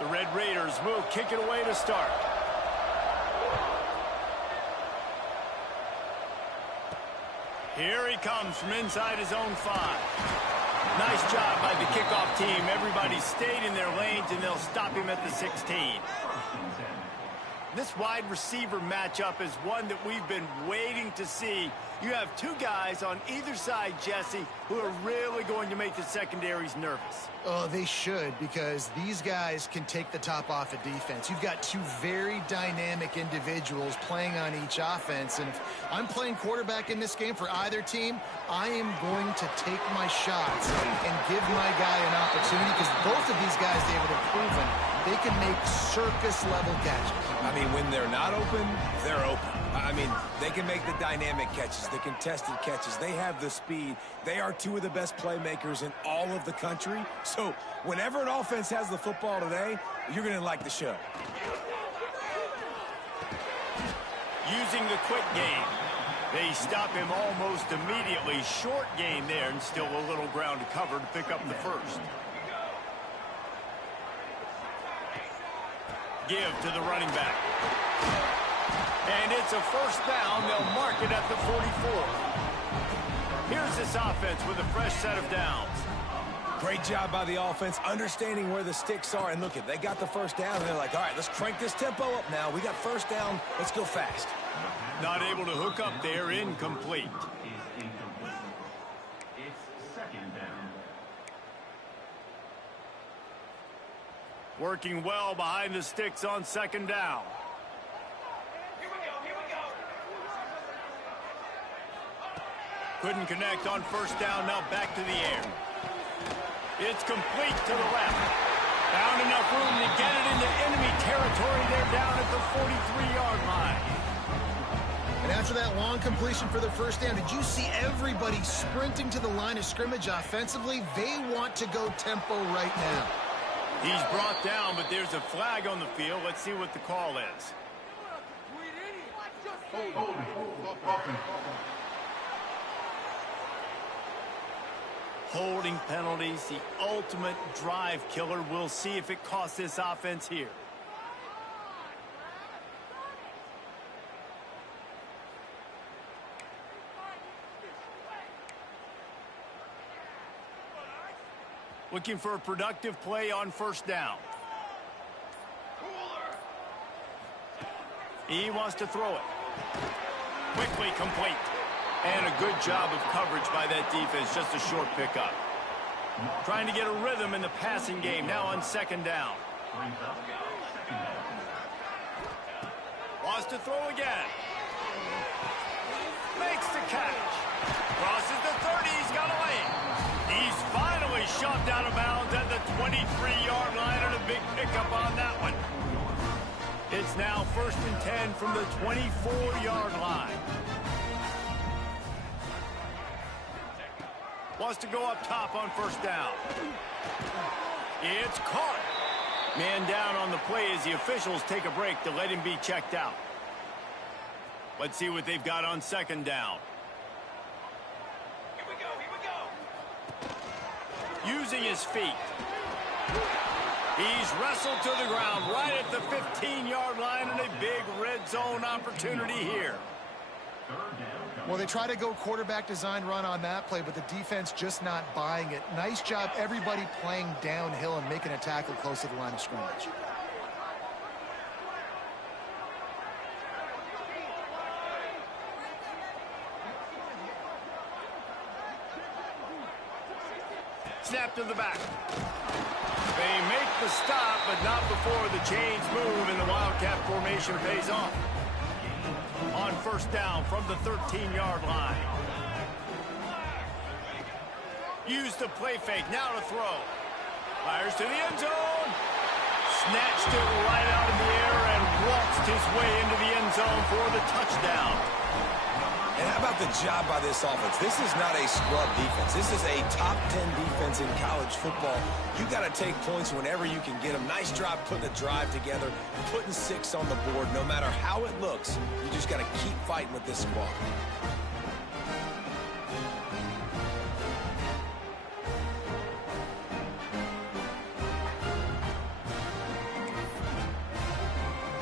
The Red Raiders will kick it away to start. Here he comes from inside his own 5. Nice job by the kickoff team. Everybody stayed in their lanes, and they'll stop him at the 16. This wide receiver matchup is one that we've been waiting to see. You have two guys on either side, Jesse, who are really going to make the secondaries nervous. Oh, they should, because these guys can take the top off of defense. You've got two very dynamic individuals playing on each offense, and if I'm playing quarterback in this game for either team, I am going to take my shots and give my guy an opportunity, because both of these guys, David, have proven they can make circus-level catches. I mean, when they're not open, they're open. I mean, they can make the dynamic catches, the contested catches. They have the speed. They are two of the best playmakers in all of the country. So whenever an offense has the football today, you're going to like the show. Using the quick game. They stop him almost immediately. Short gain there, and still a little ground to cover to pick up the first. Give to the running back. And it's a first down. They'll mark it at the 44. Here's this offense with a fresh set of downs. Great job by the offense, understanding where the sticks are. And look, they got the first down, and they're like, all right, let's crank this tempo up now. We got first down. Let's go fast. Not able to hook up there. Incomplete. Working well behind the sticks on second down. Couldn't connect on first down. Now back to the air. It's complete to the left. Found enough room to get it into enemy territory. They're down at the 43-yard line. And after that long completion for the first down, did you see everybody sprinting to the line of scrimmage offensively? They want to go tempo right now. He's brought down, but there's a flag on the field. Let's see what the call is. Holding penalties, the ultimate drive killer. We'll see if it costs this offense here. Looking for a productive play on first down. He wants to throw it. Quickly complete. And a good job of coverage by that defense. Just a short pickup. Trying to get a rhythm in the passing game. Now on second down. Wants to throw again. Makes the catch. Crosses the 30. He's got a lane. He's finally shoved out of bounds at the 23-yard line, and a big pickup on that one. It's now 1st and 10 from the 24-yard line. Wants to go up top on first down. It's caught. Man down on the play as the officials take a break to let him be checked out. Let's see what they've got on second down. Using his feet. He's wrestled to the ground right at the 15-yard line, and a big red zone opportunity here. Well, they try to go quarterback design run on that play, but the defense just not buying it. Nice job, everybody playing downhill and making a tackle close to the line of scrimmage. Snap to the back. They make the stop, but not before the chains move and the Wildcat formation pays off. On first down from the 13-yard line. Use the play fake. Now to throw. Fires to the end zone. Snatched it right out of the air and waltzed his way into the end zone for the touchdown. And how about the job by this offense? This is not a scrub defense. This is a top 10 defense in college football. You got to take points whenever you can get them. Nice job putting a drive together, putting 6 on the board. No matter how it looks, you just got to keep fighting with this squad.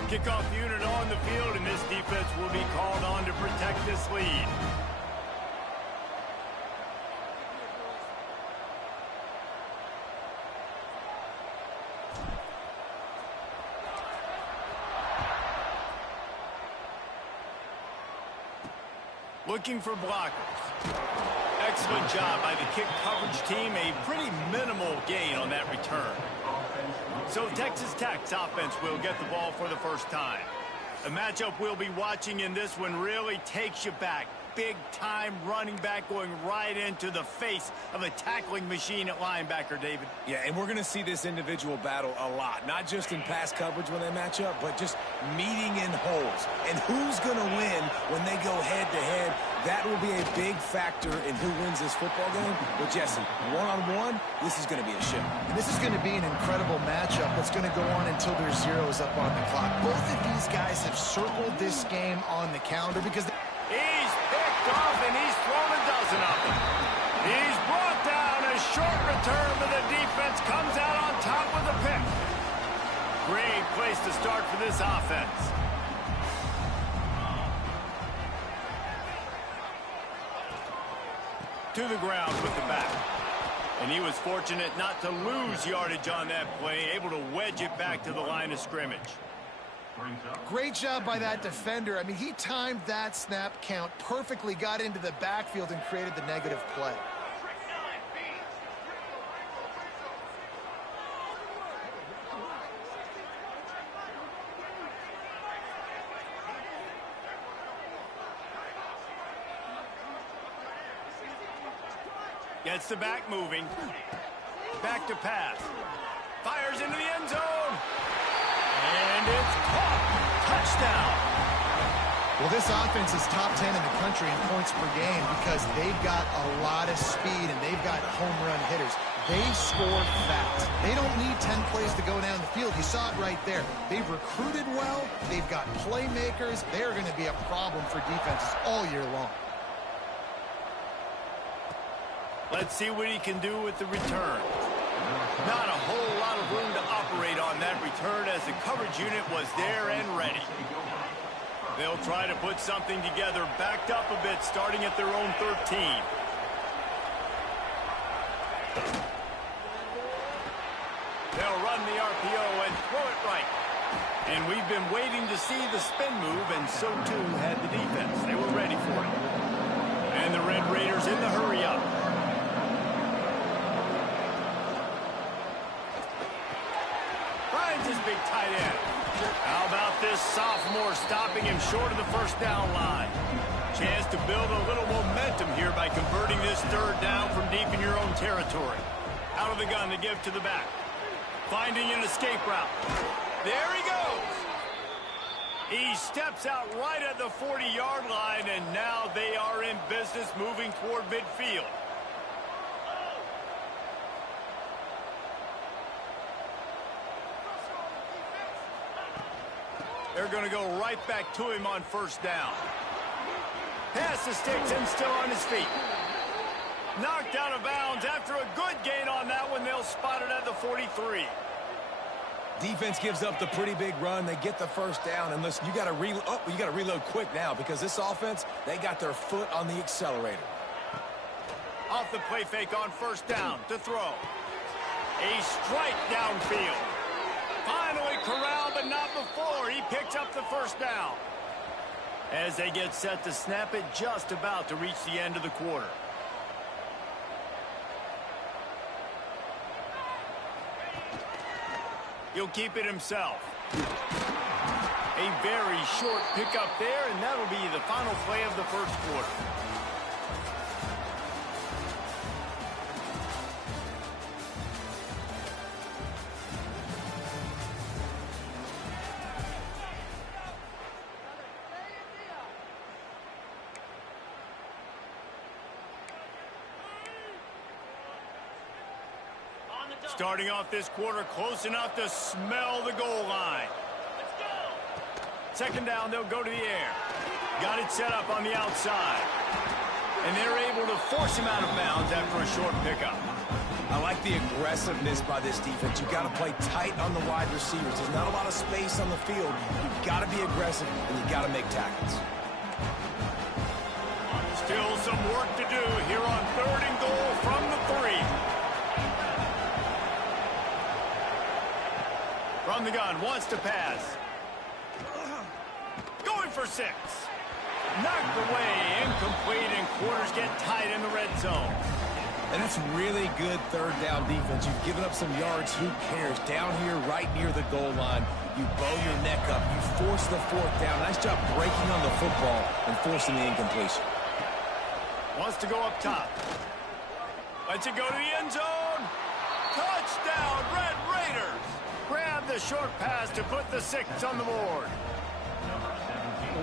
Kickoff unit on the field, and this defense will be called on to protect this lead. Looking for blockers. Excellent job by the kick coverage team. A pretty minimal gain on that return. So Texas Tech's offense will get the ball for the first time. A matchup we'll be watching in this one really takes you back. Big-time running back going right into the face of a tackling machine at linebacker, David. Yeah, and we're going to see this individual battle a lot. Not just in pass coverage when they match up, but just meeting in holes. And who's going to win when they go head-to-head? That will be a big factor in who wins this football game. But, Jesse, one-on-one, this is going to be a show. And this is going to be an incredible matchup that's going to go on until there's zeros up on the clock. Both of these guys have circled this game on the calendar because he's picked off and he's thrown a dozen of them. He's brought down a short return, but the defense comes out on top with a pick. Great place to start for this offense. To the ground with the back. And he was fortunate not to lose yardage on that play, able to wedge it back to the line of scrimmage. Great job by that defender. I mean, he timed that snap count perfectly, got into the backfield and created the negative play. Gets the back moving. Back to pass. Fires into the end zone. And it's caught. Touchdown. Well, this offense is top 10 in the country in points per game because they've got a lot of speed and they've got home run hitters. They score fast. They don't need 10 plays to go down the field. You saw it right there. They've recruited well. They've got playmakers. They're going to be a problem for defenses all year long. Let's see what he can do with the return. Not a whole lot of room to operate on that return as the coverage unit was there and ready. They'll try to put something together, backed up a bit, starting at their own 13. They'll run the RPO and throw it right. And we've been waiting to see the spin move, and so too had the defense. They were ready for it. And the Red Raiders in the hurry-up. His big tight end. How about this sophomore stopping him short of the first down line? Chance to build a little momentum here by converting this third down from deep in your own territory. Out of the gun to give to the back. Finding an escape route. There he goes. He steps out right at the 40-yard line, and now they are in business moving toward midfield. They're going to go right back to him on first down. Pass the sticks and still on his feet. Knocked out of bounds after a good gain on that one. They'll spot it at the 43. Defense gives up the pretty big run. They get the first down. And listen, you got to reload quick now because this offense, they got their foot on the accelerator. Off the play fake on first down to throw. A strike downfield. Finally corralled, but not before. He picks up the first down. As they get set to snap it, just about to reach the end of the quarter. He'll keep it himself. A very short pickup there, and that'll be the final play of the first quarter. Starting off this quarter close enough to smell the goal line. Let's go. Second down, they'll go to the air. Got it set up on the outside. And they're able to force him out of bounds after a short pickup. I like the aggressiveness by this defense. You've got to play tight on the wide receivers. There's not a lot of space on the field. You've got to be aggressive, and you've got to make tackles. Still some work to do here on 3rd and goal from the 3. From the gun, wants to pass. Going for 6. Knocked away, incomplete, and quarters get tight in the red zone. And that's really good 3rd down defense. You've given up some yards. Who cares? Down here right near the goal line, you bow your neck up. You force the 4th down. Nice job breaking on the football and forcing the incompletion. Wants to go up top. Lets it go to the end zone. Touchdown, Red Raiders. Grab the short pass to put the 6 on the board.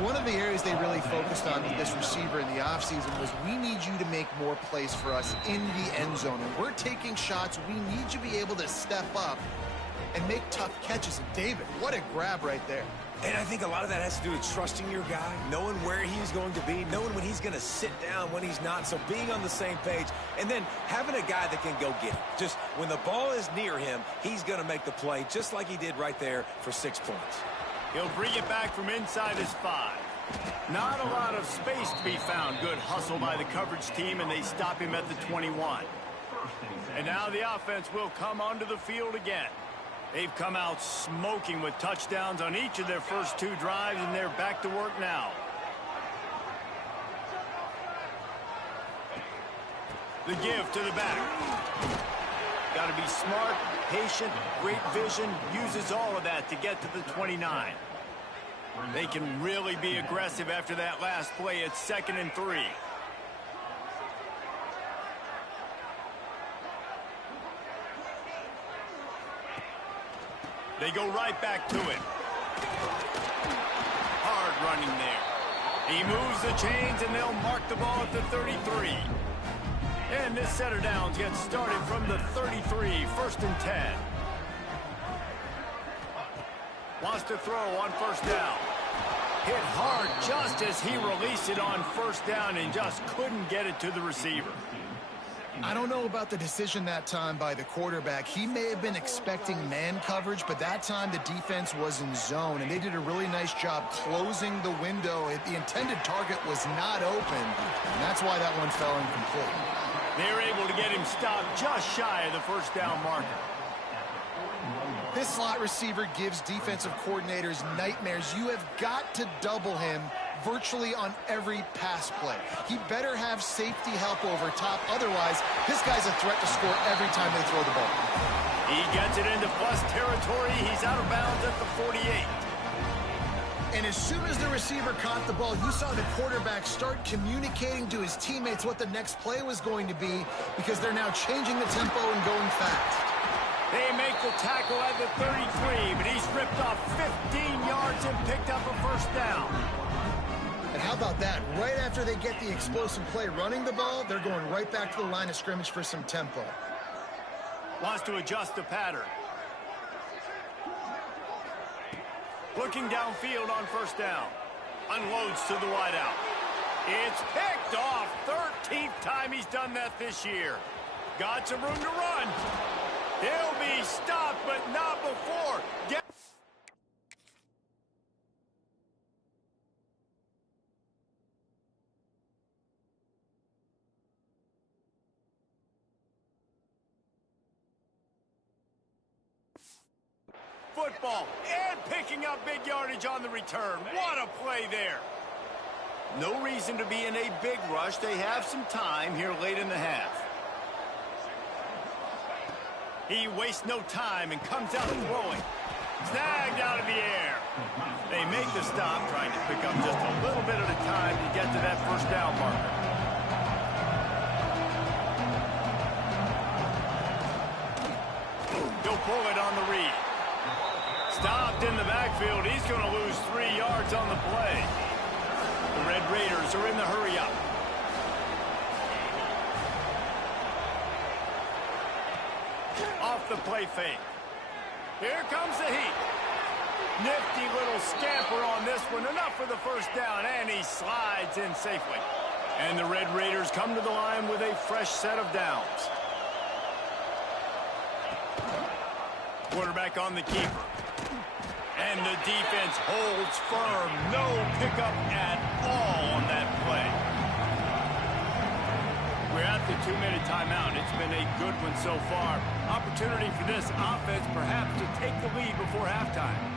One of the areas they really focused on with this receiver in the offseason was we need you to make more plays for us in the end zone. When we're taking shots, we need you to be able to step up and make tough catches. And David, what a grab right there. And I think a lot of that has to do with trusting your guy, knowing where he's going to be, knowing when he's going to sit down, when he's not. So being on the same page, and then having a guy that can go get it. Just when the ball is near him, he's going to make the play, just like he did right there for 6 points. He'll bring it back from inside his 5. Not a lot of space to be found. Good hustle by the coverage team, and they stop him at the 21. And now the offense will come onto the field again. They've come out smoking with touchdowns on each of their first 2 drives, and they're back to work now. The give to the back. Got to be smart, patient, great vision, uses all of that to get to the 29. They can really be aggressive after that last play. It's 2nd and 3. They go right back to it. Hard running there. He moves the chains, and they'll mark the ball at the 33. And this set of downs gets started from the 33, 1st and 10. Wants to throw on 1st down. Hit hard just as he released it on 1st down and just couldn't get it to the receiver. I don't know about the decision that time by the quarterback. He may have been expecting man coverage, but that time the defense was in zone, and they did a really nice job closing the window. The intended target was not open, and that's why that one fell incomplete. They were able to get him stopped just shy of the 1st down marker. This slot receiver gives defensive coordinators nightmares. You have got to double him virtually on every pass play. He better have safety help over top. Otherwise, this guy's a threat to score every time they throw the ball. He gets it into plus territory. He's out of bounds at the 48. And as soon as the receiver caught the ball, you saw the quarterback start communicating to his teammates what the next play was going to be, because they're now changing the tempo and going fast. They make the tackle at the 33, but he's ripped off 15 yards and picked up a 1st down. And how about that? Right after they get the explosive play running the ball, they're going right back to the line of scrimmage for some tempo. Wants to adjust the pattern. Looking downfield on 1st down. Unloads to the wideout. It's picked off. 13th time he's done that this year. Got some room to run. He'll be stopped, but not before. Football, and picking up big yardage on the return. What a play there. No reason to be in a big rush. They have some time here late in the half. He wastes no time and comes out throwing. Snagged out of the air. They make the stop, trying to pick up just a little bit at a time to get to that 1st down marker. He'll pull it on the read. Stopped in the backfield. He's going to lose 3 yards on the play. The Red Raiders are in the hurry-up. Off the play fake. Here comes the heat. Nifty little scamper on this one. Enough for the 1st down, and he slides in safely. And the Red Raiders come to the line with a fresh set of downs. Quarterback on the keeper. And the defense holds firm. No pickup at all on that play. We're at the 2-minute timeout. It's been a good one so far. Opportunity for this offense perhaps to take the lead before halftime.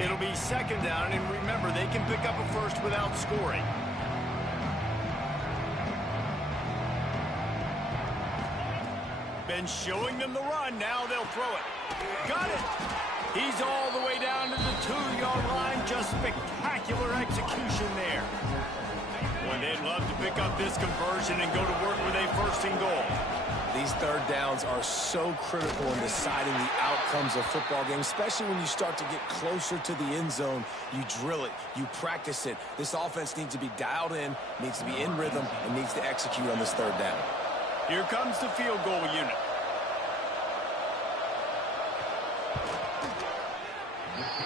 It'll be second down, and remember, they can pick up a first without scoring. Been showing them the run. Now they'll throw it. Got it. He's all the way down to the 2-yard line. Just spectacular execution there. Well, they'd love to pick up this conversion and go to work with a first and goal. These third downs are so critical in deciding the outcomes of football games, especially when you start to get closer to the end zone. You drill it, you practice it. This offense needs to be dialed in, needs to be in rhythm, and needs to execute on this third down. Here comes the field goal unit.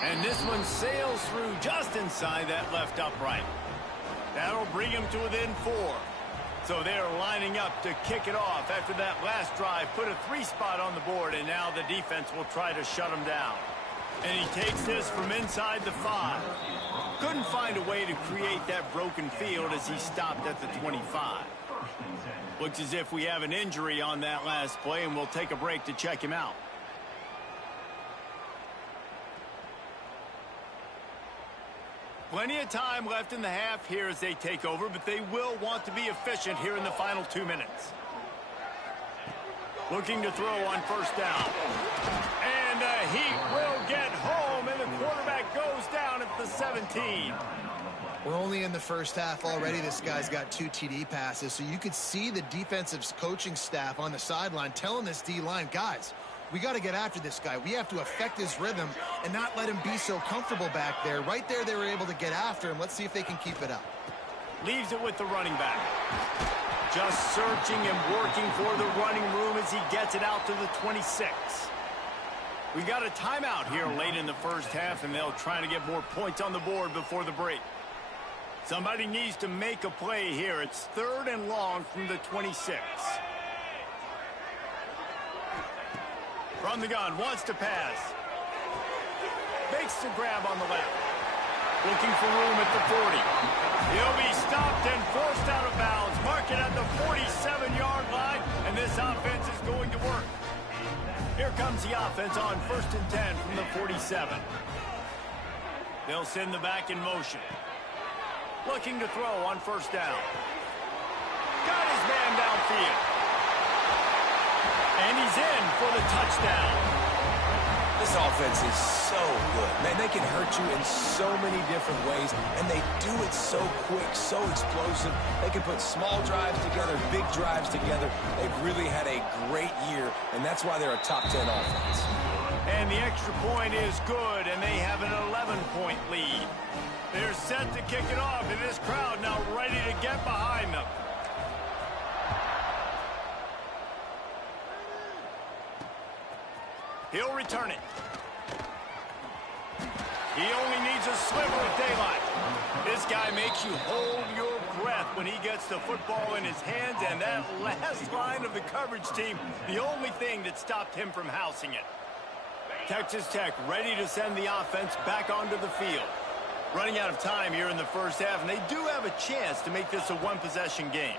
And this one sails through just inside that left upright. That'll bring him to within 4. So they're lining up to kick it off after that last drive. Put a 3-spot on the board, and now the defense will try to shut him down. And he takes this from inside the 5. Couldn't find a way to create that broken field as he stopped at the 25. Looks as if we have an injury on that last play, and we'll take a break to check him out. Plenty of time left in the half here as they take over, but they will want to be efficient here in the final 2 minutes. Looking to throw on first down. And he will get home, and the quarterback goes down at the 17. We're only in the first half already. This guy's got 2 TD passes, so you could see the defensive coaching staff on the sideline telling this D-line, guys, we got to get after this guy. We have to affect his rhythm and not let him be so comfortable back there. Right there, they were able to get after him. Let's see if they can keep it up. Leaves it with the running back. Just searching and working for the running room as he gets it out to the 26. We've got a timeout here late in the first half, and they'll try to get more points on the board before the break. Somebody needs to make a play here. It's 3rd and long from the 26. From the gun, wants to pass. Makes the grab on the left. Looking for room at the 40. He'll be stopped and forced out of bounds. Mark it at the 47-yard line, and this offense is going to work. Here comes the offense on 1st and 10 from the 47. They'll send the back in motion. Looking to throw on first down. Got his man downfield. And he's in for the touchdown. This offense is so good. Man, they can hurt you in so many different ways, and they do it so quick, so explosive. They can put small drives together, big drives together. They've really had a great year, and that's why they're a top 10 offense. And the extra point is good, and they have an 11-point lead. They're set to kick it off, and this crowd now ready to get behind them. He'll return it. He only needs a sliver of daylight. This guy makes you hold your breath when he gets the football in his hands, and that last line of the coverage team, the only thing that stopped him from housing it. Texas Tech ready to send the offense back onto the field. Running out of time here in the first half, and they do have a chance to make this a one-possession game.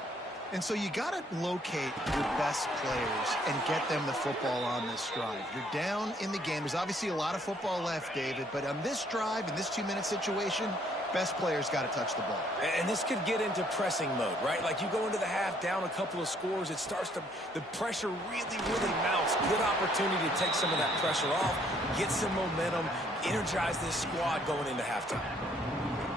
And so you got to locate your best players and get them the football on this drive. You're down in the game. There's obviously a lot of football left, David, but on this drive, in this 2-minute situation, best players got to touch the ball. And this could get into pressing mode, right? Like you go into the half down a couple of scores, it starts to, the pressure really mounts. Good opportunity to take some of that pressure off, get some momentum, energize this squad going into halftime.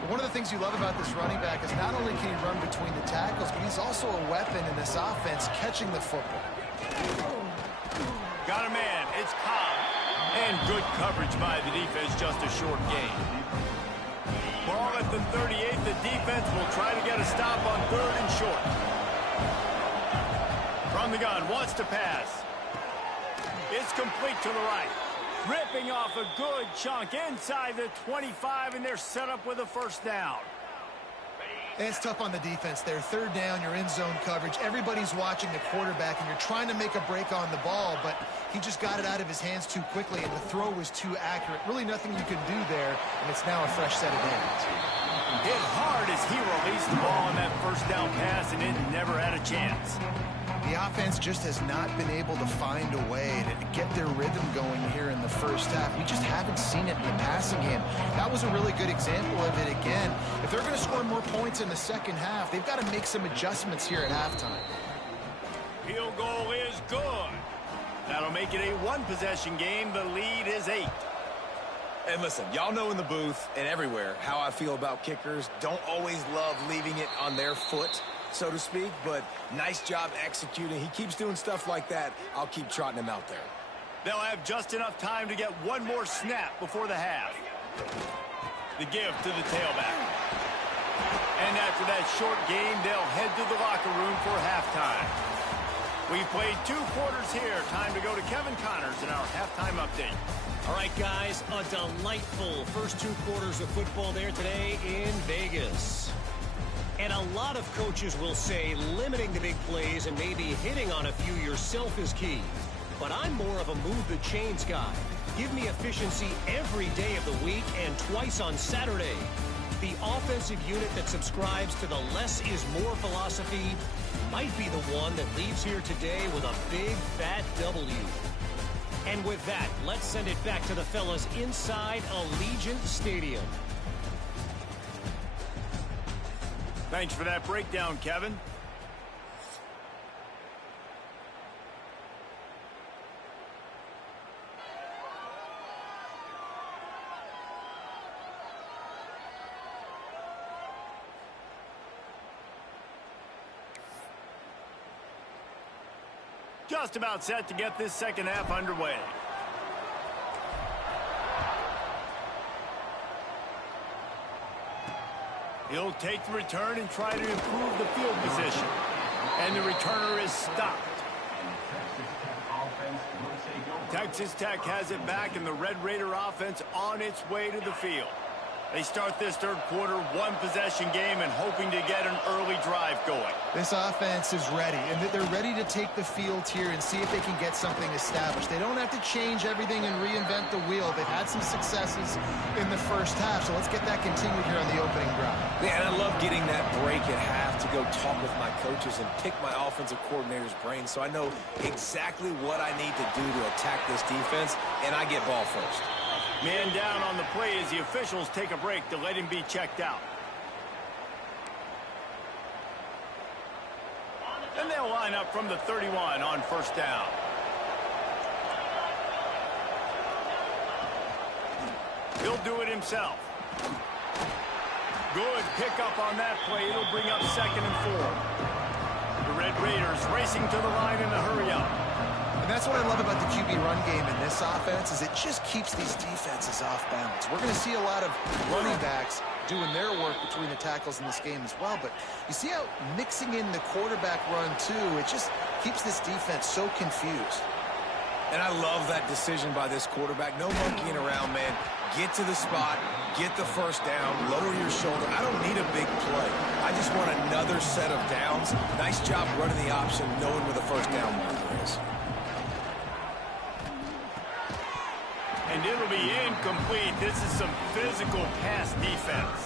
One of the things you love about this running back is not only can he run between the tackles, but he's also a weapon in this offense catching the football. Got a man. It's Cobb. And good coverage by the defense, just a short gain. Ball at the 38. The defense will try to get a stop on 3rd and short. From the gun, wants to pass. It's complete to the right. Ripping off a good chunk inside the 25, and they're set up with a first down. And it's tough on the defense there. 3rd down, you're in zone coverage. Everybody's watching the quarterback, and you're trying to make a break on the ball, but he just got it out of his hands too quickly, and the throw was too accurate. Really nothing you can do there, and it's now a fresh set of downs. Hit hard as he released the ball on that first down pass, and it never had a chance. The offense just has not been able to find a way to get their rhythm going here in the first half. We just haven't seen it in the passing game. That was a really good example of it again. If they're going to score more points in the second half, they've got to make some adjustments here at halftime. Field goal is good. That'll make it a 1-possession game. The lead is 8. And listen, y'all know in the booth and everywhere how I feel about kickers. Don't always love leaving it on their foot, so to speak, but nice job executing. He keeps doing stuff like that. I'll keep trotting him out there. They'll have just enough time to get one more snap before the half. The give to the tailback. And after that short game, they'll head to the locker room for halftime. We've played 2 quarters here. Time to go to Kevin Connors in our halftime update. All right, guys, a delightful first 2 quarters of football there today in Vegas. And a lot of coaches will say limiting the big plays and maybe hitting on a few yourself is key. But I'm more of a move the chains guy. Give me efficiency every day of the week and twice on Saturday. The offensive unit that subscribes to the less is more philosophy might be the one that leaves here today with a big fat W. And with that, let's send it back to the fellas inside Allegiant Stadium. Thanks for that breakdown, Kevin. Just about set to get this second half underway. He'll take the return and try to improve the field position. And the returner is stopped. Texas Tech has it back, and the Red Raider offense on its way to the field. They start this third quarter 1-possession game and hoping to get an early drive going. This offense is ready, and they're ready to take the field here and see if they can get something established. They don't have to change everything and reinvent the wheel. They've had some successes in the first half, so let's get that continued here on the opening drive. Yeah, and I love getting that break at half to go talk with my coaches and pick my offensive coordinator's brain so I know exactly what I need to do to attack this defense, and I get ball first. Man down on the play as the officials take a break to let him be checked out. And they'll line up from the 31 on first down. He'll do it himself. Good pickup on that play. It'll bring up 2nd and 4. The Red Raiders racing to the line in a hurry up. And that's what I love about the QB run game in this offense is it just keeps these defenses off balance. We're going to see a lot of running backs doing their work between the tackles in this game as well. But you see how mixing in the quarterback run, too, it just keeps this defense so confused. And I love that decision by this quarterback. No monkeying around, man. Get to the spot, get the first down, lower your shoulder. I don't need a big play. I just want another set of downs. Nice job running the option, knowing where the first down marker is. And it'll be incomplete. This is some physical pass defense.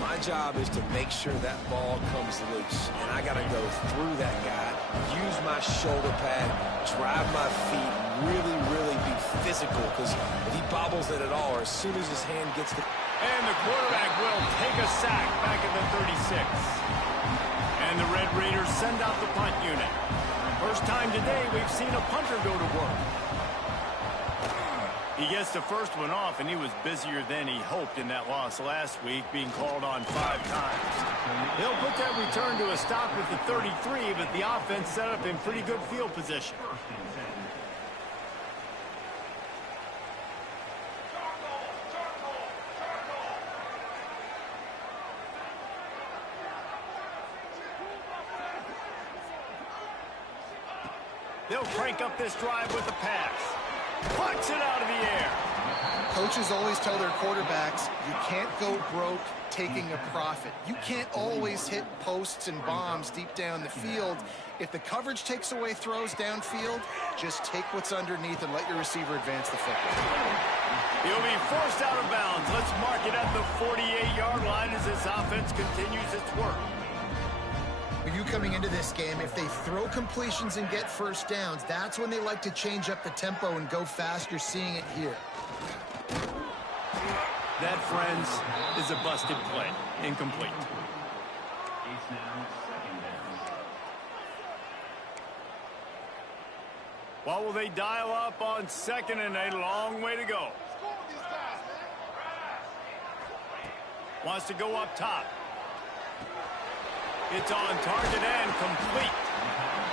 My job is to make sure that ball comes loose. And I got to go through that guy, use my shoulder pad, drive my feet, really, really be physical. Because if he bobbles it at all, or as soon as his hand gets the... And the quarterback will take a sack back at the 36. And the Red Raiders send out the punt unit. First time today we've seen a punter go to work. He gets the first one off, and he was busier than he hoped in that loss last week, being called on 5 times. He'll put that return to a stop with the 33, but the offense set up in pretty good field position. They'll crank up this drive with a pass. Punts it out of the air. Coaches always tell their quarterbacks, you can't go broke taking a profit. You can't always hit posts and bombs deep down the field. If the coverage takes away throws downfield, just take what's underneath and let your receiver advance the football. He'll be forced out of bounds. Let's mark it at the 48-yard line as this offense continues its work. For you coming into this game, if they throw completions and get first downs, that's when they like to change up the tempo and go fast. You're seeing it here. That, friends, is a busted play. Incomplete. What will they dial up on second and a long way to go? Wants to go up top. It's on target and complete.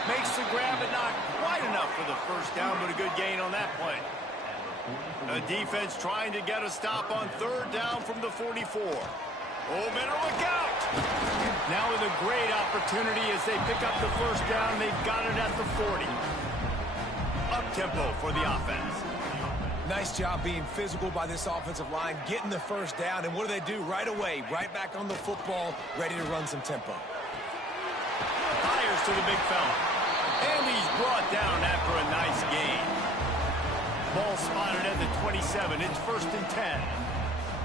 Makes the grab, but not quite enough for the first down, but a good gain on that play. The defense trying to get a stop on third down from the 44. Oh, better look out. Now with a great opportunity as they pick up the first down. They've got it at the 40. Up-tempo for the offense. Nice job being physical by this offensive line, getting the first down, and what do? Right away, right back on the football, ready to run some tempo. Fires to the big fella. And he's brought down after a nice gain. Ball spotted at the 27. It's 1st and 10.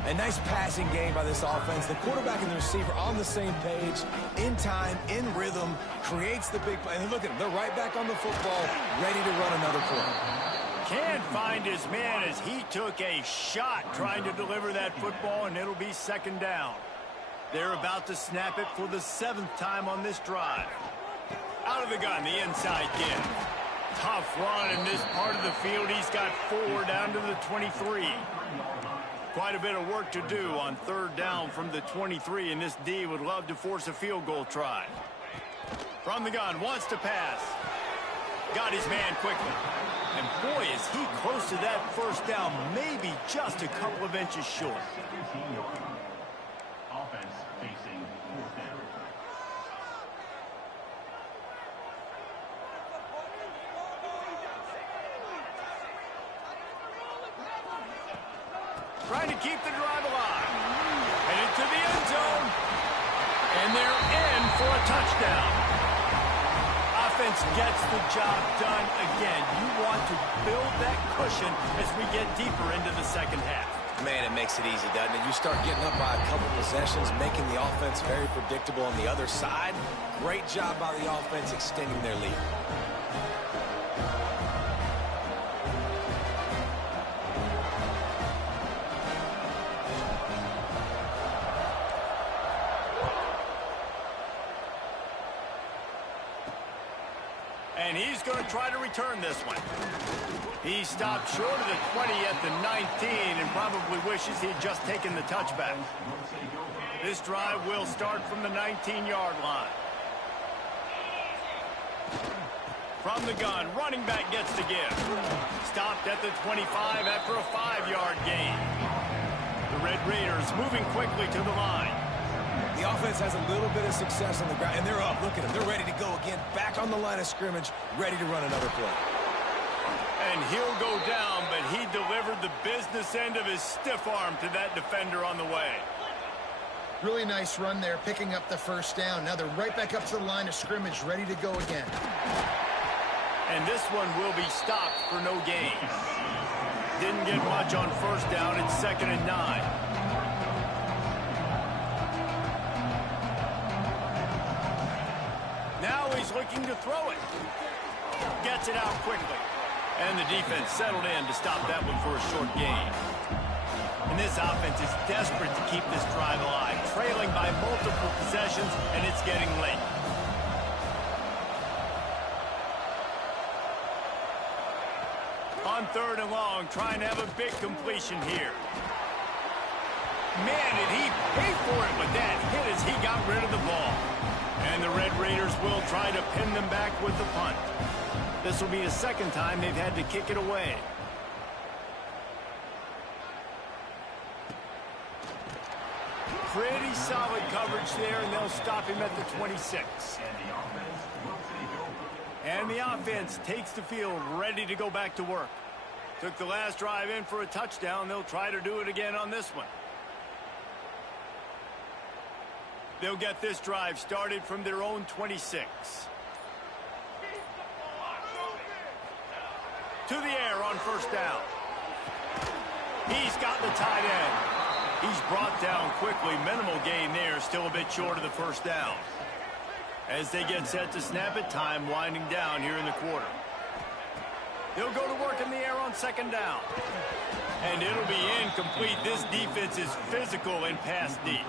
A nice passing game by this offense. The quarterback and the receiver on the same page, in time, in rhythm, creates the big play. And look at them. They're right back on the football, ready to run another play. Can't find his man as he took a shot trying to deliver that football, and it'll be 2nd down. They're about to snap it for the 7th time on this drive. Out of the gun, the inside give. Tough run in this part of the field. He's got 4 down to the 23. Quite a bit of work to do on 3rd down from the 23, and this D would love to force a field goal try. From the gun, wants to pass. Got his man quickly. And boy, is he close to that first down, maybe just a couple of inches short. Offense facing 4th down. Trying to keep the drive alive. And into the end zone. And they're in for a touchdown. Offense gets the job done again. You want to build that cushion as we get deeper into the 2nd half. Man, it makes it easy, doesn't it? You start getting up by a couple possessions, making the offense very predictable on the other side. Great job by the offense extending their lead. And he's going to try to return this one. He stopped short of the 20 at the 19 and probably wishes he'd just taken the touchback. This drive will start from the 19-yard line. From the gun, running back gets the give. Stopped at the 25 after a 5-yard gain. The Red Raiders moving quickly to the line. The offense has a little bit of success on the ground, and they're up. Look at them. They're ready to go again. Back on the line of scrimmage, ready to run another play. And he'll go down, but he delivered the business end of his stiff arm to that defender on the way. Really nice run there, picking up the first down. Now they're right back up to the line of scrimmage, ready to go again. And this one will be stopped for no gain. Didn't get much on first down. It's 2nd and 9. Now he's looking to throw it. Gets it out quickly. And the defense settled in to stop that one for a short gain. And this offense is desperate to keep this drive alive, trailing by multiple possessions, and it's getting late. On 3rd and long, trying to have a big completion here. Man, did he pay for it with that hit as he got rid of the ball. And the Red Raiders will try to pin them back with the punt. This will be the 2nd time they've had to kick it away. Pretty solid coverage there, and they'll stop him at the 26. And the offense takes the field ready to go back to work. Took the last drive in for a touchdown. They'll try to do it again on this one. They'll get this drive started from their own 26. To the air on first down. He's got the tight end. He's brought down quickly. Minimal gain there. Still a bit short of the first down. As they get set to snap it, time winding down here in the quarter. They'll go to work in the air on second down. And it'll be incomplete. This defense is physical and pass deep.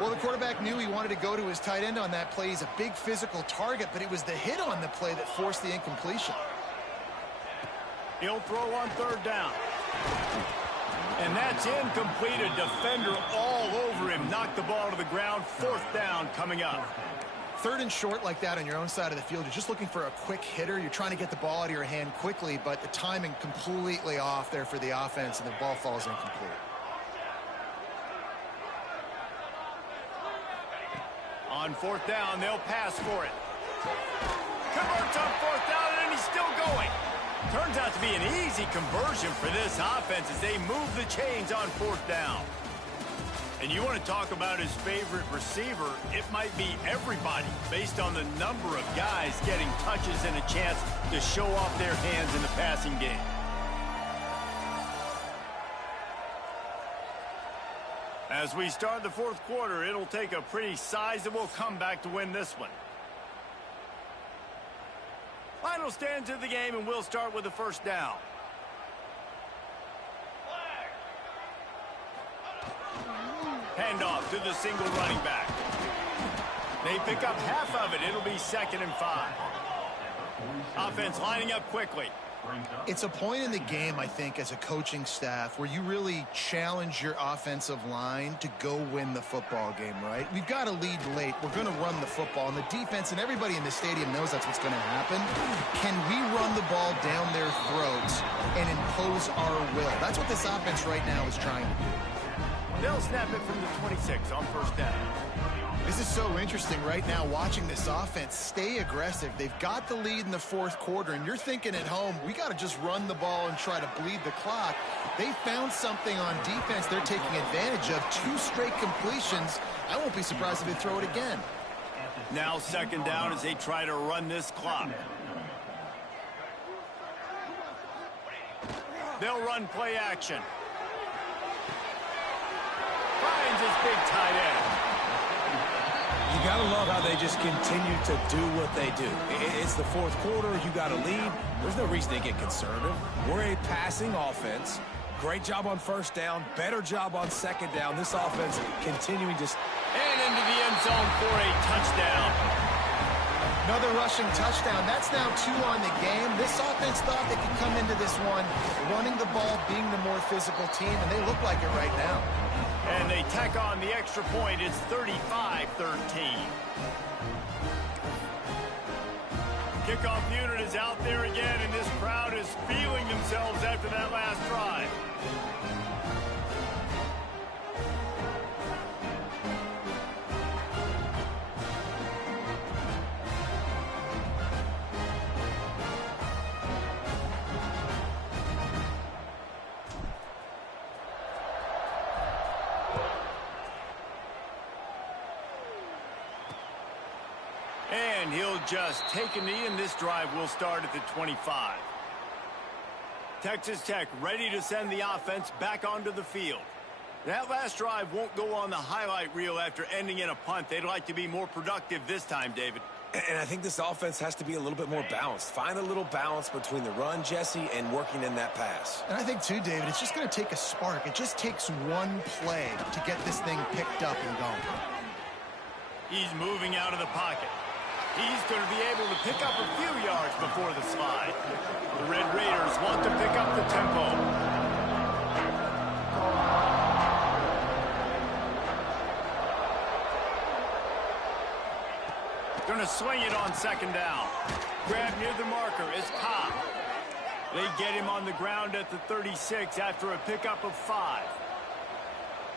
Well, the quarterback knew he wanted to go to his tight end on that play. He's a big physical target, but it was the hit on the play that forced the incompletion. He'll throw on third down. And that's incomplete. A defender all over him. Knocked the ball to the ground. Fourth down coming up. Third and short like that on your own side of the field, you're just looking for a quick hitter. You're trying to get the ball out of your hand quickly, but the timing completely off there for the offense, and the ball falls incomplete. On fourth down, they'll pass for it. Converts on fourth down, and he's still going. Turns out to be an easy conversion for this offense as they move the chains on fourth down. And you want to talk about his favorite receiver, it might be everybody based on the number of guys getting touches and a chance to show off their hands in the passing game. As we start the fourth quarter, it'll take a pretty sizable comeback to win this one. Final stands of the game, and we'll start with the first down. Handoff to the single running back. They pick up half of it. It'll be 2nd and 5. Offense lining up quickly. It's a point in the game, I think, as a coaching staff where you really challenge your offensive line to go win the football game, right? We've got to lead late. We're going to run the football, and the defense and everybody in the stadium knows that's what's going to happen. Can we run the ball down their throats and impose our will? That's what this offense right now is trying to do. They'll snap it from the 26 on first down. This is so interesting right now, watching this offense stay aggressive. They've got the lead in the fourth quarter, and you're thinking at home, we got to just run the ball and try to bleed the clock. They found something on defense they're taking advantage of. 2 straight completions. I won't be surprised if they throw it again. Now 2nd down as they try to run this clock. They'll run play action. Finds his big tight end. You got to love how they just continue to do what they do. It's the fourth quarter. You got to lead. There's no reason they get conservative. We're a passing offense. Great job on first down. Better job on second down. This offense continuing to... And into the end zone for a touchdown. Another rushing touchdown. That's now 2 on the game. This offense thought they could come into this one running the ball, being the more physical team, and they look like it right now. And they tack on the extra point. It's 35-13. Kickoff unit is out there again, and this crowd is feeling themselves after that last drive. And he'll just take a knee, and this drive will start at the 25. Texas Tech ready to send the offense back onto the field. That last drive won't go on the highlight reel after ending in a punt. They'd like to be more productive this time, David. And I think this offense has to be a little bit more balanced. Find a little balance between the run, Jesse, and working in that pass. And I think, too, David, it's just going to take a spark. It just takes one play to get this thing picked up and going. He's moving out of the pocket. He's going to be able to pick up a few yards before the slide. The Red Raiders want to pick up the tempo. Going to swing it on 2nd down. Grab near the marker is Cobb. They get him on the ground at the 36 after a pickup of 5.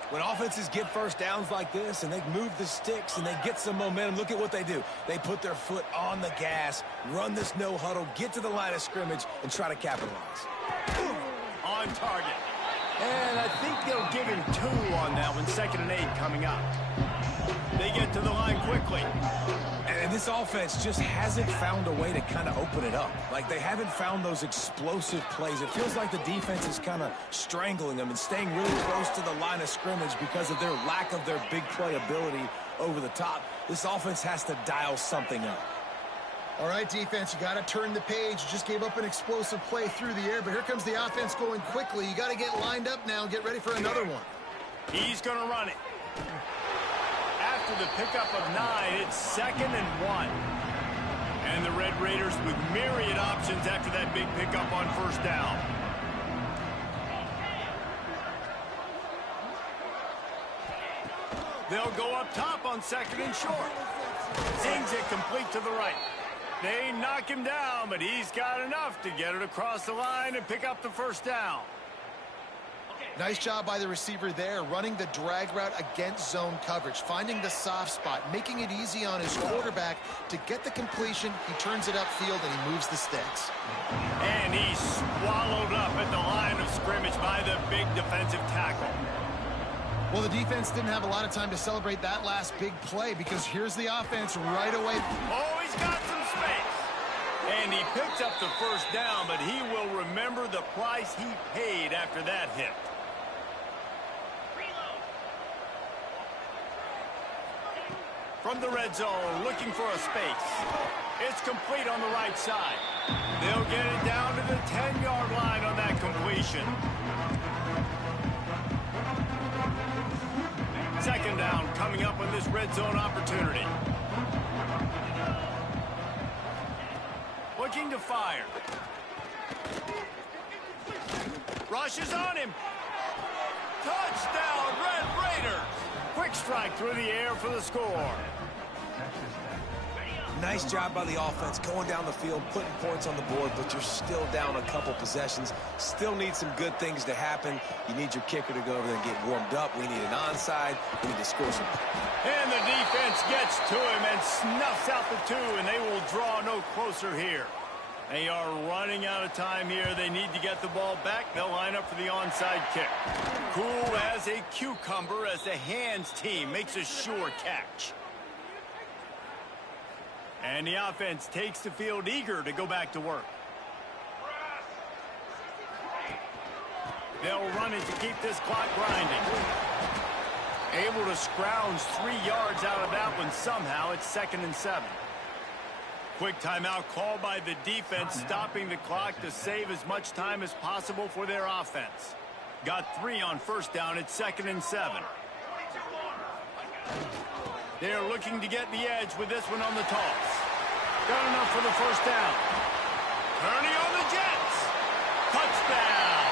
When offenses get first downs like this and they move the sticks and they get some momentum, look at what they do. They put their foot on the gas, run this no huddle, get to the line of scrimmage, and try to capitalize. On target. And I think they'll give him 2 on that one, 2nd and 8 coming up. They get to the line quickly. And this offense just hasn't found a way to kind of open it up. Like, they haven't found those explosive plays. It feels like the defense is kind of strangling them and staying really close to the line of scrimmage because of their lack of their big play ability over the top. This offense has to dial something up. All right, defense, you got to turn the page. You just gave up an explosive play through the air, but here comes the offense going quickly. You got to get lined up now and get ready for another one. He's going to run it. After the pickup of 9, it's 2nd and 1. And the Red Raiders with myriad options after that big pickup on 1st down. They'll go up top on 2nd and short. Zings it complete to the right. They knock him down, but he's got enough to get it across the line and pick up the 1st down. Nice job by the receiver there, running the drag route against zone coverage, finding the soft spot, making it easy on his quarterback to get the completion. He turns it upfield, and he moves the sticks. And he's swallowed up at the line of scrimmage by the big defensive tackle. Well, the defense didn't have a lot of time to celebrate that last big play because here's the offense right away. Oh, he's got some space. And he picks up the 1st down, but he will remember the price he paid after that hit. From the red zone, looking for a space. It's complete on the right side. They'll get it down to the 10-yard line on that completion. 2nd down coming up on this red zone opportunity. Looking to fire. Rushes on him. Touchdown, Red Raiders. Quick strike through the air for the score. Nice job by the offense going down the field, putting points on the board, but you're still down a couple possessions. Still need some good things to happen. You need your kicker to go over there and get warmed up. We need an onside. We need to score some. And the defense gets to him and snuffs out the 2, and they will draw no closer here. They are running out of time here. They need to get the ball back. They'll line up for the onside kick. Cool as a cucumber as the hands team makes a sure catch. And the offense takes the field eager to go back to work. They'll run it to keep this clock grinding. Able to scrounge 3 yards out of that one somehow. It's 2nd and 7. Quick timeout called by the defense, stopping the clock to save as much time as possible for their offense. Got 3 on 1st down. It's 2nd and 7. They're looking to get the edge with this one on the toss. Got enough for the 1st down. Turning on the Jets. Touchdown.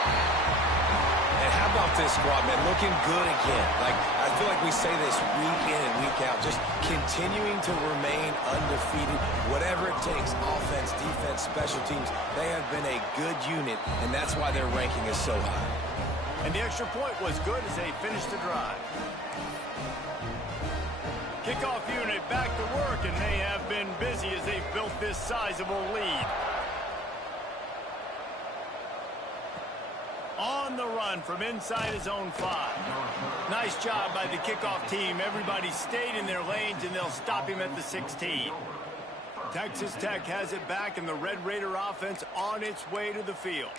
And how about this squad, man? Looking good again. Like, I feel like we say this week in and week out. Just continuing to remain undefeated. Whatever it takes, offense, defense, special teams, they have been a good unit, and that's why their ranking is so high. And the extra point was good as they finished the drive. Kickoff unit back to work, and they have been busy as they've built this sizable lead. On the run from inside his own 5. Nice job by the kickoff team. Everybody stayed in their lanes, and they'll stop him at the 16. Texas Tech has it back, and the Red Raider offense on its way to the field.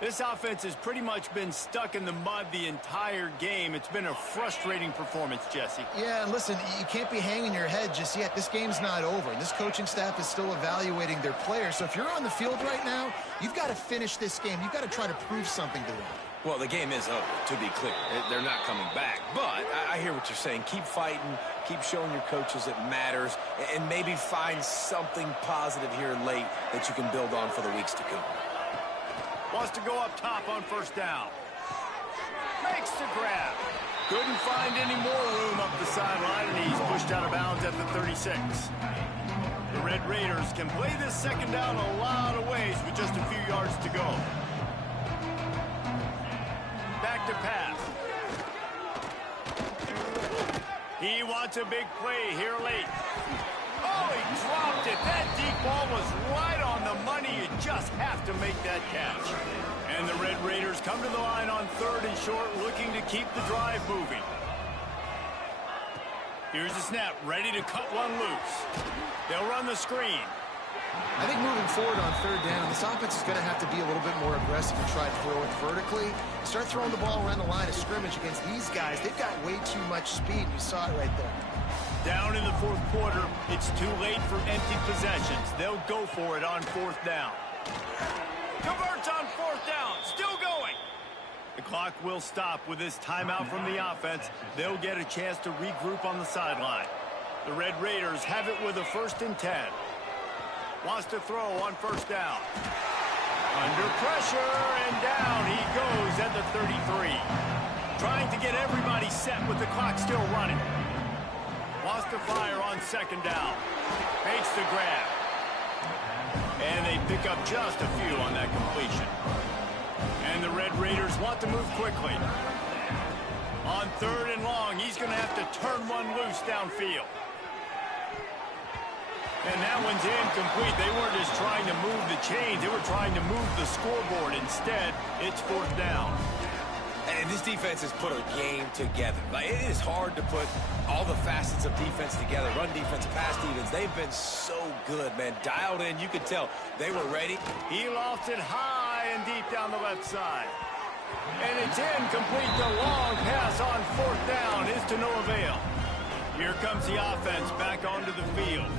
This offense has pretty much been stuck in the mud the entire game. It's been a frustrating performance, Jesse. Yeah, and listen, you can't be hanging your head just yet. This game's not over. This coaching staff is still evaluating their players. So if you're on the field right now, you've got to finish this game. You've got to try to prove something to them. Well, the game is over, to be clear. They're not coming back. But I hear what you're saying. Keep fighting. Keep showing your coaches it matters. And maybe find something positive here late that you can build on for the weeks to come. Wants to go up top on 1st down. Makes the grab. Couldn't find any more room up the sideline, and he's pushed out of bounds at the 36. The Red Raiders can play this 2nd down a lot of ways with just a few yards to go. Back to pass. He wants a big play here late. Oh, he dropped it. That deep ball was right on the money. You just have to make that catch. And the Red Raiders come to the line on 3rd and short, looking to keep the drive moving. Here's the snap, ready to cut one loose. They'll run the screen. I think moving forward on 3rd down, this offense is going to have to be a little bit more aggressive and try to throw it vertically. Start throwing the ball around the line of scrimmage against these guys. They've got way too much speed. You saw it right there. Down in the 4th quarter, it's too late for empty possessions. They'll go for it on 4th down. Converts on 4th down, still going. The clock will stop with this timeout from the offense. They'll get a chance to regroup on the sideline. The Red Raiders have it with a 1st and 10. Wants to throw on 1st down. Under pressure, and down he goes at the 33. Trying to get everybody set with the clock still running. Wants to fire on 2nd down. Makes the grab. And they pick up just a few on that completion. And the Red Raiders want to move quickly. On 3rd and long, he's going to have to turn one loose downfield. And that one's incomplete. They weren't just trying to move the chains. They were trying to move the scoreboard. Instead, it's 4th down. And this defense has put a game together. Like, it is hard to put all the facets of defense together. Run defense, pass defense. They've been so good, man. Dialed in. You could tell they were ready. He lofts it high and deep down the left side. And it's incomplete. The long pass on 4th down is to no avail. Here comes the offense back onto the field.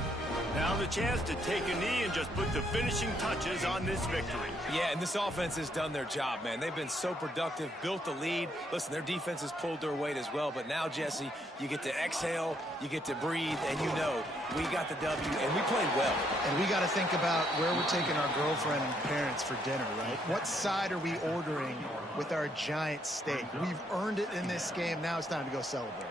Now the chance to take a knee and just put the finishing touches on this victory. Yeah, and this offense has done their job, man. They've been so productive, built the lead. Listen, their defense has pulled their weight as well. But now, Jesse, you get to exhale, you get to breathe, and you know we got the W, and we played well. And we got to think about where we're taking our girlfriend and parents for dinner, right? What side are we ordering with our giant steak? We've earned it in this game. Now it's time to go celebrate.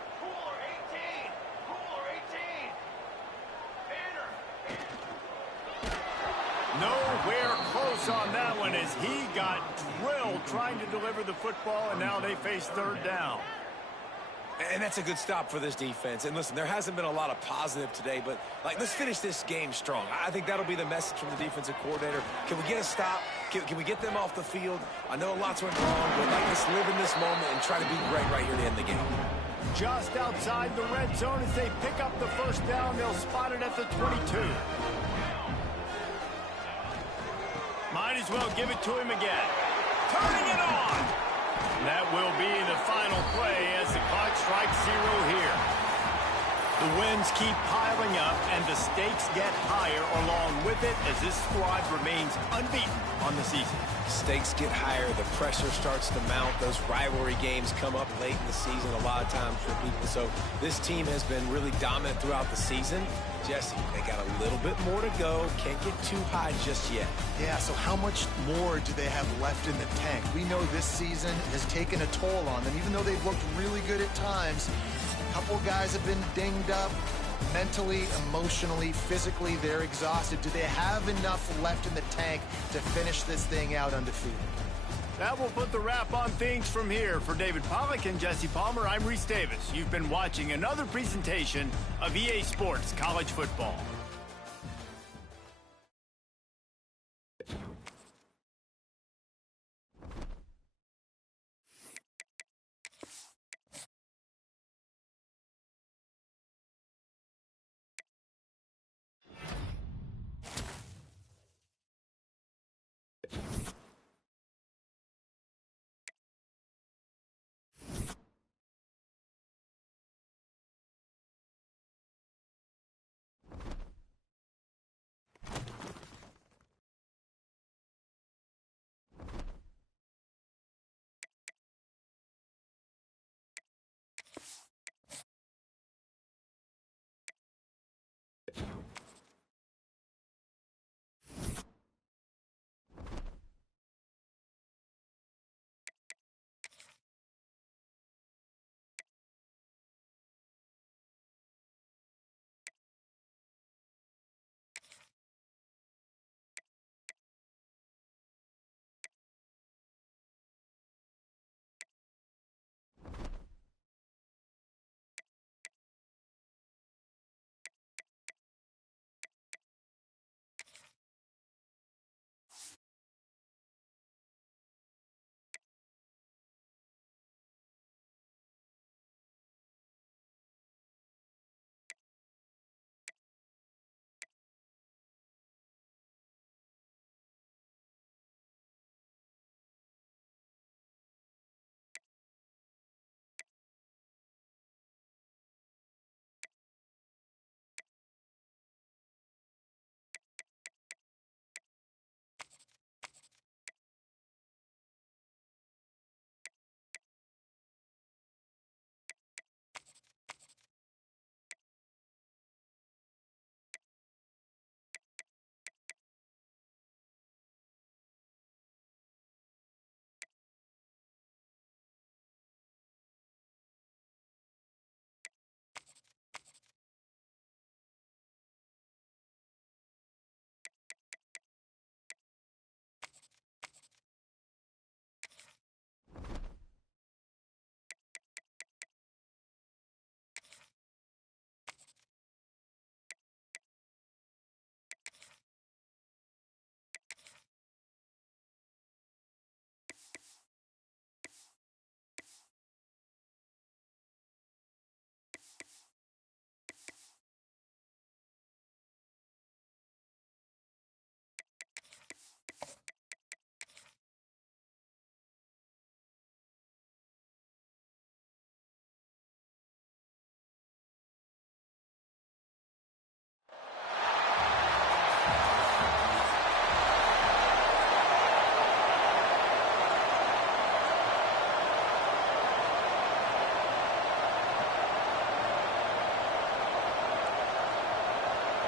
Nowhere close on that one as he got drilled trying to deliver the football, and now they face 3rd down. And that's a good stop for this defense. And listen, there hasn't been a lot of positive today, but let's finish this game strong. I think that'll be the message from the defensive coordinator. Can we get a stop? Can we get them off the field? I know lots went wrong, but let's live in this moment and try to be great right here to end the game. Just outside the red zone as they pick up the 1st down. They'll spot it at the 22. Might as well give it to him again. Turning it on. That will be the final play as the clock strikes 0 here. The wins keep piling up, and the stakes get higher along with it as this squad remains unbeaten on the season. Stakes get higher. The pressure starts to mount. Those rivalry games come up late in the season a lot of times for people. So this team has been really dominant throughout the season. Jesse, they got a little bit more to go. Can't get too high just yet. Yeah, so how much more do they have left in the tank? We know this season has taken a toll on them, even though they've looked really good at times. A couple guys have been dinged up. Mentally, emotionally, physically, they're exhausted. Do they have enough left in the tank to finish this thing out undefeated? That will put the wrap on things from here. For David Pollack and Jesse Palmer, I'm Reese Davis. You've been watching another presentation of EA Sports College Football.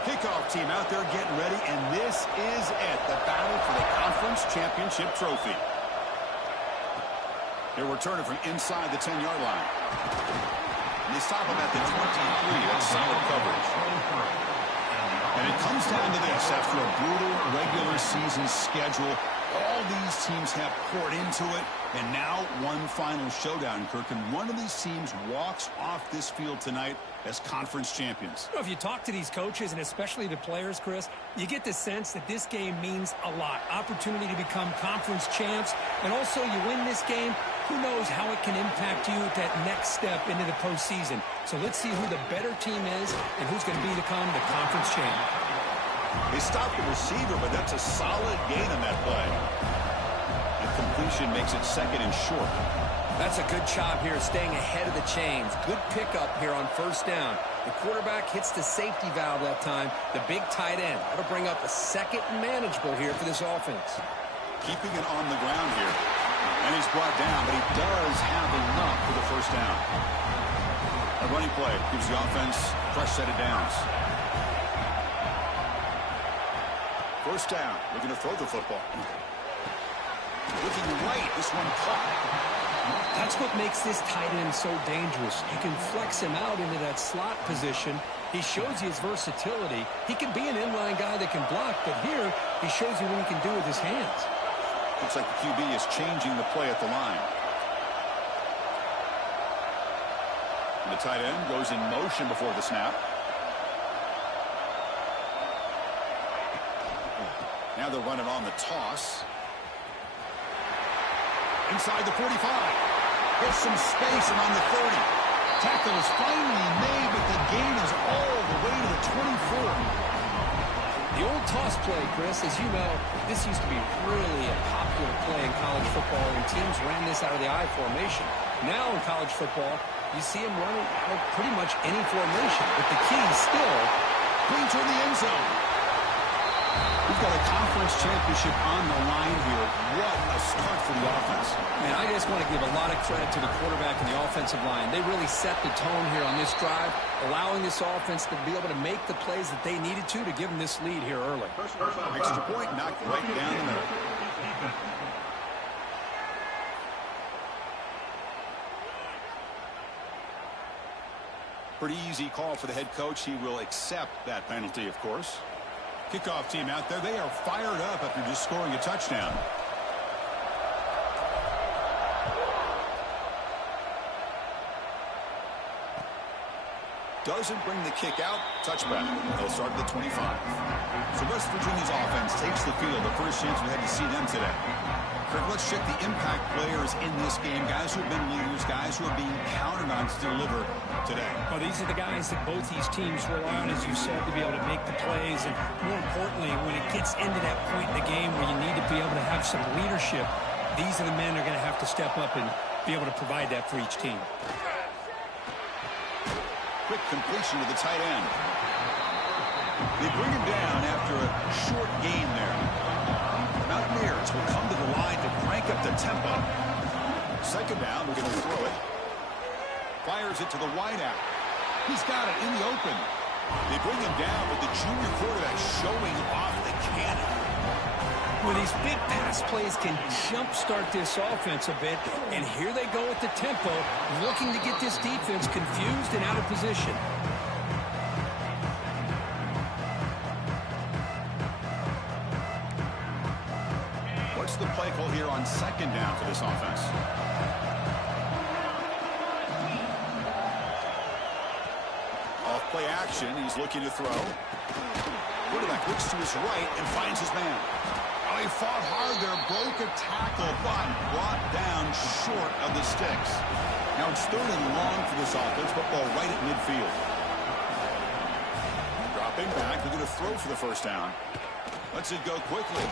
Kickoff team out there getting ready, and this is it, the battle for the conference championship trophy. They're returning from inside the 10-yard line. And they stop him at the 23. That's solid coverage. And it comes down to this. After a brutal regular season schedule, all these teams have poured into it, and now one final showdown, Kirk. And one of these teams walks off this field tonight as conference champions. If you talk to these coaches, and especially the players, Chris, you get the sense that this game means a lot. Opportunity to become conference champs, and also you win this game, who knows how it can impact you at that next step into the postseason. So let's see who the better team is and who's going to become the conference champ. They stopped the receiver, but that's a solid gain on that play. And completion makes it second and short. That's a good job here staying ahead of the chains. Good pickup here on first down. The quarterback hits the safety valve that time. The big tight end. That'll bring up a second and manageable here for this offense. Keeping it on the ground here. And he's brought down, but he does have enough for the first down. A running play gives the offense a fresh set of downs. First down. Looking to throw the football. Looking right. This one caught. That's what makes this tight end so dangerous. You can flex him out into that slot position. He shows you his versatility. He can be an inline guy that can block, but here he shows you what he can do with his hands. Looks like the QB is changing the play at the line. And the tight end goes in motion before the snap. Now they're running on the toss. Inside the 45. There's some space and on the 30. Tackle is finally made, but the gain is all the way to the 24. The old toss play, Chris, as you know, this used to be really a popular play in college football, and teams ran this out of the I formation. Now in college football, you see them running out of pretty much any formation, but the key is still bring to the end zone. We've got a conference championship on the line here. What a start for the offense. Man, I just want to give a lot of credit to the quarterback and the offensive line. They really set the tone here on this drive, allowing this offense to be able to make the plays that they needed to give them this lead here early. Extra point knocked right down the middle. Pretty easy call for the head coach. He will accept that penalty, of course. Kickoff team out there. They are fired up after just scoring a touchdown. Doesn't bring the kick out. Touchback. They'll start at the 25. So West Virginia's offense takes the field. The first chance we had to see them today. Kirk, let's check the impact players in this game. Guys who have been leaders, guys who are being counted on to deliver today. Well, these are the guys that both these teams rely on, as you said, to be able to make the plays. And more importantly, when it gets into that point in the game where you need to be able to have some leadership, these are the men that are going to have to step up and be able to provide that for each team. Quick completion to the tight end. They bring him down after a short gain there. Mountaineers will come to the line to crank up the tempo. Second down, we're going to throw it. Fires it to the wideout. He's got it in the open. They bring him down, but the junior quarterback showing off the cannon. Well, these big pass plays can jumpstart this offense a bit, and here they go at the tempo, looking to get this defense confused and out of position. What's the play call here on second down for this offense? Off play action, he's looking to throw. Quarterback looks to his right and finds his man. Oh, he fought hard there, broke a tackle, but brought down short of the sticks. Now it's third and long for this offense, football right at midfield. Dropping back, they're going to throw for the first down. Lets it go quickly.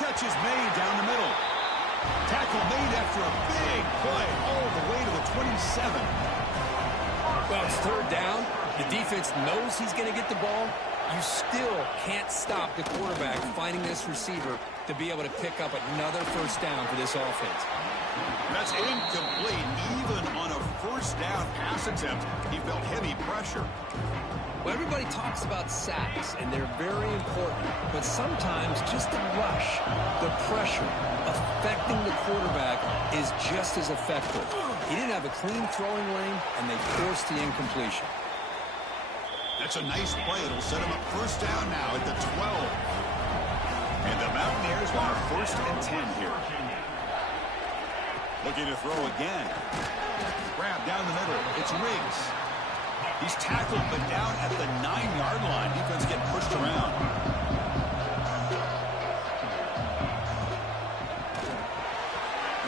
Catch is made down the middle. Tackle made after a big play all the way to the 27. Well, it's third down. The defense knows he's going to get the ball. You still can't stop the quarterback finding this receiver to be able to pick up another first down for this offense. That's incomplete. Even on a first down pass attempt, he felt heavy pressure. Well, everybody talks about sacks, and they're very important. But sometimes just the rush, the pressure, affecting the quarterback is just as effective. He didn't have a clean throwing lane, and they forced the incompletion. That's a nice play. It'll set him up first down now at the 12. And the Mountaineers want a 1st and 10 here. Looking to throw again. Grab down the middle. It's Riggs. He's tackled, but down at the 9-yard line. Defense getting pushed around.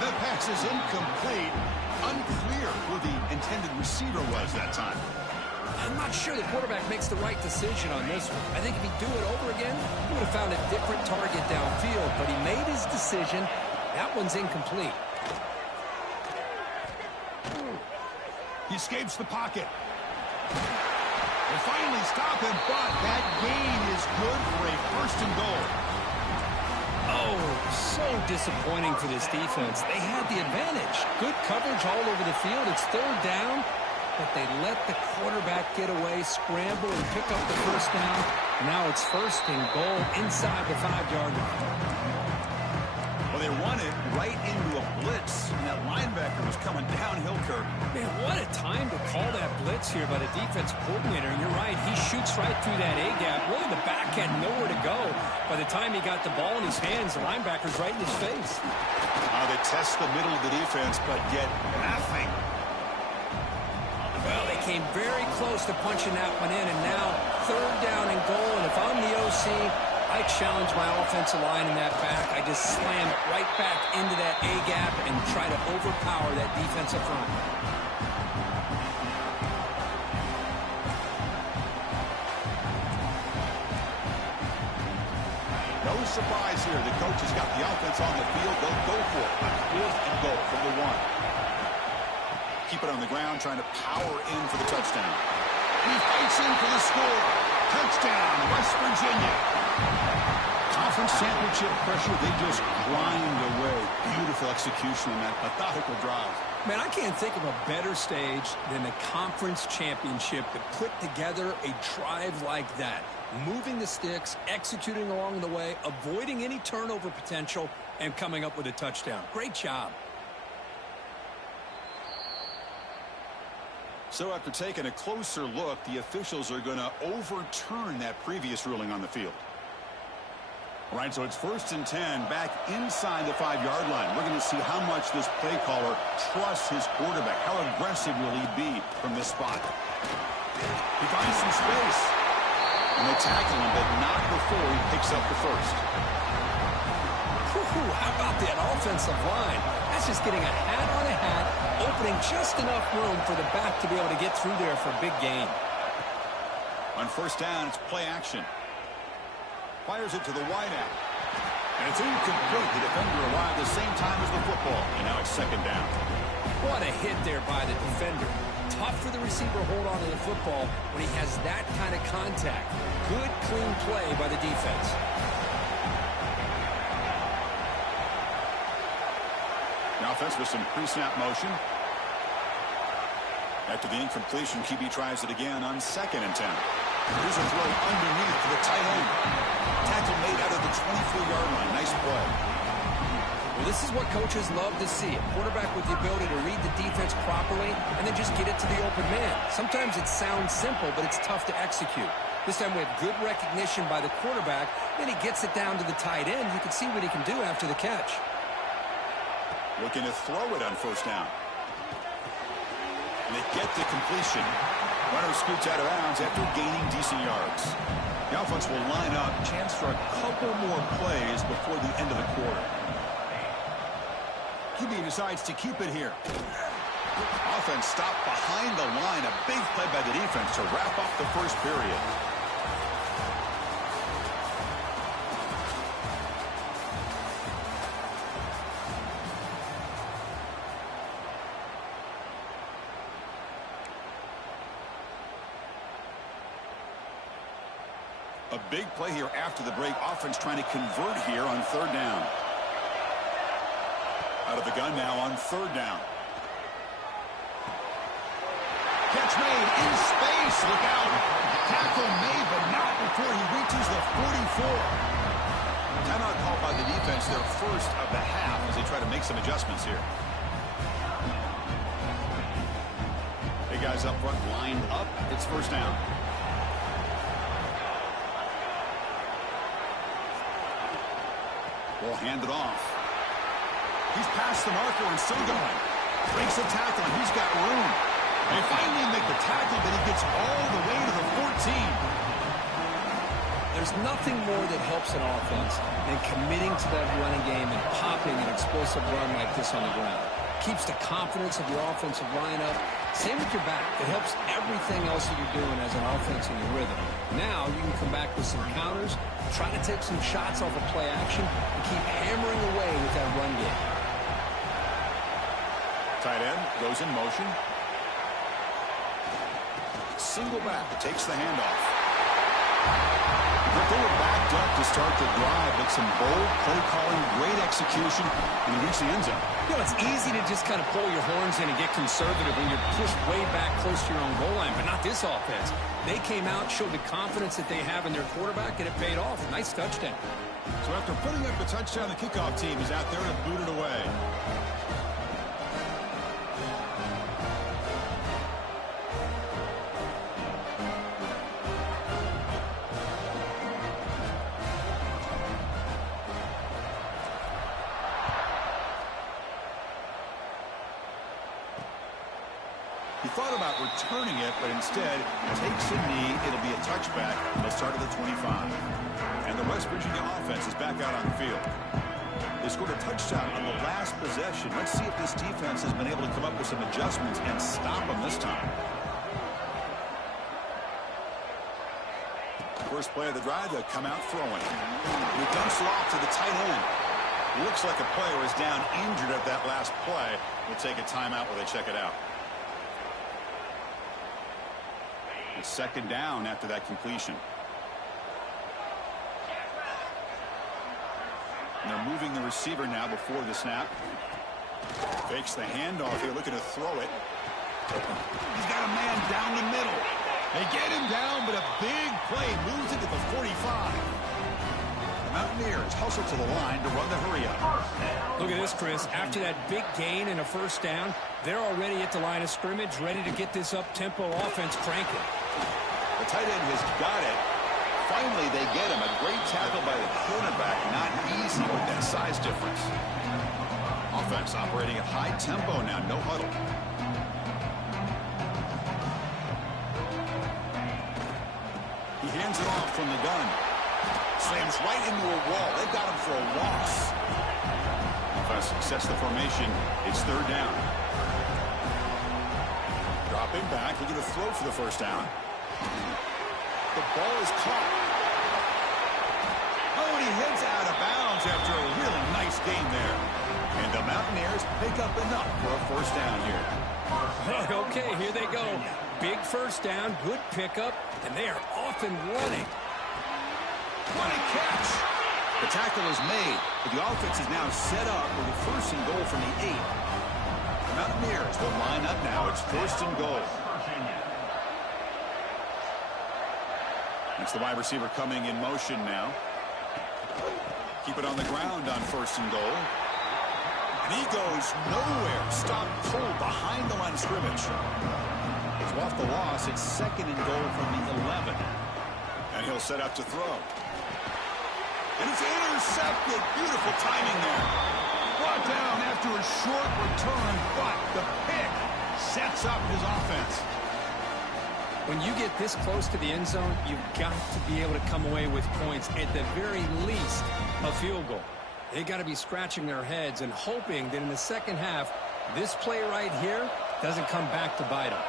The pass is incomplete. Unclear who the intended receiver was that time. I'm not sure the quarterback makes the right decision on this one. I think if he'd do it over again, he would have found a different target downfield, but he made his decision. That one's incomplete. He escapes the pocket. They finally stop him, but that gain is good for a 1st and goal. Oh, so disappointing for this defense. They had the advantage. Good coverage all over the field. It's 3rd down, but they let the quarterback get away, scramble, and pick up the 1st down. Now it's 1st and goal inside the 5-yard line. Well, they run it right into a blitz, and that linebacker was coming downhill, Kirk. Man, what a time to call that blitz here by the defense coordinator. And you're right, he shoots right through that A-gap. Really, the back had nowhere to go. By the time he got the ball in his hands, the linebacker's right in his face. They test the middle of the defense, but get nothing. Well, they came very close to punching that one in, and now 3rd down and goal. And if I'm the OC, I challenge my offensive line in that back. I just slam it right back into that A-gap and try to overpower that defensive front. No surprise here. The coach has got the offense on the field. They'll go for it on 4th and goal from the 1. Keep it on the ground, trying to power in for the touchdown. He fights in for the score. Touchdown, West Virginia. Conference championship pressure, they just grind away. Beautiful execution in that methodical drive. Man, I can't think of a better stage than the conference championship to put together a drive like that. Moving the sticks, executing along the way, avoiding any turnover potential, and coming up with a touchdown. Great job. So after taking a closer look, the officials are going to overturn that previous ruling on the field. All right, so it's 1st and 10 back inside the 5-yard line. We're going to see how much this play caller trusts his quarterback. How aggressive will he be from this spot? He finds some space. And they tackle him, but not before he picks up the 1st. How about that offensive line? That's just getting a hat on a hat, opening just enough room for the back to be able to get through there for a big gain. On 1st down, it's play action. Fires it to the wideout. And it's incomplete. The defender arrived at the same time as the football. And now it's 2nd down. What a hit there by the defender. Tough for the receiver to hold on to the football when he has that kind of contact. Good, clean play by the defense. The offense with some pre-snap motion. After the incompletion, QB tries it again on 2nd and 10. Here's a throw underneath to the tight end. Tackle made out of the 24-yard line. Nice play. Well, this is what coaches love to see. A quarterback with the ability to read the defense properly and then just get it to the open man. Sometimes it sounds simple, but it's tough to execute. This time we have good recognition by the quarterback. Then he gets it down to the tight end. You can see what he can do after the catch. Looking to throw it on 1st down. And they get the completion. Runner scoots out of bounds after gaining decent yards. The offense will line up. Chance for a couple more plays before the end of the quarter. QB decides to keep it here. Offense stopped behind the line. A big play by the defense to wrap up the 1st period. A big play here after the break. Offense trying to convert here on 3rd down. Out of the gun now on 3rd down. Catch made in space. Look out. Tackle made, but not before he reaches the 44. Timeout called by the defense, their first of the half, as they try to make some adjustments here. Hey, guys up front lined up. It's first down. Ball handed off. He's past the marker and still going. Breaks a tackle, and he's got room. They finally make the tackle, but he gets all the way to the 14. There's nothing more that helps an offense than committing to that running game and popping an explosive run like this on the ground. Keeps the confidence of your offensive line up. Same with your back. It helps everything else that you're doing as an offense in your rhythm. Now you can come back with some counters, try to take some shots off of play action, and keep hammering away with that run game. Tight end goes in motion. Single back, takes the handoff. They were backed up to start the drive, but some bold play calling, great execution, and he reached the end zone. You know, it's easy to just kind of pull your horns in and get conservative when you're pushed way back close to your own goal line, but not this offense. They came out, showed the confidence that they have in their quarterback, and it paid off. Nice touchdown. So after putting up the touchdown, the kickoff team is out there to boot it away. He thought about returning it, but instead takes a knee. It'll be a touchback. They'll start at the 25. And the West Virginia offense is back out on the field. They scored a touchdown on the last possession. Let's see if this defense has been able to come up with some adjustments and stop them this time. First play of the drive, they'll come out throwing. He dumps it off to the tight end. Looks like a player is down injured at that last play. We'll take a timeout while they check it out. It's second down after that completion. And they're moving the receiver now before the snap. Fakes the handoff here, looking to throw it. He's got a man down the middle. They get him down, but a big play moves it to the 45. The Mountaineers hustle to the line to run the hurry-up. Look at this, Chris. After that big gain and a first down, they're already at the line of scrimmage, ready to get this up-tempo offense cranking. The tight end has got it. Finally, they get him. A great tackle by the cornerback. Not easy with that size difference. Offense operating at high tempo now. No huddle. He hands it off from the gun. Slams right into a wall. They've got him for a loss. Offense sets the formation. It's third down. Dropping back. Looking to throw for the first down. The ball is caught. Oh, and he heads out of bounds after a really nice game there. And the Mountaineers pick up enough for a first down here. Okay, here they go. Big first down, good pickup, and they are off and running. What a catch! The tackle is made, but the offense is now set up with a first and goal from the 8. The Mountaineers will line up now. It's first and goal. It's the wide receiver coming in motion now. Keep it on the ground on first and goal. And he goes nowhere. Stopped cold behind the line of scrimmage. He's off the loss. It's second and goal from the 11. And he'll set up to throw. And it's intercepted. Beautiful timing there. Brought down after a short return, but the pick sets up his offense. When you get this close to the end zone, you've got to be able to come away with points, at the very least, a field goal. They got to be scratching their heads and hoping that in the second half, this play right here doesn't come back to bite them.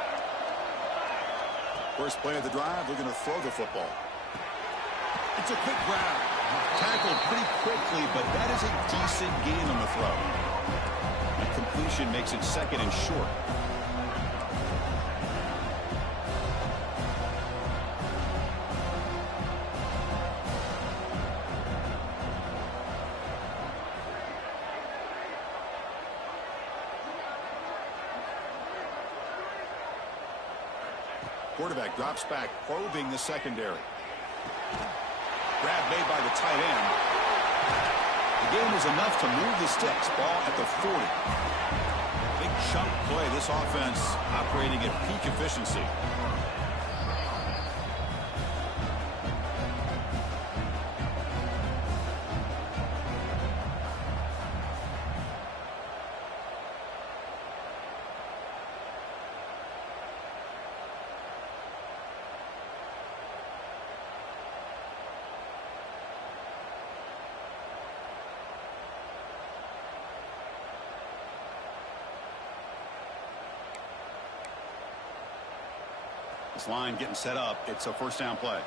First play of the drive, looking to throw the football. It's a quick grab. Tackled pretty quickly, but that is a decent gain on the throw. The completion makes it second and short. Quarterback drops back, probing the secondary. Grab made by the tight end. The game is enough to move the sticks. Ball at the 40. Big chunk play. This offense operating at peak efficiency. This line getting set up. It's a first down play.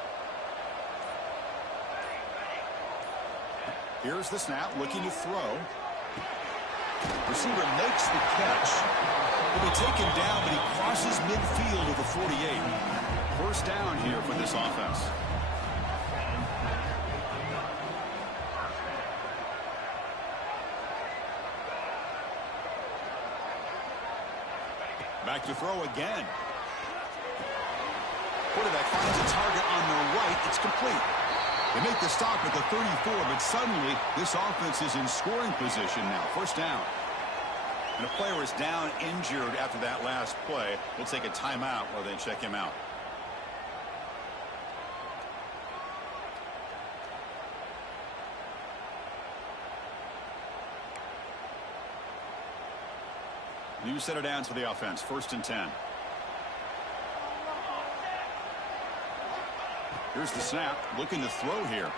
Here's the snap, looking to throw. Receiver makes the catch. He'll be taken down, but he crosses midfield to the 48. First down here for this offense. Back to throw again. Quarterback finds a target on the right. It's complete. They make the stop at the 34, but suddenly this offense is in scoring position now. First down. And a player is down injured after that last play. We'll take a timeout while they check him out. New set of downs for the offense. First and 10. Here's the snap, looking to throw here.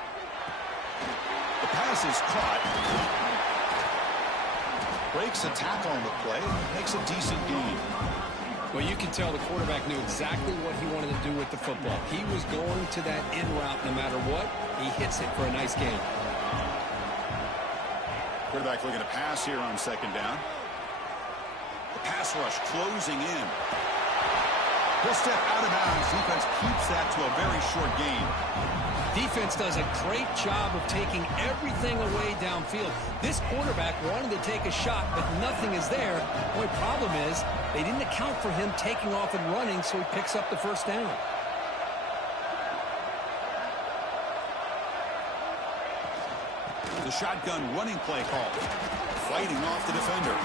The pass is caught. Breaks a tackle on the play, makes a decent gain. Well, you can tell the quarterback knew exactly what he wanted to do with the football. He was going to that in route no matter what. He hits it for a nice gain. Quarterback looking to pass here on second down. The pass rush closing in. He'll step out of bounds. Defense keeps that to a very short gain. Defense does a great job of taking everything away downfield. This quarterback wanted to take a shot, but nothing is there. The only problem is they didn't account for him taking off and running, so he picks up the first down. The shotgun running play call. Fighting off the defender.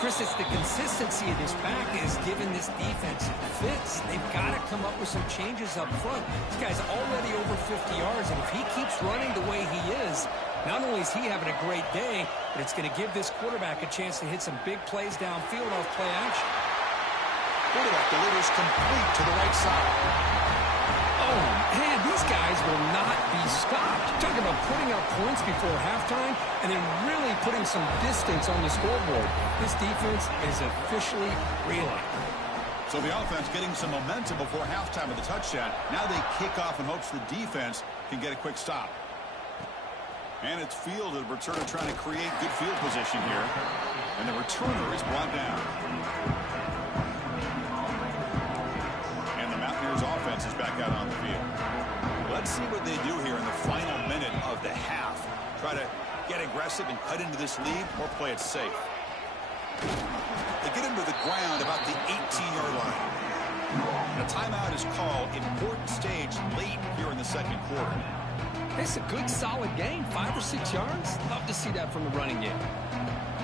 Chris, it's the consistency of this back is giving this defense fits. They've got to come up with some changes up front. This guy's already over 50 yards, and if he keeps running the way he is, not only is he having a great day, but it's going to give this quarterback a chance to hit some big plays downfield off play action. Quarterback delivers complete to the right side. Oh, man, these guys will not be stopped. Talking about putting up points before halftime and then really putting some distance on the scoreboard. This defense is officially reeling. So the offense getting some momentum before halftime with the touchdown. Now they kick off in hopes the defense can get a quick stop. And it's fielded. Returner trying to create good field position here. And the returner is brought down. And the Mountaineers offense is back out on the field. Let's see what they do here in the final minute of the half. Try to get aggressive and cut into this lead or play it safe. They get him to the ground about the 18-yard line. And a timeout is called. Important stage late here in the second quarter. It's a good, solid game. 5 or 6 yards. Love to see that from the running game.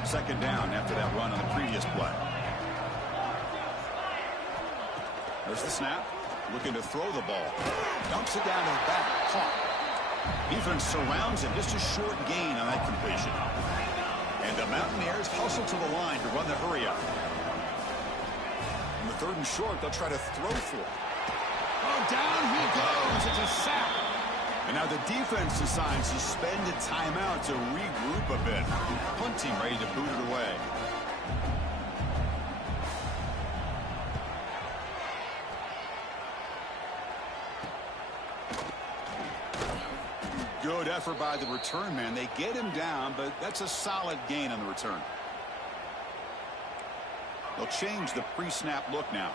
Second down after that run on the previous play. There's the snap. Looking to throw the ball. Dumps it down to the back. Caught. Defense surrounds him. Just a short gain on that completion. And the Mountaineers hustle to the line to run the hurry up. In the third and short, they'll try to throw for it. Oh, down he goes. It's a sack. And now the defense decides to spend a timeout to regroup a bit. Punt team ready to boot it away. Good effort by the return man. They get him down, but that's a solid gain on the return. They'll change the pre-snap look now.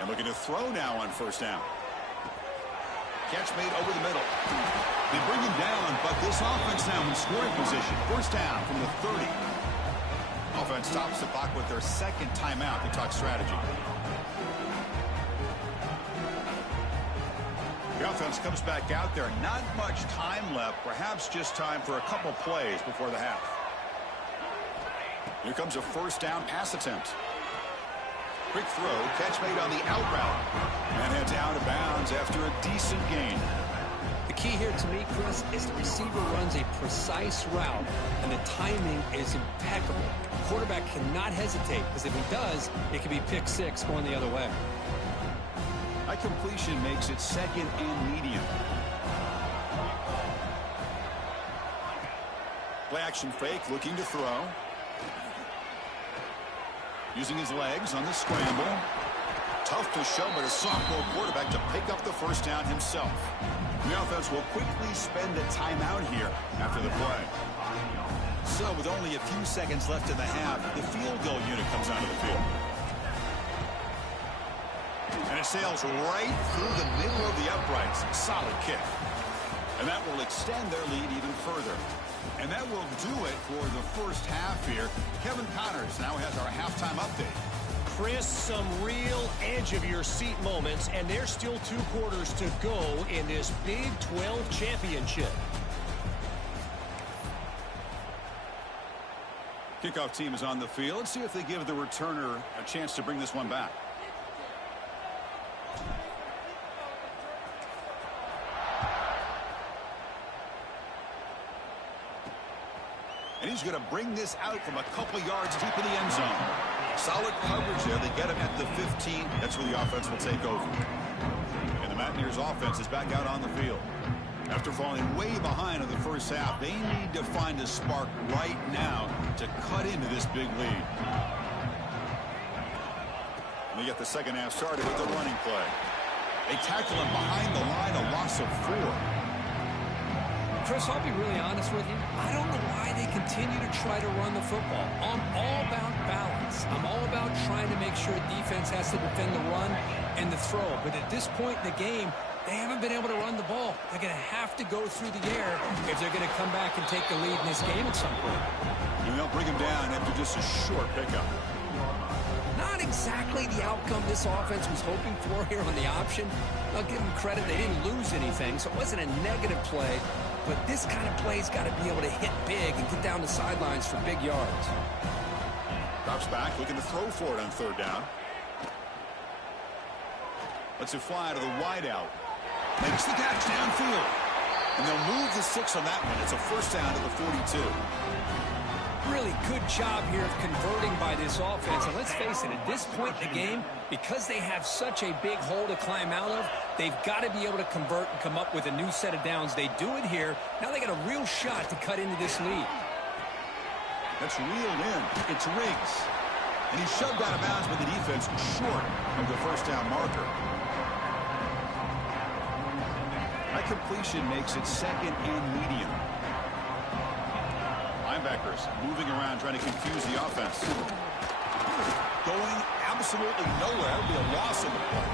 And looking to throw now on first down. Catch made over the middle. They bring him down, but this offense now in scoring position. First down from the 30. Offense stops the clock with their second timeout to talk strategy. The offense comes back out there. Not much time left. Perhaps just time for a couple plays before the half. Here comes a first down pass attempt. Quick throw, catch made on the out route. And heads out of bounds after a decent gain. The key here to me, Chris, is the receiver runs a precise route, and the timing is impeccable. The quarterback cannot hesitate, because if he does, it could be pick six going the other way. That completion makes it second and medium. Play action fake, looking to throw. Using his legs on the scramble. Tough to show, but a sophomore quarterback to pick up the first down himself. The offense will quickly spend a timeout here after the play. So with only a few seconds left in the half, the field goal unit comes onto the field. And it sails right through the middle of the uprights. Solid kick. And that will extend their lead even further. And that will do it for the first half here. Kevin Connors now has our halftime update. Chris, some real edge-of-your-seat moments, and there's still 2 quarters to go in this Big 12 championship. Kickoff team is on the field. Let's see if they give the returner a chance to bring this one back. And he's going to bring this out from a couple yards deep in the end zone. Solid coverage there. They get him at the 15. That's where the offense will take over. And the Mountaineers offense is back out on the field. After falling way behind in the first half, they need to find a spark right now to cut into this big lead. And they get the second half started with a running play. They tackle him behind the line, a loss of 4. Chris, I'll be really honest with you. I don't know why they continue to try to run the football. I'm all about balance. I'm all about trying to make sure defense has to defend the run and the throw. But at this point in the game, they haven't been able to run the ball. They're going to have to go through the air if they're going to come back and take the lead in this game at some point. And they'll bring him down after just a short pickup. Not exactly the outcome this offense was hoping for here on the option. I'll give them credit. They didn't lose anything, so it wasn't a negative play. But this kind of play's got to be able to hit big and get down the sidelines for big yards. Drops back, looking to throw for it on third down. Lets it fly to the wideout. Makes the catch downfield. And they'll move the 6 on that one. It's a first down to the 42. Really good job here of converting by this offense. And let's face it, at this point in the game, because they have such a big hole to climb out of, they've got to be able to convert and come up with a new set of downs. They do it here. Now they got a real shot to cut into this lead. That's reeled in. It's Riggs. And he's shoved out of bounds with the defense short of the first down marker. That completion makes it second and medium. Linebackers moving around, trying to confuse the offense. Going absolutely nowhere. That would be a loss in the play.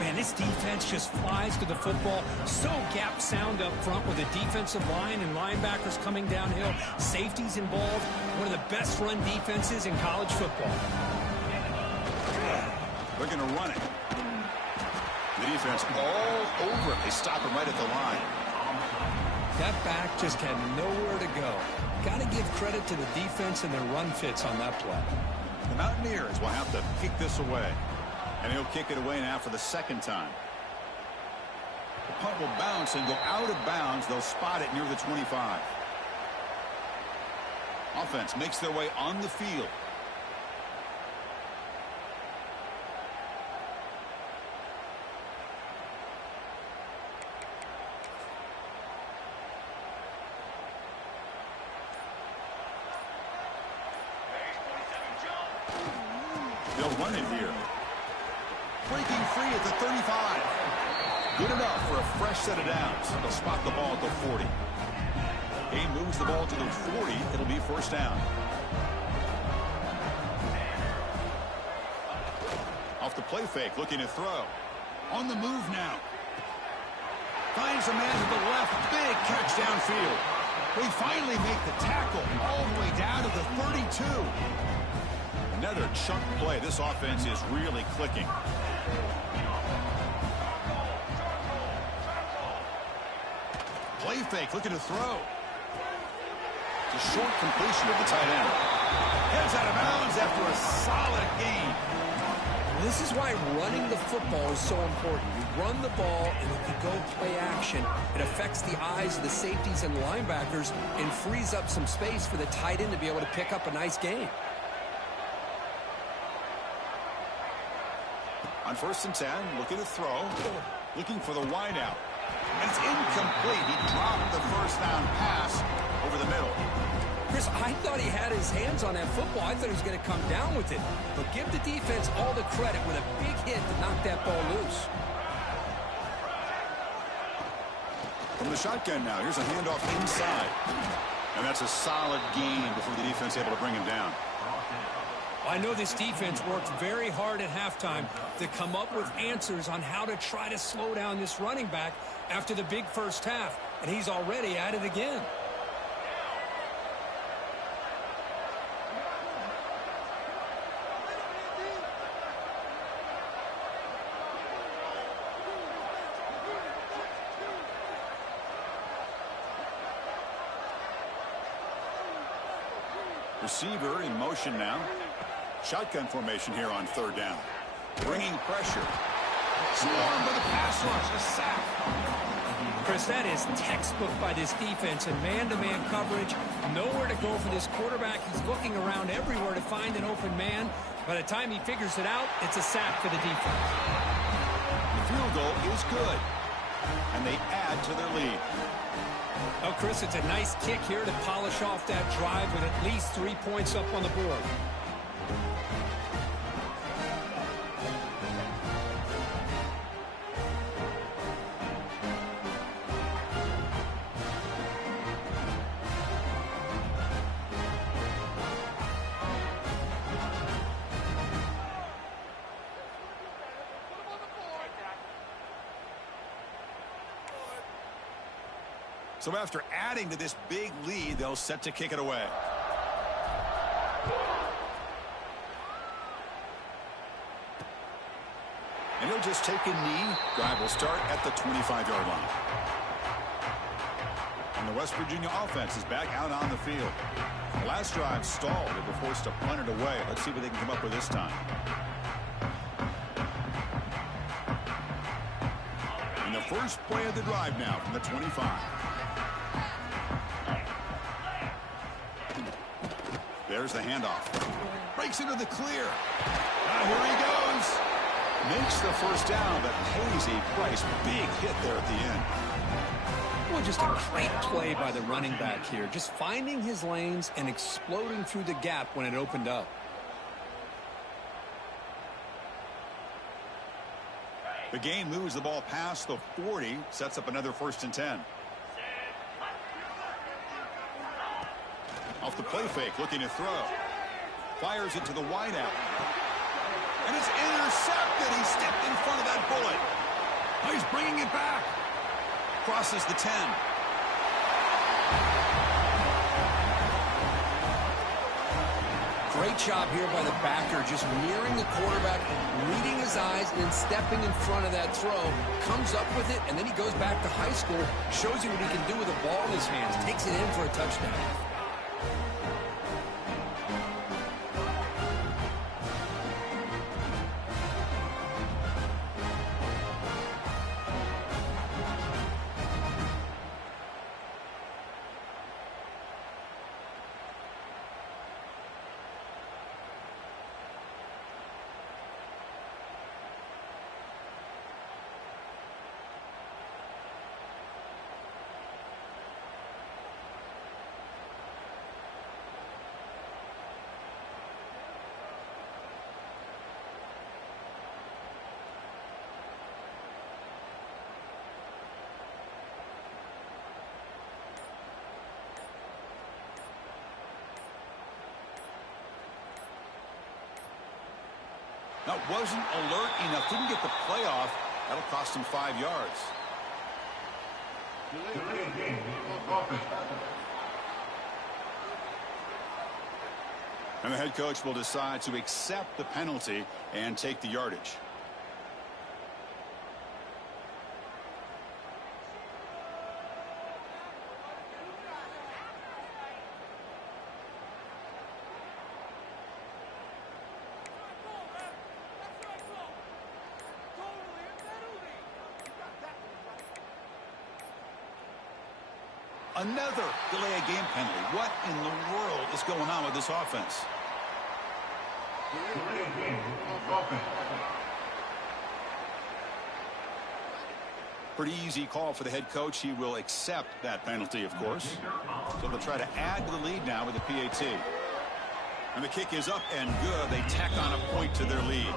Man, this defense just flies to the football. So gap sound up front with a defensive line and linebackers coming downhill. Safeties involved. One of the best run defenses in college football. They're going to run it. The defense all over it. They stop him right at the line. That back just had nowhere to go. Got to give credit to the defense and their run fits on that play. The Mountaineers will have to kick this away. And he'll kick it away now for the second time. The punt will bounce and go out of bounds. They'll spot it near the 25. Offense makes their way on the field. They'll run it here. Breaking free at the 35. Good enough for a fresh set of downs. They'll spot the ball at the 40. He moves the ball to the 40. It'll be first down. Off the play fake, looking to throw. On the move now. There's a man to the left. Big catch downfield. We finally make the tackle all the way down to the 32. Another chunk play. This offense is really clicking. Play fake, looking to throw. It's a short completion of the tight end. Heads out of bounds after a solid gain. This is why running the football is so important. You run the ball, and if you go play action, it affects the eyes of the safeties and linebackers and frees up some space for the tight end to be able to pick up a nice gain. On 1st and 10, looking to throw. Looking for the wide out. And it's incomplete. He dropped the first down pass over the middle. Chris, I thought he had his hands on that football. I thought he was going to come down with it. But give the defense all the credit with a big hit to knock that ball loose. From the shotgun now, here's a handoff inside. And that's a solid gain before the defense able to bring him down. I know this defense worked very hard at halftime to come up with answers on how to try to slow down this running back after the big first half. And he's already at it again. Receiver in motion now. Shotgun formation here on 3rd down. Bringing pressure. Swarmed by the pass rush. A sack. Chris, that is textbook by this defense in man-to-man coverage. Nowhere to go for this quarterback. He's looking around everywhere to find an open man. By the time he figures it out, it's a sack for the defense. The field goal is good. And they add to their lead. Oh, Chris, it's a nice kick here to polish off that drive with at least 3 points up on the board. So after adding to this big lead, they'll set to kick it away. And he'll just take a knee. Drive will start at the 25-yard line. And the West Virginia offense is back out on the field. The last drive stalled. They were forced to punt it away. Let's see what they can come up with this time. And the first play of the drive now from the 25. There's the handoff. Breaks into the clear. Here he goes. Makes the first down, but pays a price. Big hit there at the end. Well, just a great play by the running back here. Just finding his lanes and exploding through the gap when it opened up. The gain moves the ball past the 40. Sets up another 1st and 10. Off the play fake, looking to throw. Fires it to the wideout. And it's intercepted. He stepped in front of that bullet. Oh, he's bringing it back. Crosses the 10. Great job here by the backer, just nearing the quarterback, reading his eyes, and then stepping in front of that throw. Comes up with it, and then he goes back to high school, shows you what he can do with the ball in his hands, takes it in for a touchdown. That wasn't alert enough. Didn't get the play off. That'll cost him 5 yards. And the head coach will decide to accept the penalty and take the yardage. Another delay of game penalty. What in the world is going on with this offense? Pretty easy call for the head coach. He will accept that penalty, of course. So they'll try to add to the lead now with the PAT. And the kick is up and good. They tack on a point to their lead.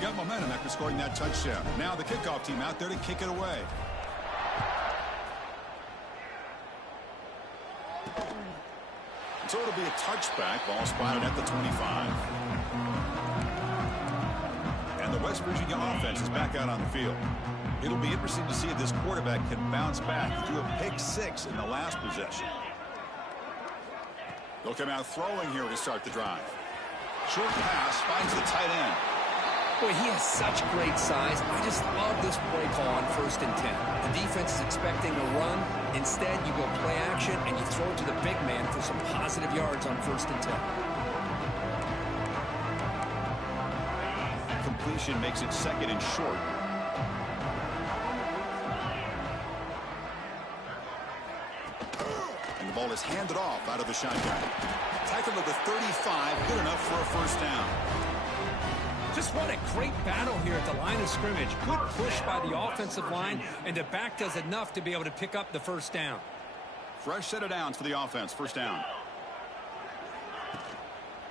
Got momentum after scoring that touchdown. Now the kickoff team out there to kick it away. So it'll be a touchback. Ball spotted at the 25. And the West Virginia offense is back out on the field. It'll be interesting to see if this quarterback can bounce back and do a pick six in the last possession. They'll come out throwing here to start the drive. Short pass finds the tight end. Boy, he has such great size. I just love this play call on 1st and 10. The defense is expecting a run. Instead, you go play action, and you throw it to the big man for some positive yards on 1st and 10. Completion makes it 2nd and short. And the ball is handed off out of the shotgun. Tackle at the 35, good enough for a 1st down. Just what a great battle here at the line of scrimmage. Good push by the offensive line, and the back does enough to be able to pick up the 1st down. Fresh set of downs for the offense. 1st down.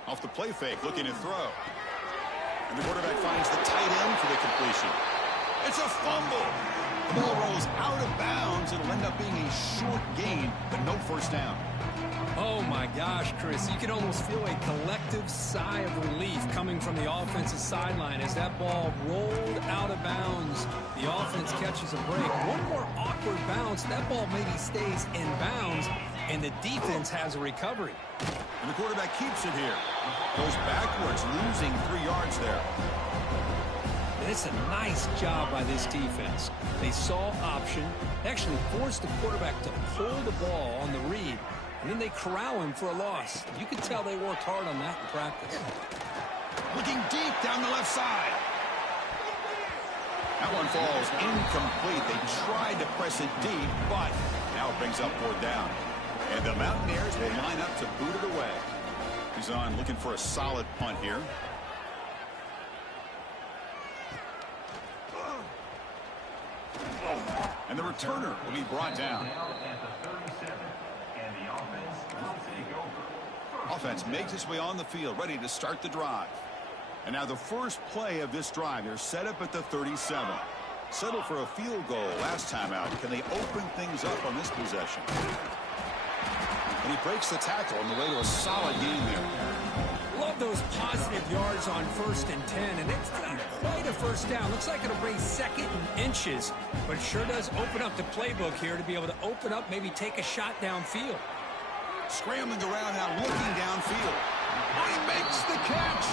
Off the play fake, looking to throw. And the quarterback finds the tight end for the completion. It's a fumble. The ball rolls out of bounds. It'll end up being a short gain, but no 1st down. Oh, my gosh, Chris. You can almost feel a collective sigh of relief coming from the offensive sideline as that ball rolled out of bounds. The offense catches a break. One more awkward bounce. That ball maybe stays in bounds, and the defense has a recovery. And the quarterback keeps it here. Goes backwards, losing 3 yards there. And it's a nice job by this defense. They saw option, actually forced the quarterback to pull the ball on the read, and then they corral him for a loss. You can tell they worked hard on that in practice. Looking deep down the left side. That one falls incomplete. They tried to press it deep, but now it brings up 4th down. And the Mountaineers will line up to boot it away. He's on looking for a solid punt here. And the returner will be brought down. Offense makes its way on the field, ready to start the drive. And now the first play of this drive, they're set up at the 37. Settled for a field goal last time out. Can they open things up on this possession? And he breaks the tackle on the way to a solid gain there. Love those positive yards on 1st and 10, and it's not quite a 1st down. Looks like it'll bring 2nd and inches, but it sure does open up the playbook here to be able to open up, maybe take a shot downfield. Scrambling around now, looking downfield. Oh, he makes the catch.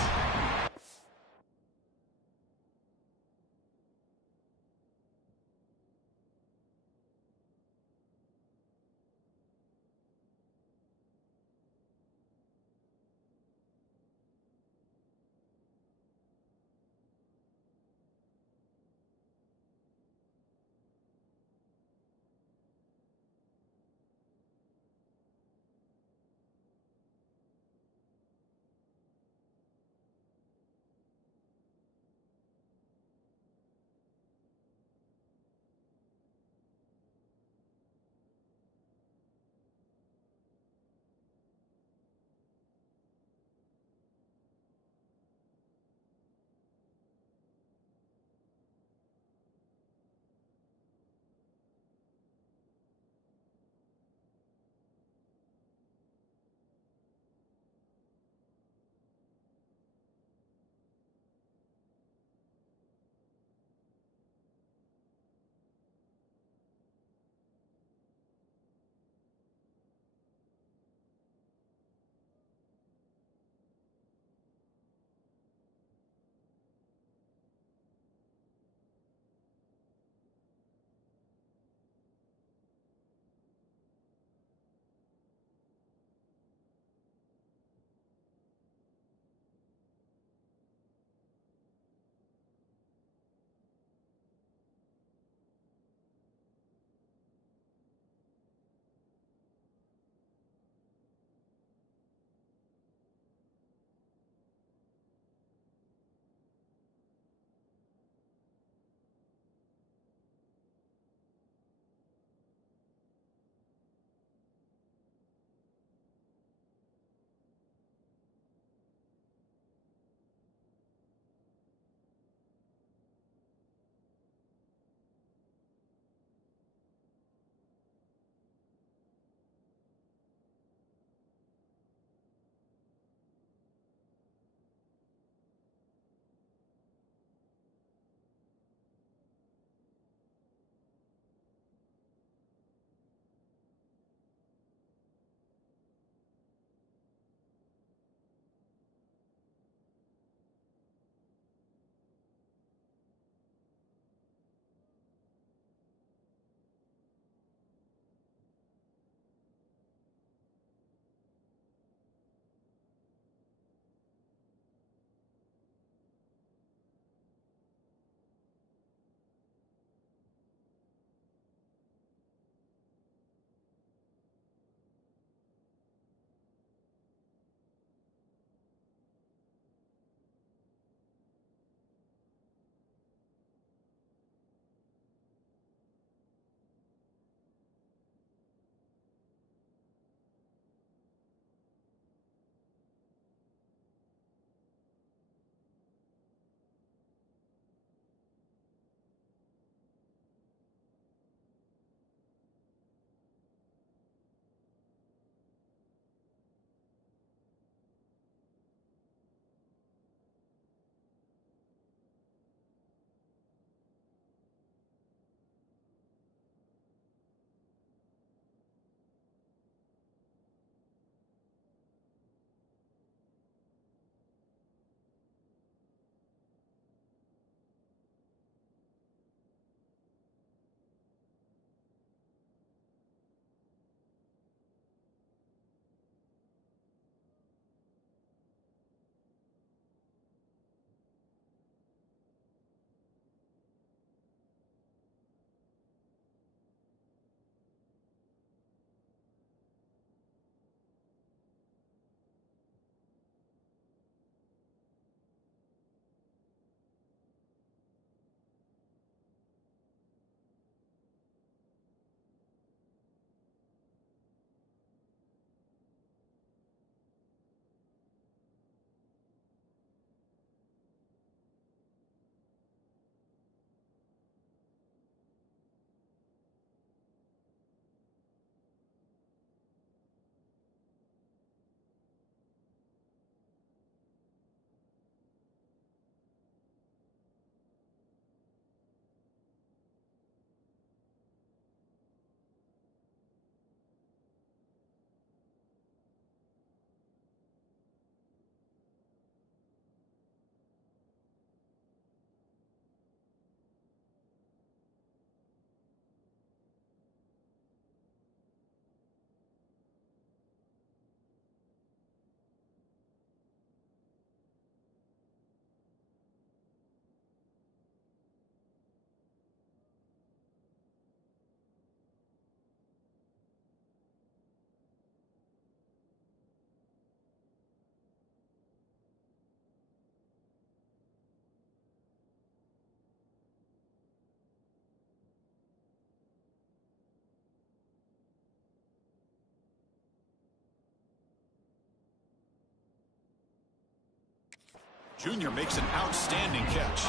Junior makes an outstanding catch.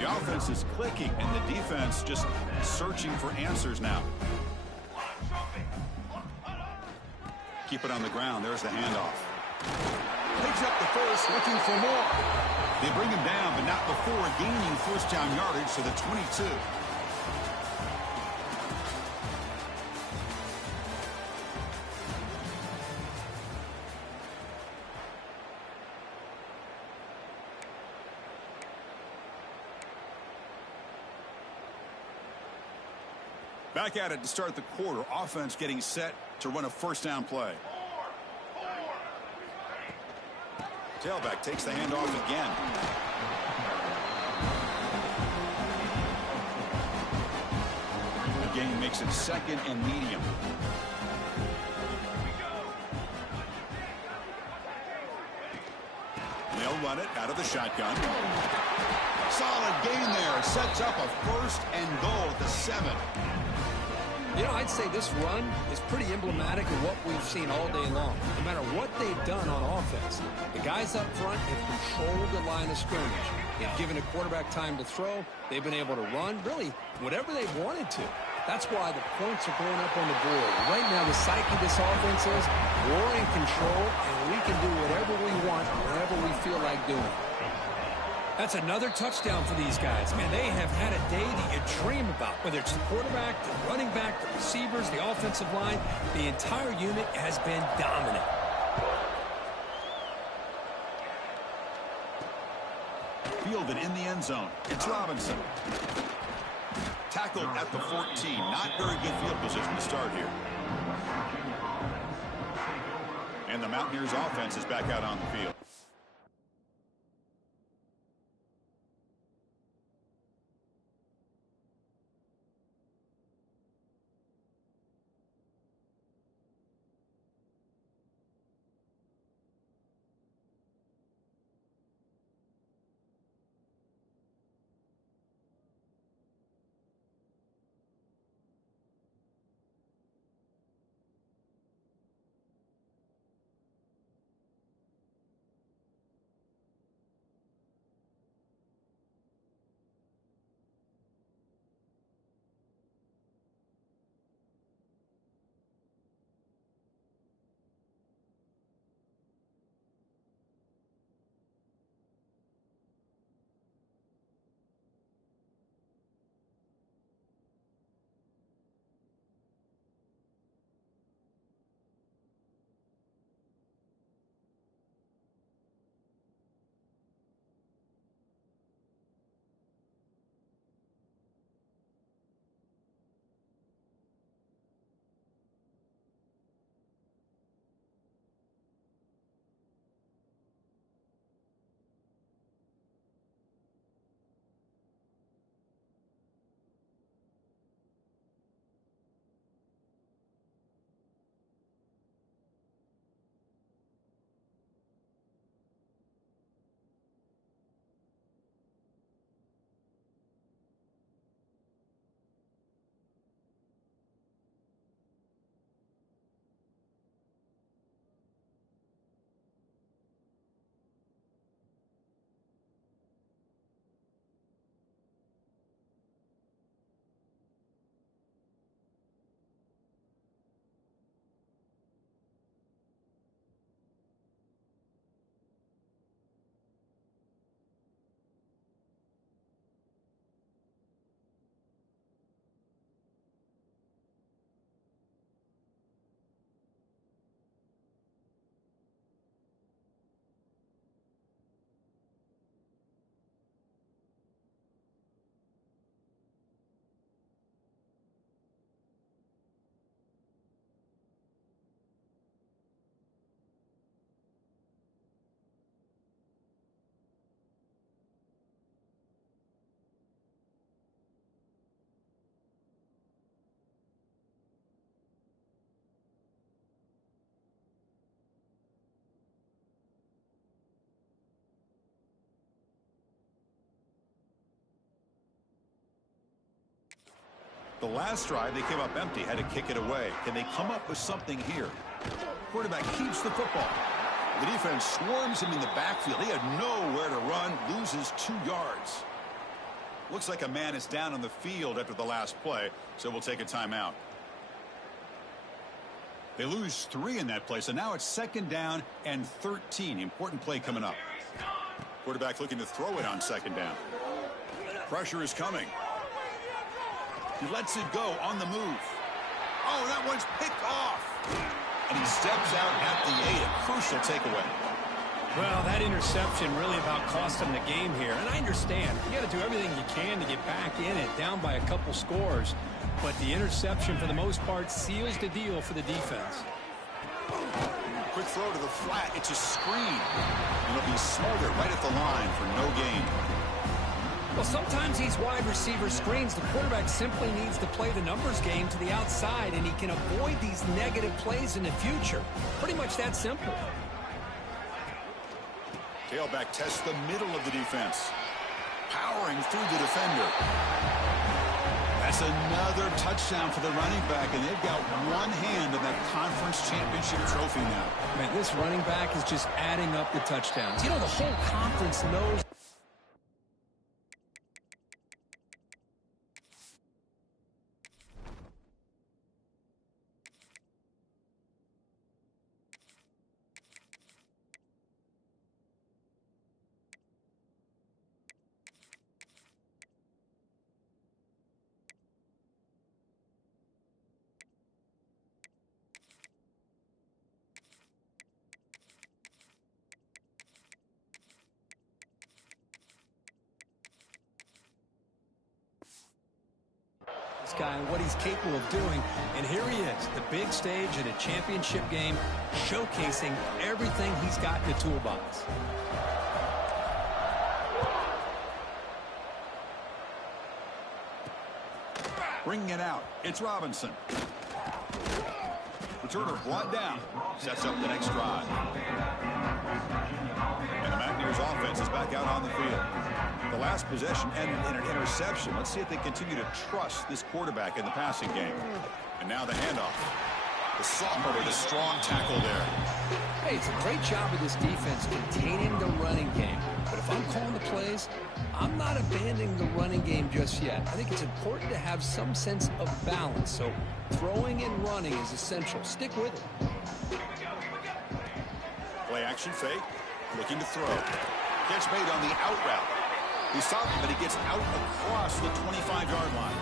The offense is clicking, and the defense just searching for answers now. Keep it on the ground. There's the handoff. Picks up the first, looking for more. They bring him down, but not before gaining first down yardage to the 22. Back at it to start the quarter. Offense getting set to run a first down play. Tailback takes the handoff again. The game makes it second and medium. They'll run it out of the shotgun. Solid gain there. Sets up a first and goal at the 7. You know, I'd say this run is pretty emblematic of what we've seen all day long. No matter what they've done on offense, the guys up front have controlled the line of scrimmage. They've given a quarterback time to throw. They've been able to run, really, whatever they've wanted to. That's why the points are going up on the board. Right now, the psyche of this offense is we're in control, and we can do whatever we want, whenever we feel like doing. That's another touchdown for these guys. Man, they have had a day that you dream about. Whether it's the quarterback, the running back, the receivers, the offensive line, the entire unit has been dominant. Fielded in the end zone. It's Robinson. Tackled at the 14. Not very good field position to start here. And the Mountaineers offense is back out on the field. The last drive, they came up empty, had to kick it away. Can they come up with something here? Quarterback keeps the football. The defense swarms him in the backfield. He had nowhere to run, loses 2 yards. Looks like a man is down on the field after the last play, so we'll take a timeout. They lose 3 in that play, so now it's 2nd down and 13. Important play coming up. Quarterback looking to throw it on 2nd down. Pressure is coming. He lets it go on the move. Oh, that one's picked off. And he steps out at the 8, a crucial takeaway. Well, that interception really about cost them the game here. And I understand. You got to do everything you can to get back in it, down by a couple scores. But the interception, for the most part, seals the deal for the defense. Quick throw to the flat. It's a screen. And it'll be smothered right at the line for no gain. Well, sometimes these wide receiver screens, the quarterback simply needs to play the numbers game to the outside, and he can avoid these negative plays in the future. Pretty much that simple. Tailback tests the middle of the defense. Powering through the defender. That's another touchdown for the running back, and they've got one hand on that conference championship trophy now. Man, this running back is just adding up the touchdowns. You know, the whole conference knows. Guy and what he's capable of doing, and here he is, the big stage at a championship game, showcasing everything he's got in the toolbox. Bringing it out, it's Robinson. Returner brought down, sets up the next drive. And the Mountaineers offense is back out on the field. The last possession ended in an interception. Let's see if they continue to trust this quarterback in the passing game. And now the handoff. The sophomore with a strong tackle there. Hey, it's a great job of this defense containing the running game. But if I'm calling the plays, I'm not abandoning the running game just yet. I think it's important to have some sense of balance. So throwing and running is essential. Stick with it. Play action fake. Looking to throw. Catch made on the out route. He stopped him, but he gets out across the 25-yard line.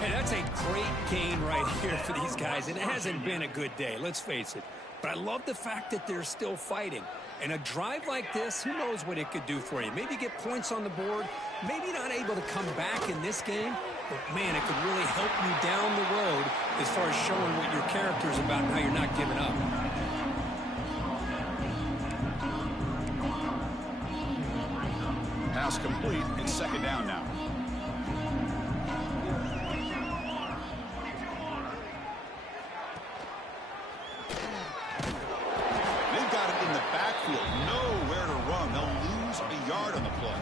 Hey, that's a great gain right here for these guys. And it hasn't been a good day, let's face it. But I love the fact that they're still fighting. And a drive like this, who knows what it could do for you. Maybe get points on the board. Maybe not able to come back in this game. But, man, it could really help you down the road as far as showing what your character's about and how you're not giving up. Pass complete. It's 2nd down now. They've got it in the backfield. Nowhere to run. They'll lose a yard on the play.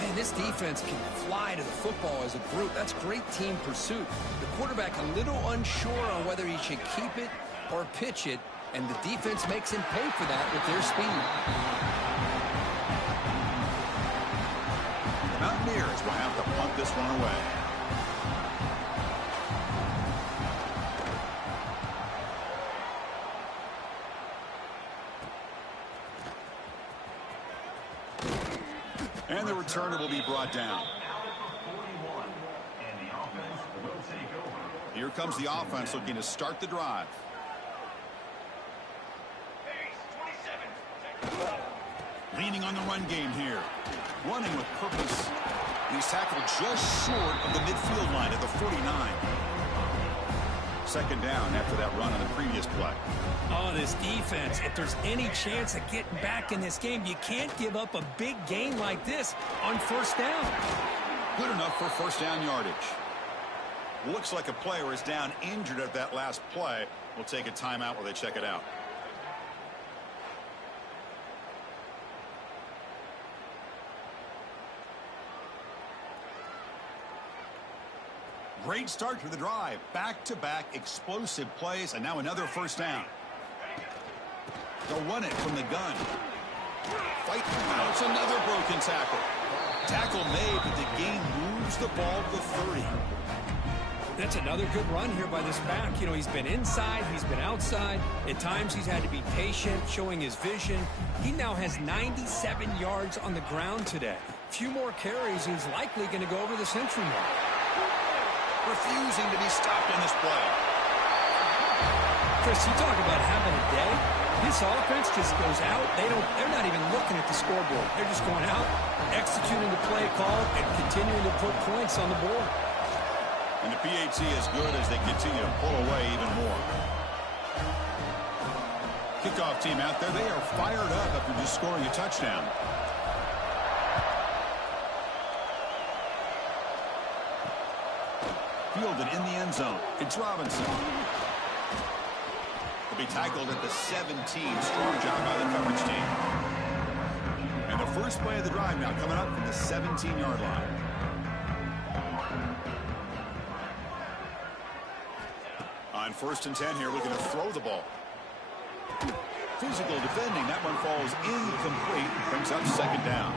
Man, this defense can fly to the football as a group. That's great team pursuit. The quarterback a little unsure on whether he should keep it or pitch it, and the defense makes him pay for that with their speed. Mountaineers will have to punt this one away. And the returner will be brought down. Here comes the offense looking to start the drive. Leaning on the run game here. Running with purpose. He's tackled just short of the midfield line at the 49. 2nd down after that run on the previous play. Oh, this defense, if there's any chance of getting back in this game, you can't give up a big gain like this on 1st down. Good enough for 1st down yardage. Looks like a player is down injured at that last play. We'll take a timeout while they check it out. Great start to the drive. Back-to-back explosive plays, and now another 1st down. They'll run it from the gun. Fight. Now it's another broken tackle. Tackle made, but the game moves the ball to the 30. That's another good run here by this back. You know, he's been inside, he's been outside. At times he's had to be patient, showing his vision. He now has 97 yards on the ground today. Few more carries, he's likely going to go over the century mark. Refusing to be stopped in this play. Chris, you talk about having a day. This offense just goes out. They're not even looking at the scoreboard. They're just going out, executing the play call, and continuing to put points on the board. And the PAT is good as they continue to pull away even more. Kickoff team out there, they are fired up after just scoring a touchdown. Fielded in the end zone. It's Robinson. He'll be tackled at the 17. Strong job by the coverage team. And the first play of the drive now coming up from the 17-yard line. On 1st and 10 here, looking to throw the ball. Physical defending. That one falls incomplete. Brings up 2nd down.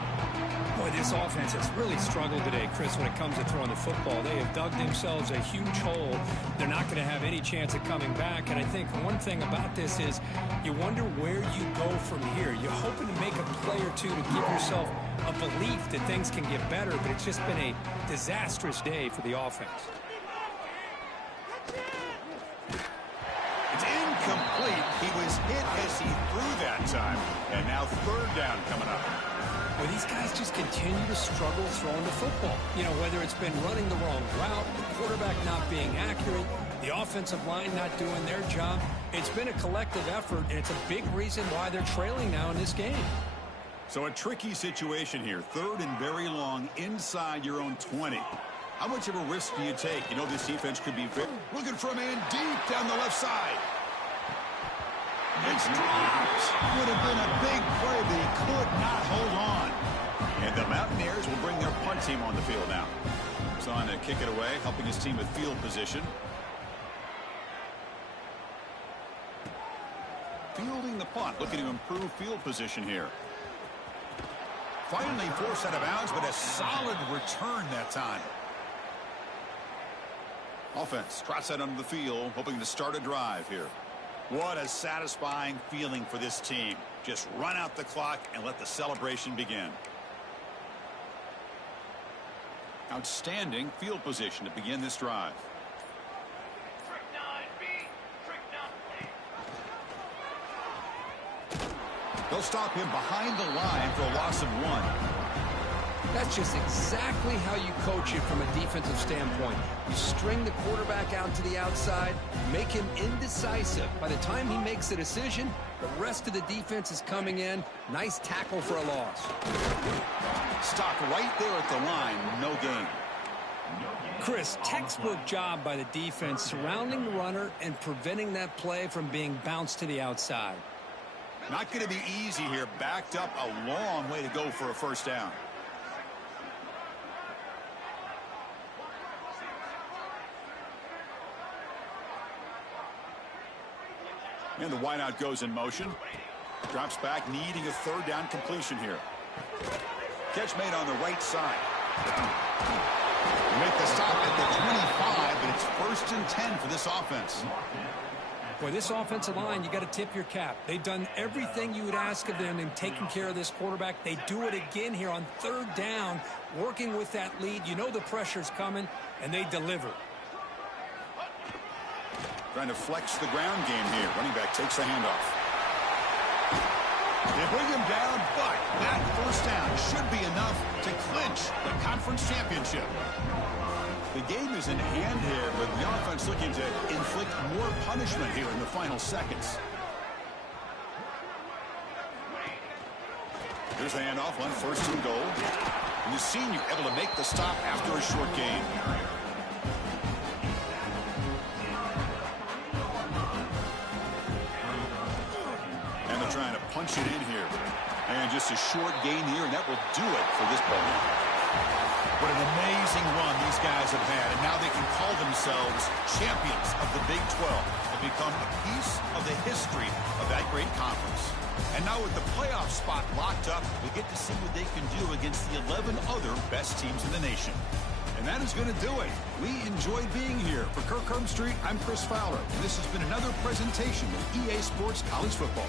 Boy, this offense has really struggled today, Chris, when it comes to throwing the football. They have dug themselves a huge hole. They're not going to have any chance of coming back. And I think one thing about this is you wonder where you go from here. You're hoping to make a play or two to give yourself a belief that things can get better, but it's just been a disastrous day for the offense. It's incomplete. He was hit as he threw that time. And now 3rd down coming up. Well, these guys just continue to struggle throwing the football. You know, whether it's been running the wrong route, the quarterback not being accurate, the offensive line not doing their job. It's been a collective effort, and it's a big reason why they're trailing now in this game. So a tricky situation here. 3rd and very long inside your own 20. How much of a risk do you take? You know this defense could be looking for a man deep down the left side. It's dropped. Would have been a big play, but he could not hold on. And the Mountaineers will bring their punt team on the field now. He's on to kick it away, helping his team with field position. Fielding the punt, looking to improve field position here. Finally forced out of bounds, but a solid return that time. Offense trots that under the field, hoping to start a drive here. What a satisfying feeling for this team. Just run out the clock and let the celebration begin. Outstanding field position to begin this drive. They'll stop him behind the line for a loss of 1. That's just exactly how you coach it from a defensive standpoint. You string the quarterback out to the outside, make him indecisive. By the time he makes a decision, the rest of the defense is coming in. Nice tackle for a loss. Stop right there at the line. No gain. Chris, textbook job by the defense surrounding the runner and preventing that play from being bounced to the outside. Not going to be easy here. Backed up a long way to go for a 1st down. And the wideout goes in motion. Drops back, needing a 3rd down completion here. Catch made on the right side. Make the stop at the 25, but it's 1st and 10 for this offense. Boy, this offensive line, you got to tip your cap. They've done everything you would ask of them in taking care of this quarterback. They do it again here on 3rd down, working with that lead. You know the pressure's coming, and they deliver. Trying to flex the ground game here. Running back takes the handoff. They bring him down, but that 1st down should be enough to clinch the conference championship. The game is in hand here, but the offense looking to inflict more punishment here in the final seconds. Here's the handoff on 1st and goal. And the senior able to make the stop after a short gain. Trying to punch it in here. And just a short gain here, and that will do it for this ball game. What an amazing run these guys have had, and now they can call themselves champions of the Big 12 and become a piece of the history of that great conference. And now with the playoff spot locked up, we get to see what they can do against the 11 other best teams in the nation. And that is going to do it. We enjoyed being here. For Kirk Herbstreit, I'm Chris Fowler, and this has been another presentation of EA Sports College Football.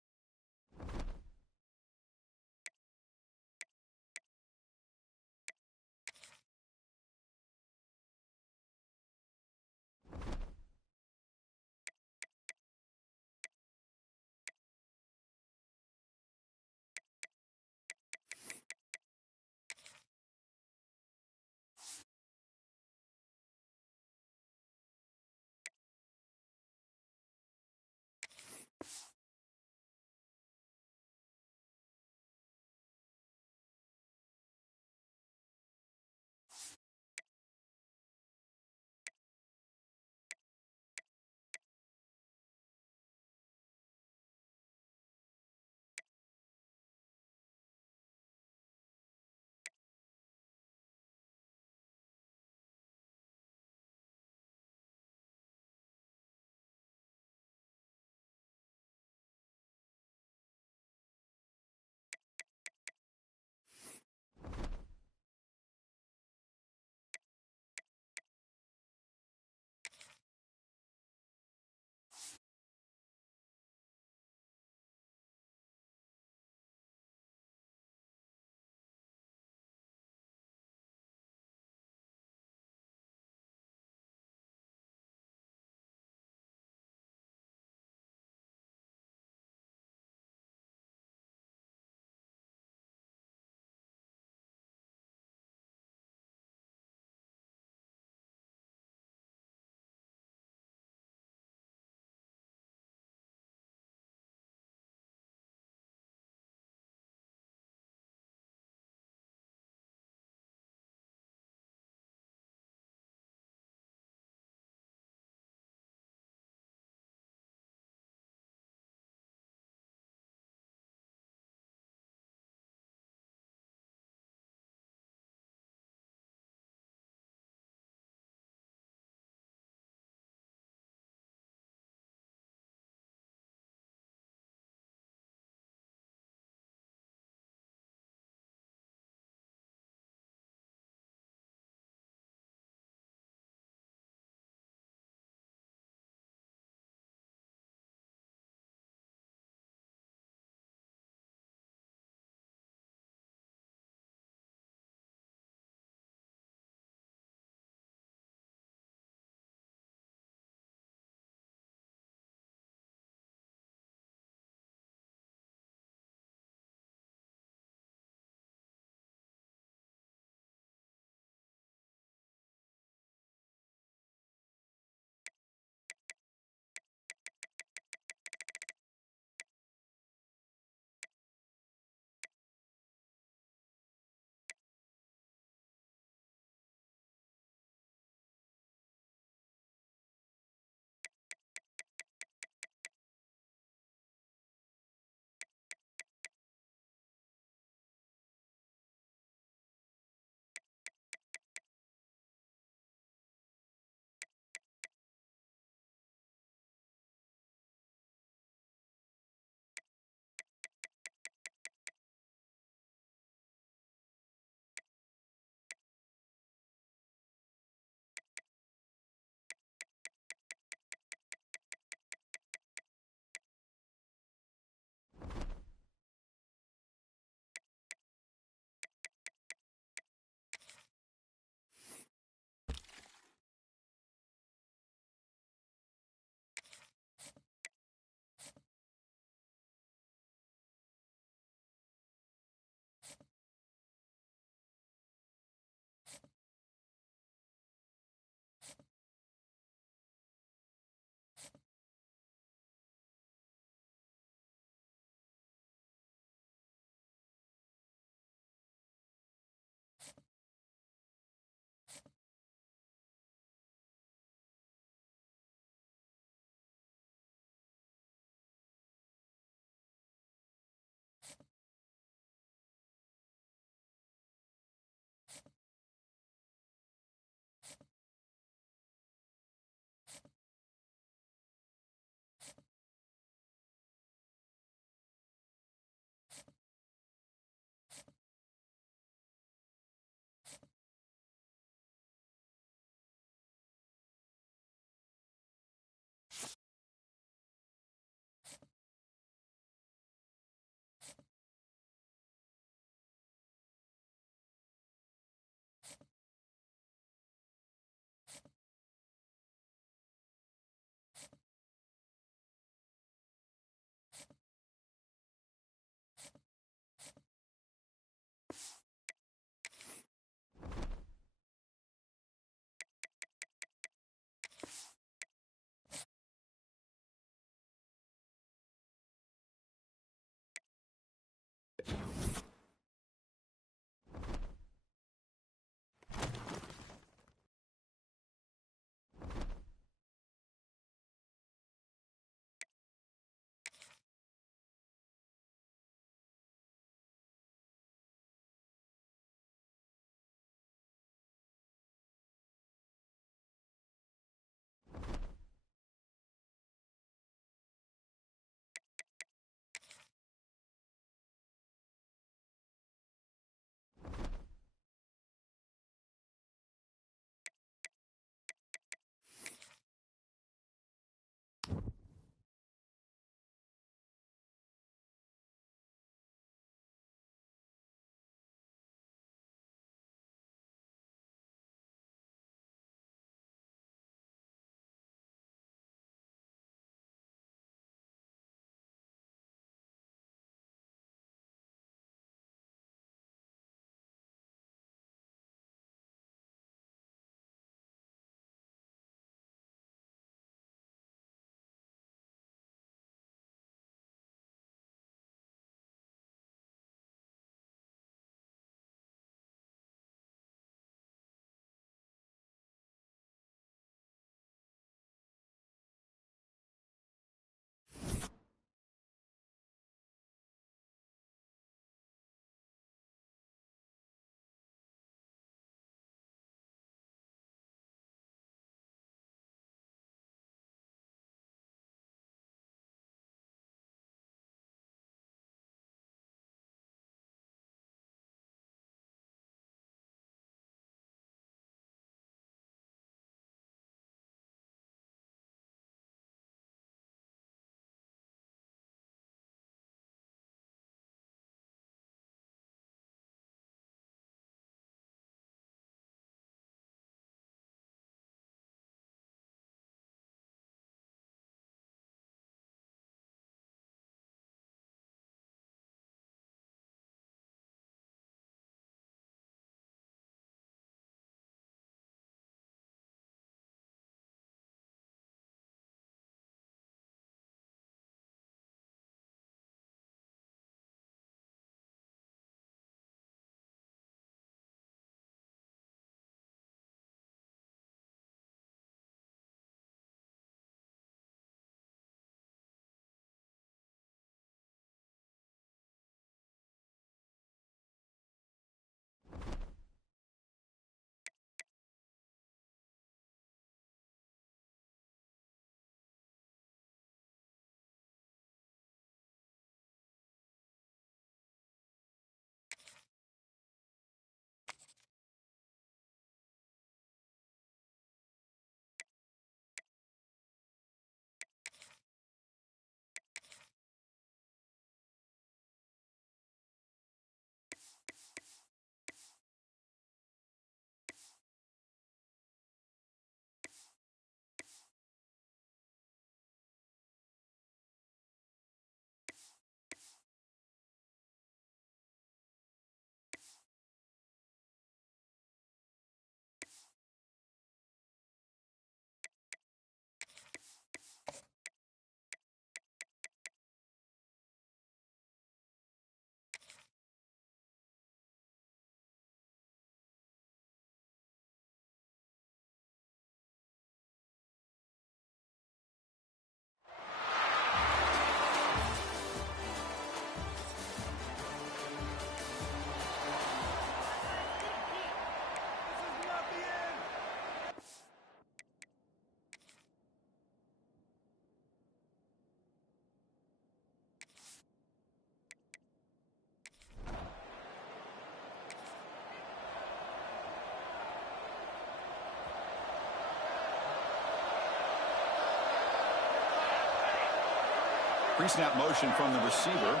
Pre-snap motion from the receiver.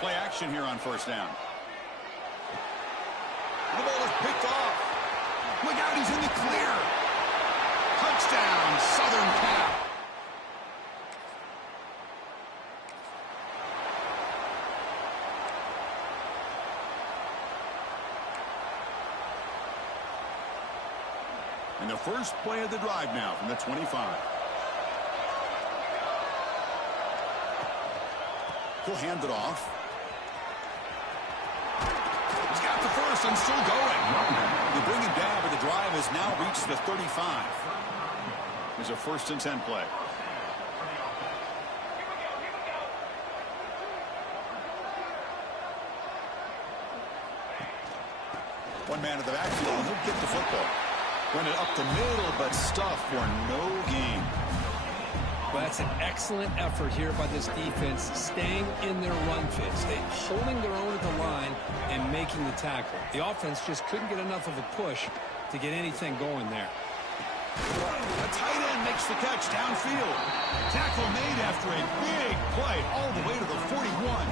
Play action here on first down. The ball is picked off. Look out, he's in the clear. Touchdown, Southern Cal. And the first play of the drive now from the 25. He'll hand it off. He's got the first and still going. They bring him down, but the drive has now reached the 35. There's a 1st and 10 play. One man at the backfield, and he'll get the football. Run it up the middle, but stuff for no gain. Well, that's an excellent effort here by this defense, staying in their run fits. They holding their own at the line and making the tackle. The offense just couldn't get enough of a push to get anything going there. A tight end makes the catch downfield. Tackle made after a big play all the way to the 41.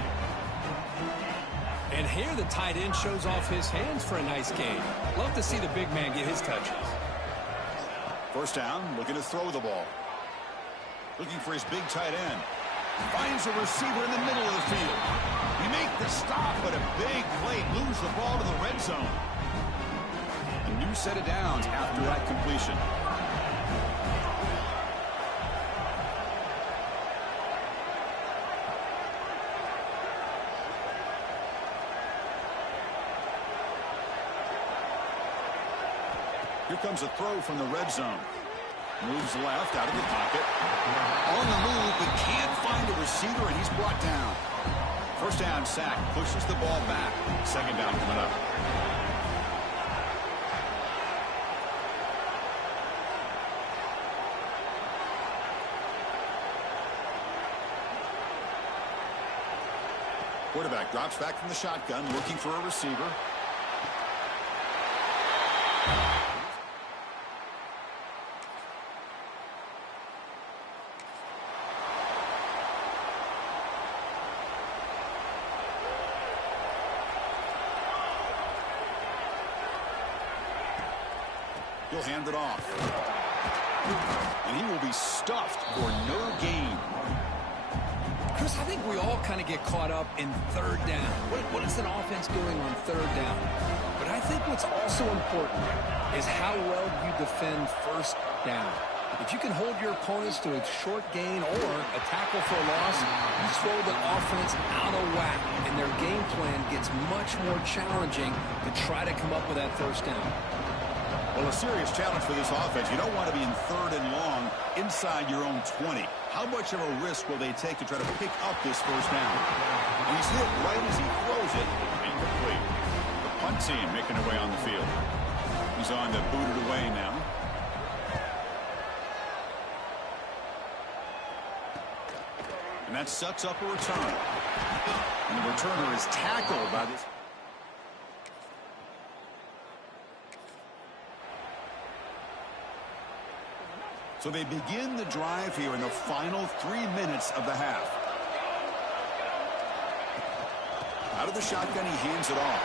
And here the tight end shows off his hands for a nice game. Love to see the big man get his touches. First down, looking to throw the ball. Looking for his big tight end. Finds a receiver in the middle of the field. He make the stop, but a big play. Lose the ball to the red zone. A new set of downs after that completion. Here comes a throw from the red zone. Moves left out of the pocket. On the move, but can't find a receiver, and he's brought down. First down sack. Pushes the ball back. Second down coming up. Quarterback drops back from the shotgun, looking for a receiver. He'll hand it off. And he will be stuffed for no gain. Chris, I think we all kind of get caught up in third down. What is an offense doing on third down? But I think what's also important is how well you defend first down. If you can hold your opponents to a short gain or a tackle for a loss, you throw the offense out of whack, and their game plan gets much more challenging to try to come up with that first down. Well, a serious challenge for this offense. You don't want to be in third and long inside your own 20. How much of a risk will they take to try to pick up this first down? And he's hit right as he throws it. Incomplete. The punt team making their way on the field. He's on to boot it away now. And that sets up a return. And the returner is tackled by this. So they begin the drive here in the final 3 minutes of the half. Out of the shotgun, he hands it off.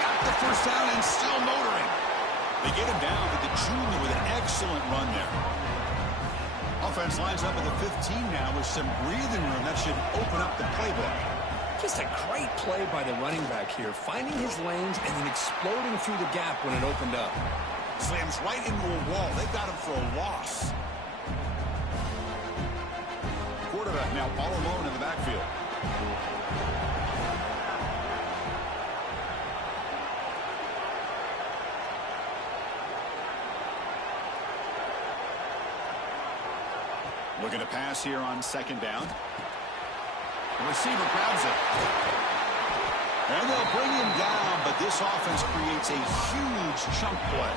Got the first down and still motoring. They get him down to the junior with an excellent run there. Offense lines up at the 15 now with some breathing room. That should open up the playbook. Just a great play by the running back here, finding his lanes and then exploding through the gap when it opened up. Slams right into a wall. They got him for a loss. Quarterback now all alone in the backfield. Looking to pass here on second down. The receiver grabs it. And they'll bring him down, but this offense creates a huge chunk play.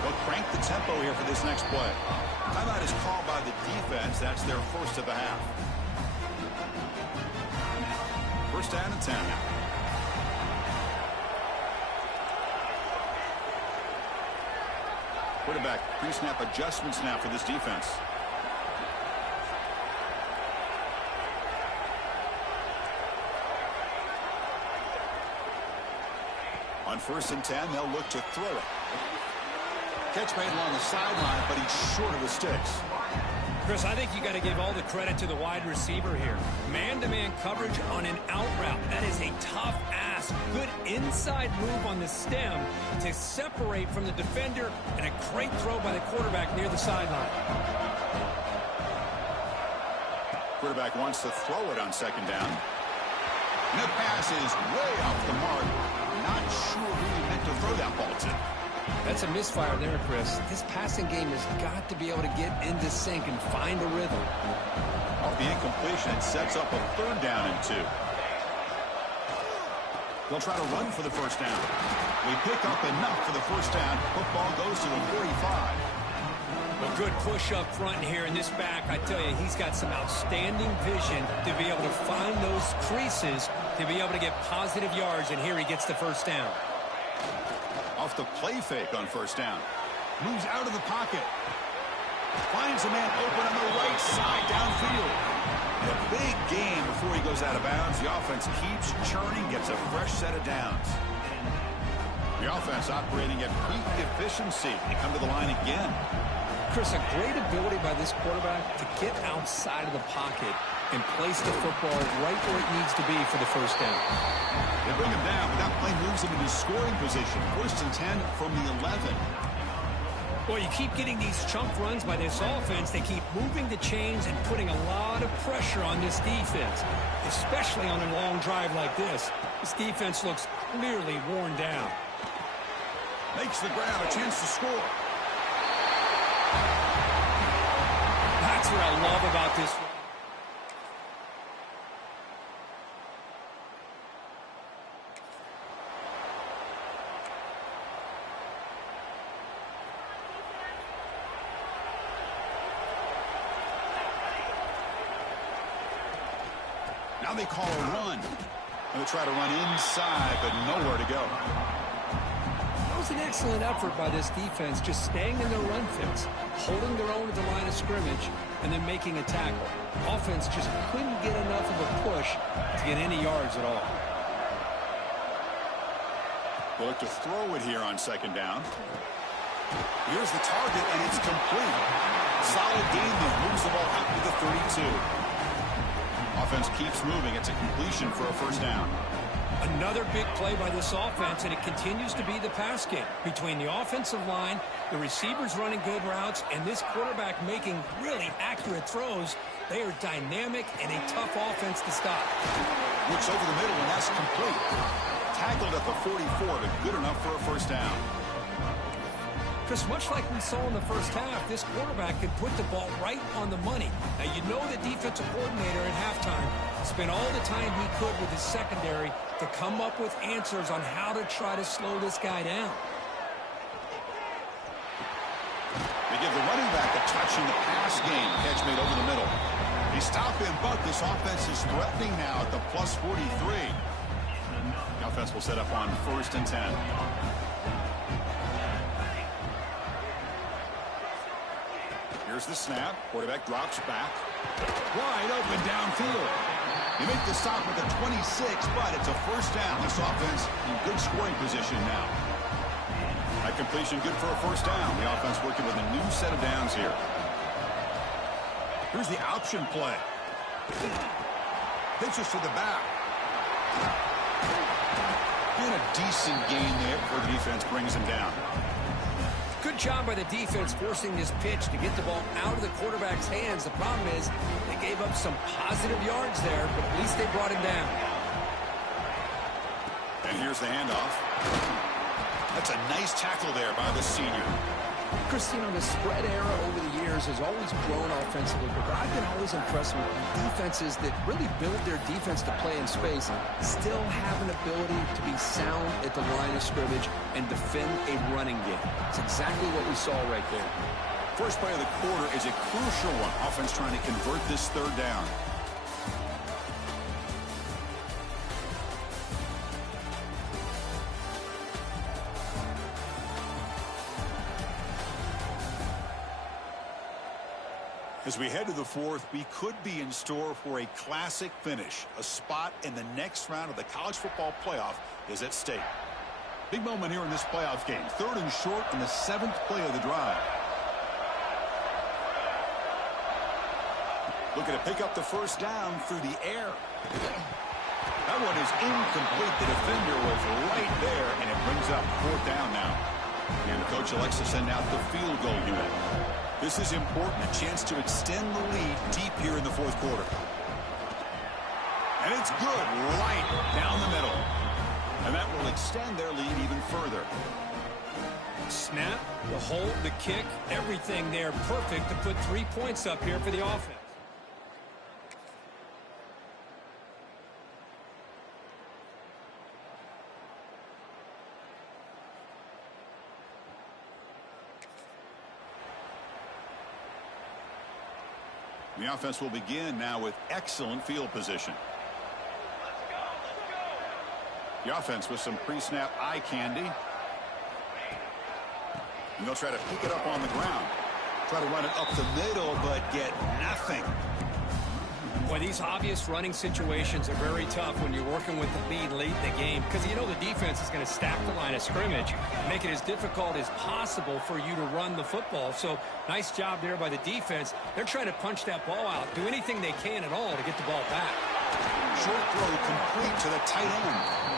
They'll crank the tempo here for this next play. Timeout is called by the defense. That's their first of the half. First down and 10. Quarterback pre-snap adjustments now for this defense. On 1st and 10, they'll look to throw it. Catch made along the sideline, but he's short of the sticks. Chris, I think you got to give all the credit to the wide receiver here. Man-to-man coverage on an out route. That is a tough ask. Good inside move on the stem to separate from the defender, and a great throw by the quarterback near the sideline. Quarterback wants to throw it on 2nd down. And the pass is way off the mark. Not sure who he meant to throw that ball to. That's a misfire there, Chris. This passing game has got to be able to get into sync and find a rhythm. Off the incompletion, it sets up a 3rd down and 2. They'll try to run for the 1st down. We pick up enough for the 1st down. Football goes to the 45. A good push up front here in this back. I tell you, he's got some outstanding vision to be able to find those creases, to be able to get positive yards, and here he gets the 1st down. Off the play fake on 1st down. Moves out of the pocket. Finds a man open on the right side downfield. And a big game before he goes out of bounds. The offense keeps churning, gets a fresh set of downs. The offense operating at peak efficiency. They come to the line again. Chris, a great ability by this quarterback to get outside of the pocket and place the football right where it needs to be for the 1st down. They bring him down, but that play moves him into scoring position. 1st and 10 from the 11. Well, you keep getting these chunk runs by this offense. They keep moving the chains and putting a lot of pressure on this defense, especially on a long drive like this. This defense looks clearly worn down. Makes the grab, a chance to score. That's what I love about this. Now they call a run. They'll try to run inside, but nowhere to go. That was an excellent effort by this defense, just staying in their run fits, holding their own at the line of scrimmage, and then making a tackle. Offense just couldn't get enough of a push to get any yards at all. They'll look to throw it here on 2nd down. Here's the target, and it's complete. Solid game there. Moves the ball out to the 32. Offense keeps moving. It's a completion for a 1st down. Another big play by this offense, and it continues to be the pass game. Between the offensive line, the receivers running good routes, and this quarterback making really accurate throws, they are dynamic and a tough offense to stop. Looks over the middle, and that's complete. Tackled at the 44, but good enough for a 1st down. Chris, much like we saw in the 1st half, this quarterback could put the ball right on the money. Now, you know the defensive coordinator at halftime spent all the time he could with his secondary to come up with answers on how to try to slow this guy down. They give the running back a touch in the pass game. Catch made over the middle. They stop him, but this offense is threatening now at the plus 43. The offense will set up on 1st and 10. Here's the snap. Quarterback drops back. Wide open downfield. They make the stop at the 26, but it's a 1st down. This offense in good scoring position now. That completion good for a 1st down. The offense working with a new set of downs here. Here's the option play. Pitches to the back. And a decent gain there before the defense brings him down. Good job by the defense forcing this pitch to get the ball out of the quarterback's hands. The problem is they gave up some positive yards there, but at least they brought him down. And here's the handoff. That's a nice tackle there by the senior. Christine, the spread era over the years has always grown offensively, but I've been always impressed with defenses that really build their defense to play in space, still have an ability to be sound at the line of scrimmage and defend a running game. It's exactly what we saw right there. First play of the quarter is a crucial one. Offense trying to convert this 3rd down. As we head to the fourth, we could be in store for a classic finish. A spot in the next round of the college football playoff is at stake. Big moment here in this playoff game. 3rd and short in the 7th play of the drive. Looking to pick up the first down through the air. That one is incomplete. The defender was right there, and it brings up 4th down now. And the coach elects to send out the field goal unit. This is important, a chance to extend the lead deep here in the 4th quarter. And it's good, right down the middle. And that will extend their lead even further. Snap, the hold, the kick, everything there perfect to put 3 points up here for the offense. The offense will begin now with excellent field position. The offense with some pre-snap eye candy. And they'll try to pick it up on the ground. Try to run it up the middle, but get nothing. Boy, these obvious running situations are very tough when you're working with the lead late in the game because you know the defense is going to stack the line of scrimmage, make it as difficult as possible for you to run the football. So nice job there by the defense. They're trying to punch that ball out, do anything they can at all to get the ball back. Short throw complete to the tight end.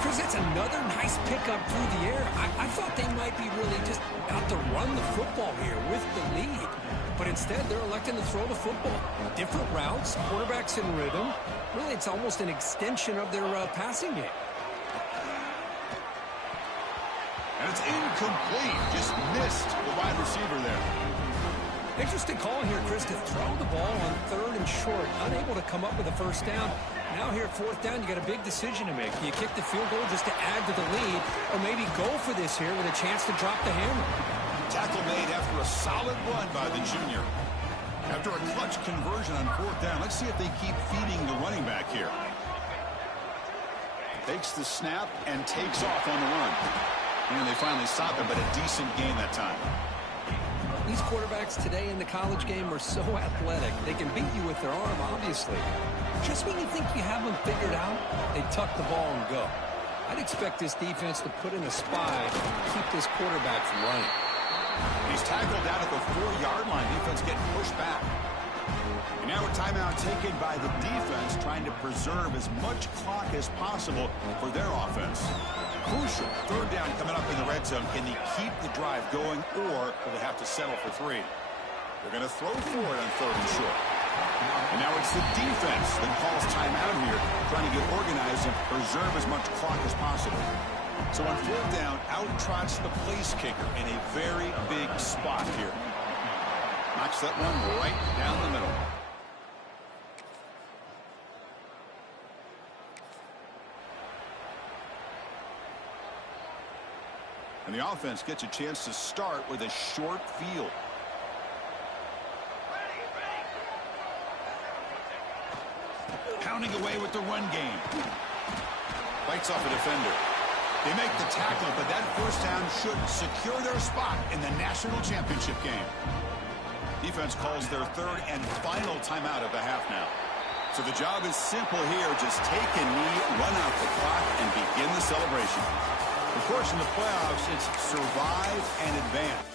Chris, that's another nice pickup through the air. I thought they might be really just out to run the football here with the lead. But instead, they're electing to throw the football. Different routes, quarterbacks in rhythm. Really, it's almost an extension of their passing game. And it's incomplete. Just missed the wide receiver there. Interesting call here, Chris, to throw the ball on 3rd and short. Unable to come up with a first down. Now here at 4th down, you got a big decision to make. Do you kick the field goal just to add to the lead, or maybe go for this here with a chance to drop the hammer? Tackle made after a solid run by the junior. After a clutch conversion on 4th down, let's see if they keep feeding the running back here. Takes the snap and takes off on the run. And they finally stop him, but a decent gain that time. These quarterbacks today in the college game are so athletic. They can beat you with their arm, obviously. Just when you think you have them figured out, they tuck the ball and go. I'd expect this defense to put in a spy to keep this quarterback from running. He's tackled down at the 4-yard line. Defense getting pushed back. And now a timeout taken by the defense, trying to preserve as much clock as possible for their offense. Crucial 3rd down coming up in the red zone. Can they keep the drive going, or will they have to settle for 3? They're going to throw for it on 3rd and short. And now it's the defense that calls timeout here, trying to get organized and preserve as much clock as possible. So on 4th down, out trots the place kicker in a very big spot here. Knocks that one right down the middle. And the offense gets a chance to start with a short field. Pounding away with the run game. Bites off a defender. They make the tackle, but that first down should secure their spot in the national championship game. Defense calls their 3rd and final timeout of the half now. So the job is simple here. Just take a knee, run out the clock, and begin the celebration. Of course, in the playoffs, it's survive and advance.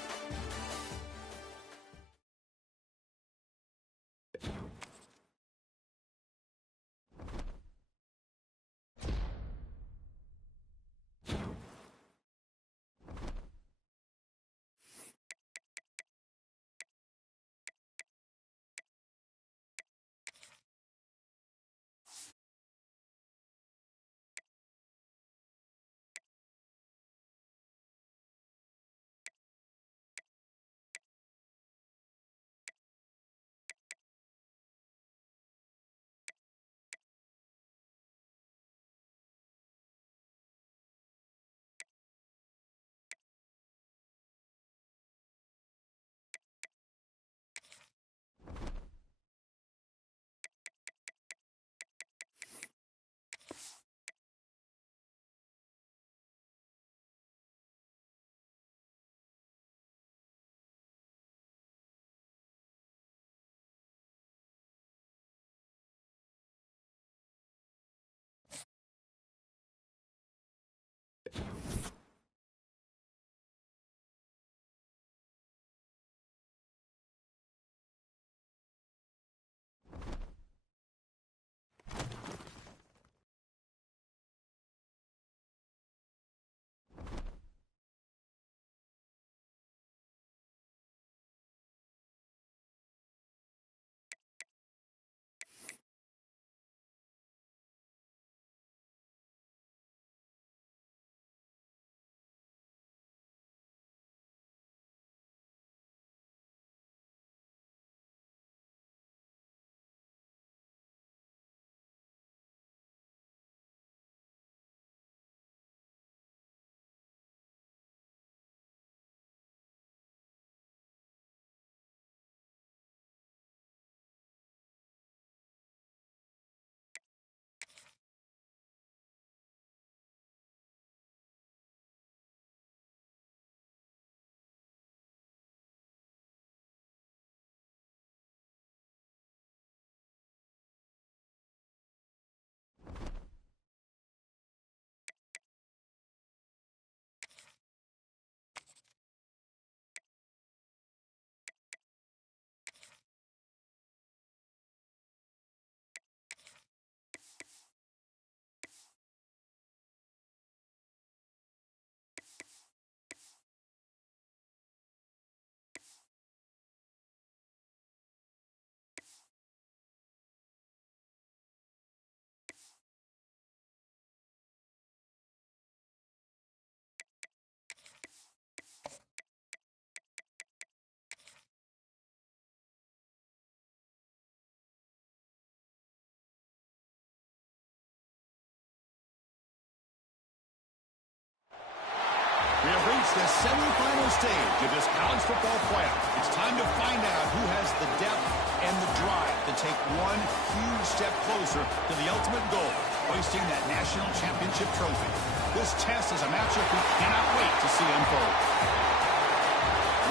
It's the semifinal stage of this college football playoff. It's time to find out who has the depth and the drive to take one huge step closer to the ultimate goal, hoisting that national championship trophy. This test is a matchup we cannot wait to see unfold.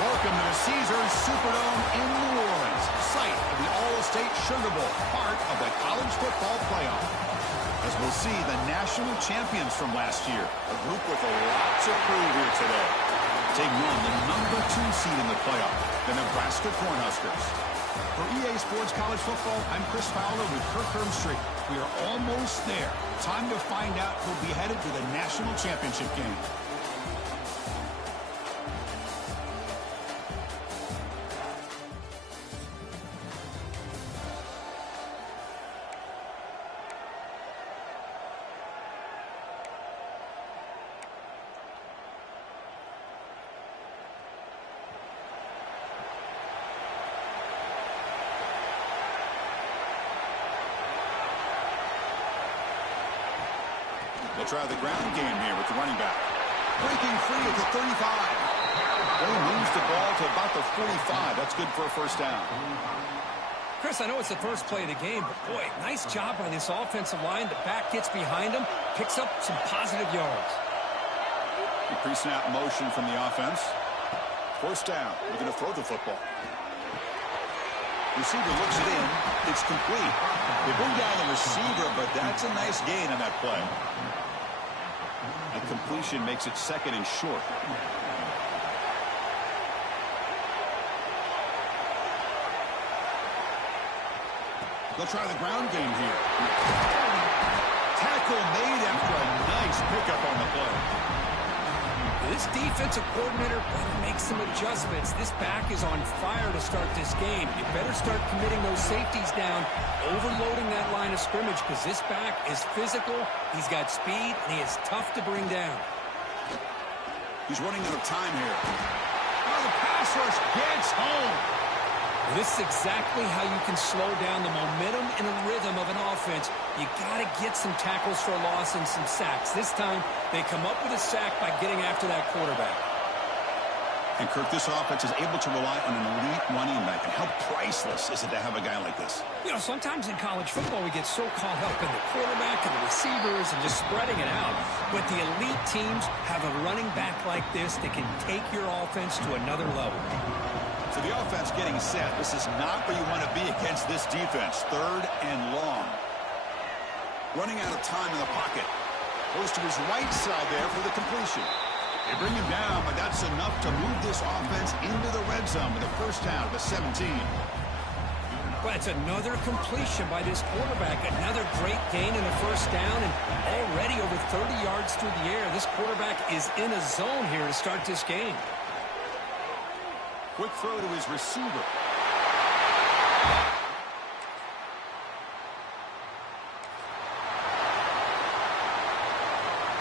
Welcome to the Caesars Superdome in New Orleans, site of the All-State Sugar Bowl, part of the college football playoff. As we'll see the national champions from last year, a group with a lot to prove here today. Taking on the number 2 seed in the playoff, the Nebraska Cornhuskers. For EA Sports College Football, I'm Chris Fowler with Kirk Hermstreet. We are almost there. Time to find out who'll be headed to the national championship game. They'll try the ground game here with the running back. Breaking free at the 35. They moves the ball to about the 45. That's good for a first down. Chris, I know it's the first play of the game, but boy, nice job by this offensive line. The back gets behind him, picks up some positive yards. The pre-snap motion from the offense. First down. We're going to throw the football. Receiver looks it in. It's complete. They bring down the receiver, but that's a nice gain on that play. A completion makes it second and short. They'll try the ground game here. Tackle made after a nice pickup on the play. This defensive coordinator better make some adjustments. This back is on fire to start this game. You better start committing those safeties down, overloading that line of scrimmage, because this back is physical, he's got speed, and he is tough to bring down. He's running out of time here. Oh, the pass rush gets home. This is exactly how you can slow down the momentum and the rhythm of an offense. You got to get some tackles for a loss and some sacks. This time, they come up with a sack by getting after that quarterback. And, Kirk, this offense is able to rely on an elite running back. And how priceless is it to have a guy like this? You know, sometimes in college football, we get so caught up in the quarterback and the receivers and just spreading it out. But the elite teams have a running back like this that can take your offense to another level. So the offense getting set. This is not where you want to be against this defense. Third and long. Running out of time in the pocket. Goes to his right side there for the completion. They bring him down, but that's enough to move this offense into the red zone with a first down of the 17. Well, it's another completion by this quarterback. Another great gain in a first down, and already over 30 yards through the air. This quarterback is in a zone here to start this game. Quick throw to his receiver.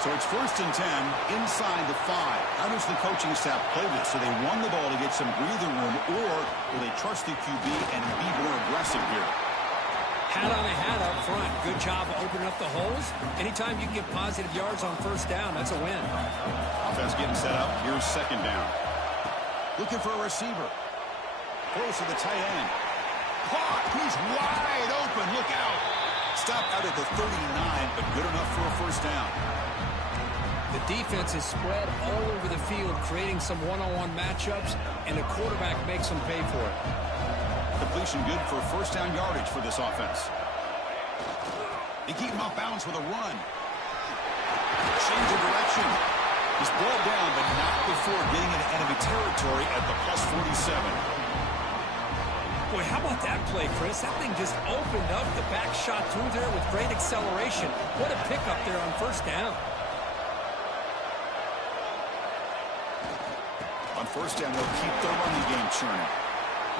So it's first and 10 inside the 5. How does the coaching staff play this? So they run the ball to get some breathing room, or will they trust the QB and be more aggressive here? Hat on a hat up front. Good job opening up the holes. Anytime you can get positive yards on first down, that's a win. Offense getting set up. Here's second down. Looking for a receiver. Close to the tight end. Caught. He's wide open. Look out. Stopped out at the 39, but good enough for a first down. The defense is spread all over the field, creating some one-on-one matchups, and the quarterback makes them pay for it. Completion good for first down yardage for this offense. They keep him off balance with a run. Change of direction. He's brought down, but not before getting into enemy territory at the plus 47. Boy, how about that play, Chris? That thing just opened up. The back shot through there with great acceleration. What a pickup there on first down. On first down, they'll keep their running game churning.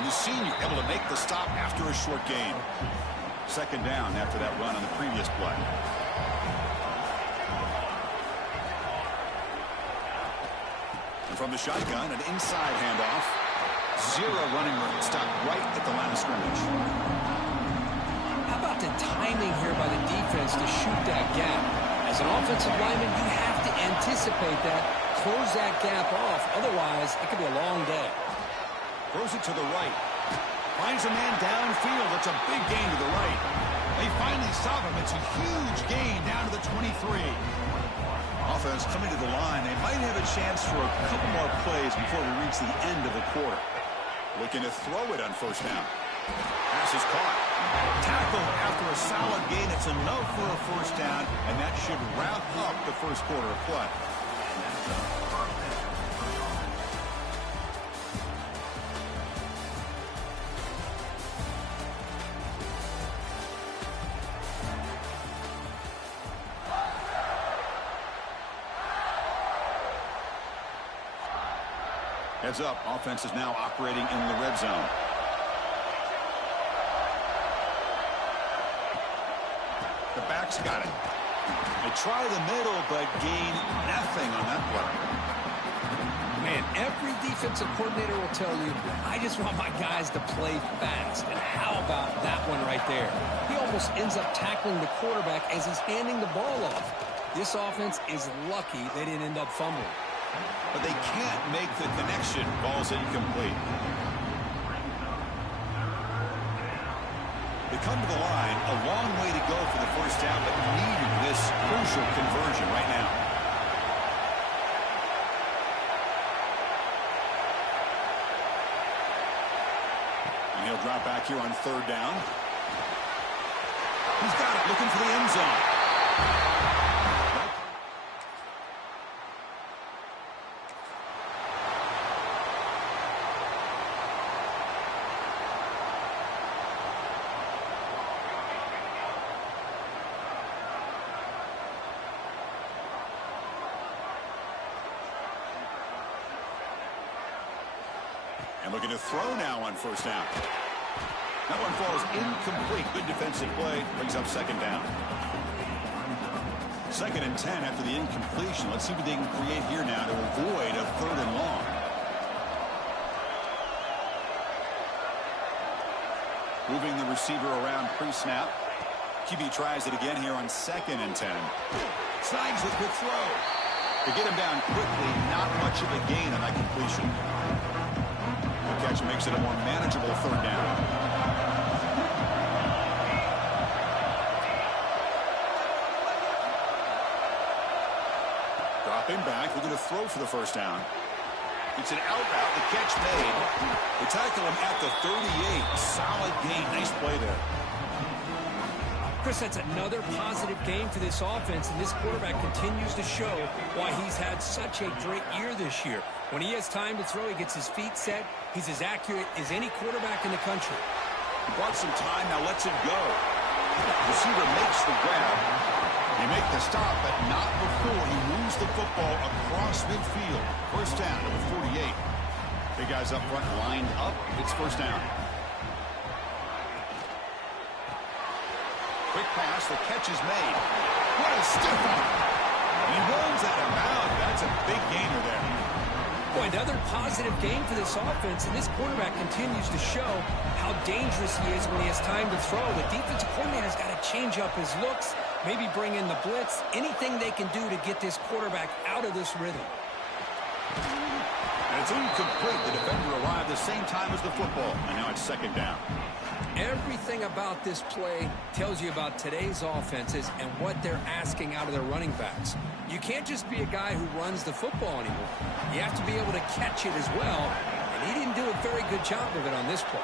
And the senior able to make the stop after a short gain. Second down after that run on the previous play. From the shotgun, an inside handoff. Zero running room. Stopped right at the line of scrimmage. How about the timing here by the defense to shoot that gap? As an offensive lineman, you have to anticipate that, close that gap off. Otherwise, it could be a long day. Throws it to the right. Finds a man downfield. It's a big gain to the right. They finally stop him. It's a huge gain down to the 23. Offense coming to the line. They might have a chance for a couple more plays before we reach the end of the quarter. Looking to throw it on first down. Pass is caught. Tackle after a solid gain. It's enough for a first down, and that should wrap up the first quarter of play. Heads up, offense is now operating in the red zone. The back's got it. They try the middle, but gain nothing on that play. Man, every defensive coordinator will tell you, I just want my guys to play fast. And how about that one right there? He almost ends up tackling the quarterback as he's handing the ball off. This offense is lucky they didn't end up fumbling. But they can't make the connection. Ball's incomplete. They come to the line. A long way to go for the first down, but needing this crucial conversion right now. And he'll drop back here on third down. He's got it, looking for the end zone. And looking to throw now on first down. That one falls incomplete. Good defensive play. Brings up second down. 2nd and 10 after the incompletion. Let's see what they can create here now to avoid a 3rd and long. Moving the receiver around pre-snap. QB tries it again here on 2nd and 10. Snags with quick throw. They get him down quickly. Not much of a gain on that completion. The catch makes it a more manageable 3rd down. Dropping back, looking to throw for the first down. It's an out route, the catch made. They tackle him at the 38. Solid gain, nice play there. Chris, that's another positive game for this offense, and this quarterback continues to show why he's had such a great year this year. When he has time to throw, he gets his feet set. He's as accurate as any quarterback in the country. He brought some time, now lets it go. Receiver makes the grab. They make the stop, but not before he moves the football across midfield. First down to the 48. Big guys up front lined up. It's first down. Quick pass, the catch is made. What a stiff one. And he rolls out of bounds. That's a big gainer there. Boy, another positive game for this offense, and this quarterback continues to show how dangerous he is when he has time to throw. The defensive coordinator's got to change up his looks, maybe bring in the blitz, anything they can do to get this quarterback out of this rhythm. And it's incomplete. The defender arrived the same time as the football, and now it's second down. Everything about this play tells you about today's offenses and what they're asking out of their running backs. You can't just be a guy who runs the football anymore. You have to be able to catch it as well, and he didn't do a very good job of it on this play.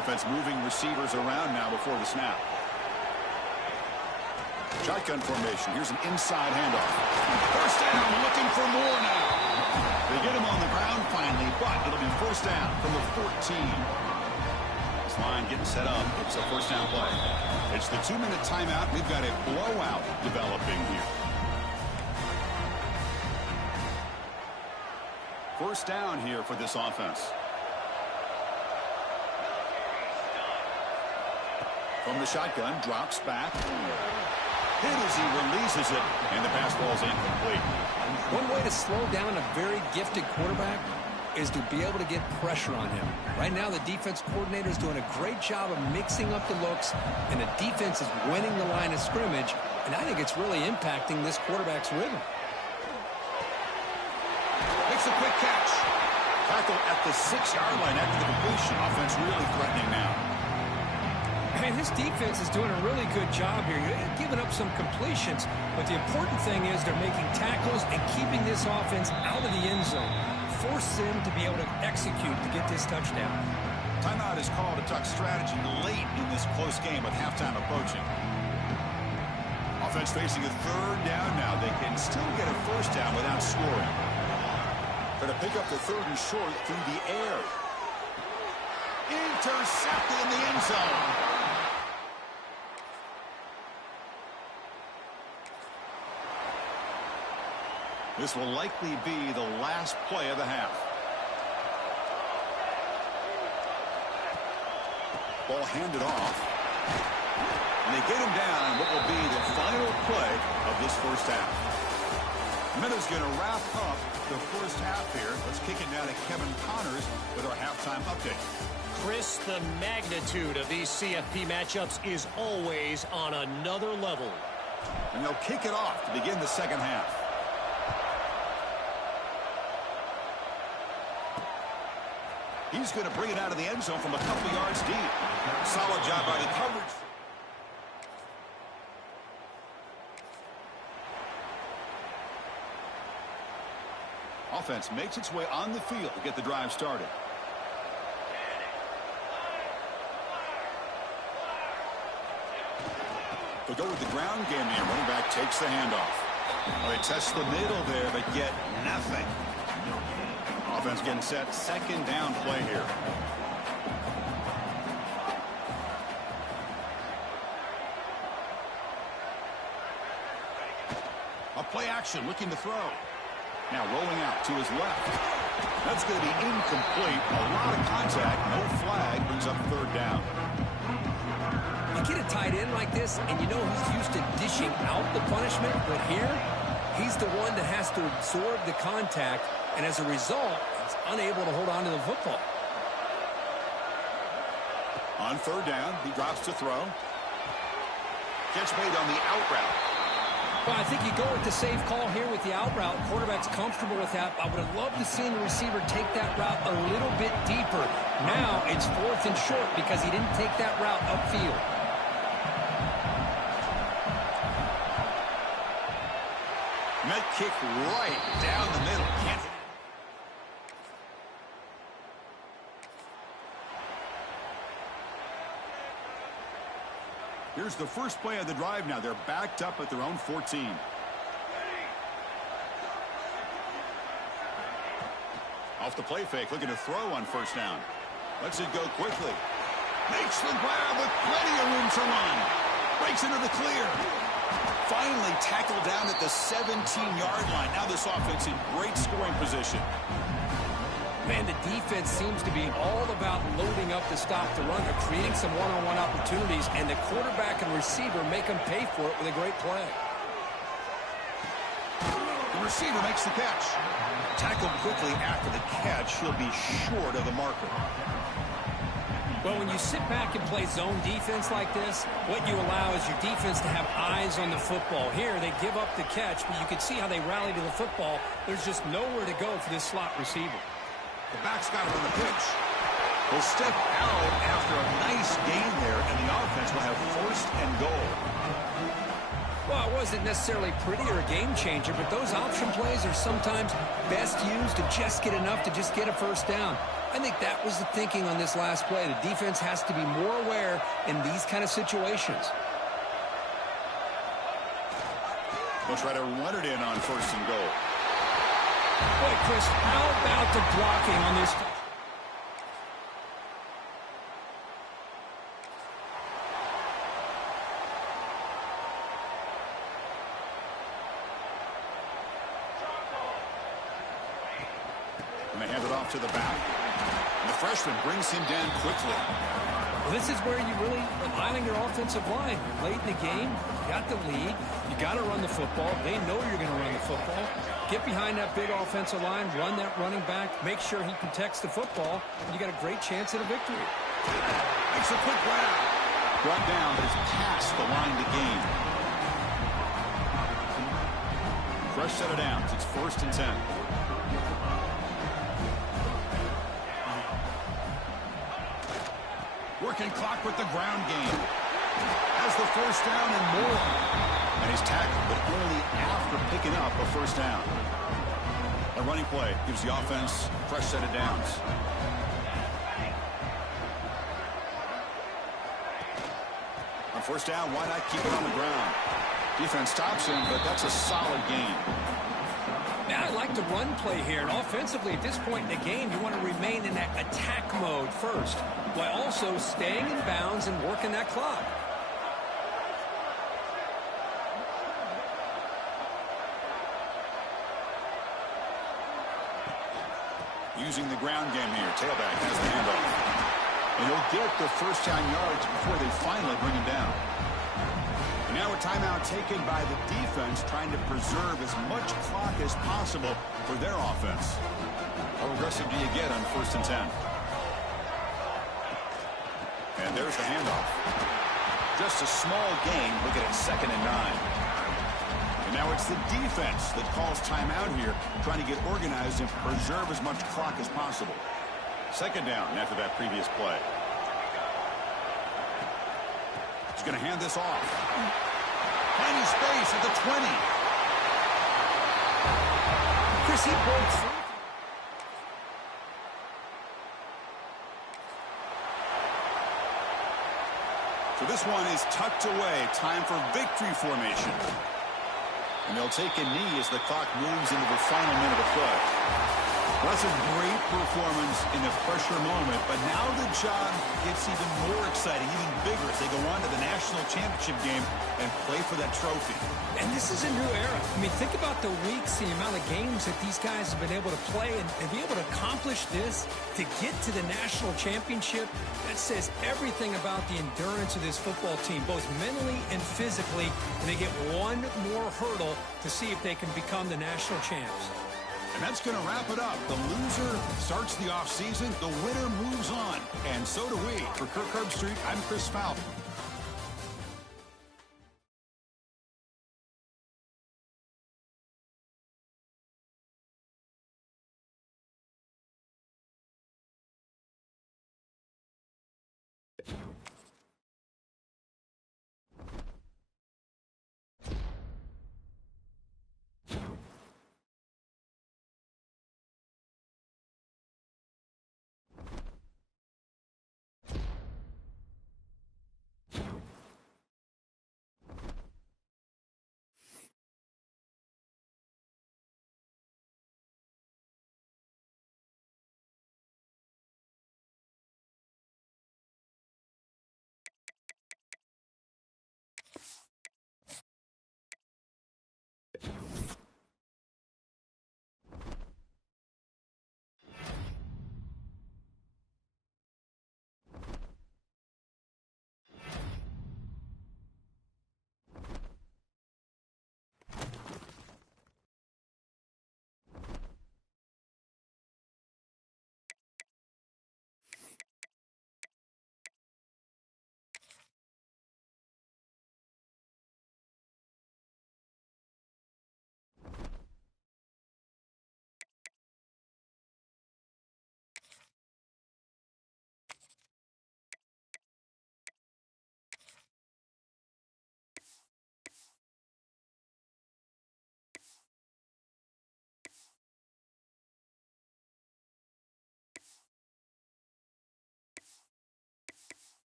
Offense moving receivers around now before the snap. Shotgun formation. Here's an inside handoff. First down, looking for more now. They get him on the ground finally, but it'll be first down from the 14. This line getting set up. It's a first down play. It's the 2-minute timeout. We've got a blowout developing here. First down here for this offense. From the shotgun, drops back. Hit as he releases it, and the pass ball is incomplete. One way to slow down a very gifted quarterback is to be able to get pressure on him. Right now, the defense coordinator is doing a great job of mixing up the looks, and the defense is winning the line of scrimmage, and I think it's really impacting this quarterback's rhythm. makes a quick catch. Tackle at the 6-yard line after the completion. Offense really threatening now. Man, this defense is doing a really good job here. You're giving up some completions, but the important thing is they're making tackles and keeping this offense out of the end zone. Force them to be able to execute to get this touchdown. Timeout is called to talk strategy late in this close game with halftime approaching. Offense facing a third down now. They can still get a first down without scoring. Going to pick up the third and short through the air. Intercepted in the end zone. This will likely be the last play of the half. Ball handed off. And they get him down what will be the final play of this first half. Minutes going to wrap up the first half here. Let's kick it down to Kevin Connors with our halftime update. Chris, the magnitude of these CFP matchups is always on another level. And they'll kick it off to begin the second half. He's going to bring it out of the end zone from a couple yards deep. Solid job by the coverage. Offense makes its way on the field to get the drive started. They'll go with the ground game here. Running back takes the handoff. Well, they test the middle there, but get nothing. Offense getting set. Second down play here. A play action looking to throw. Now rolling out to his left. That's going to be incomplete. A lot of contact. No flag. Brings up third down. You get a tight end like this, and you know he's used to dishing out the punishment, but here, he's the one that has to absorb the contact, and as a result, he's unable to hold on to the football. On third down, he drops to throw. Catch made on the out route. Well, I think you go with the safe call here with the out route. Quarterback's comfortable with that. I would have loved to see the receiver take that route a little bit deeper. Now it's fourth and short because he didn't take that route upfield. Met kick right down the middle. Can't hit. Here's the first play of the drive now. They're backed up at their own 14. Off the play fake, looking to throw on first down. Lets it go quickly. Makes the grab with plenty of room to run. Breaks into the clear. Finally tackled down at the 17-yard line. Now this offense in great scoring position. Man, the defense seems to be all about loading up to stop the run. They're creating some one-on-one opportunities, and the quarterback and receiver make them pay for it with a great play. The receiver makes the catch. Tackled quickly after the catch. He'll be short of the marker. Well, when you sit back and play zone defense like this, what you allow is your defense to have eyes on the football. Here, they give up the catch, but you can see how they rally to the football. There's just nowhere to go for this slot receiver. The back's got him on the pitch. He'll step out after a nice gain there, and the offense will have first and goal. Well, it wasn't necessarily pretty or a game changer, but those option plays are sometimes best used to just get enough to just get a first down. I think that was the thinking on this last play. The defense has to be more aware in these kind of situations. They'll try to run it in on first and goal. Boy, Chris, how about the blocking on this? And they hand it off to the back. And the freshman brings him down quickly. Well, this is where you really rely on your offensive line. You're late in the game, you got the lead, you got to run the football. They know you're going to run the football. Get behind that big offensive line, run that running back, make sure he protects the football, and you got a great chance at a victory. Makes a quick grab. Brought down, but it's past the line to gain. Fresh set of downs. It's 1st and 10. Working clock with the ground game. Has the first down and more. And he's tackled, but only after picking up a first down. A running play gives the offense a fresh set of downs. On first down, why not keep it on the ground? Defense stops him, but that's a solid gain. Now, I like the run play here. And offensively, at this point in the game, you want to remain in that attack mode first, while also staying in bounds and working that clock. Using the ground game here. Tailback has the handoff. And he'll get the first down yards before they finally bring him down. And now a timeout taken by the defense, trying to preserve as much clock as possible for their offense. How aggressive do you get on 1st and 10? And there's the handoff. Just a small gain. Look at it, 2nd and 9. And now it's the defense that calls timeout here, trying to get organized and preserve as much clock as possible. 2nd down after that previous play. He's going to hand this off. Tiny space at the 20. Chris, he broke through. So this one is tucked away. Time for victory formation. And they'll take a knee as the clock moves into the final minute of play. Well, that's a great performance in a pressure moment, but now the job gets even more exciting, even bigger as they go on to the national championship game and play for that trophy. And this is a new era. I mean, think about the weeks, the amount of games that these guys have been able to play, and be able to accomplish this, to get to the national championship. That says everything about the endurance of this football team, both mentally and physically. And they get one more hurdle to see if they can become the national champs. And that's going to wrap it up. The loser starts the offseason. The winner moves on. And so do we. For Kirk Herbstreit, I'm Chris Fowl.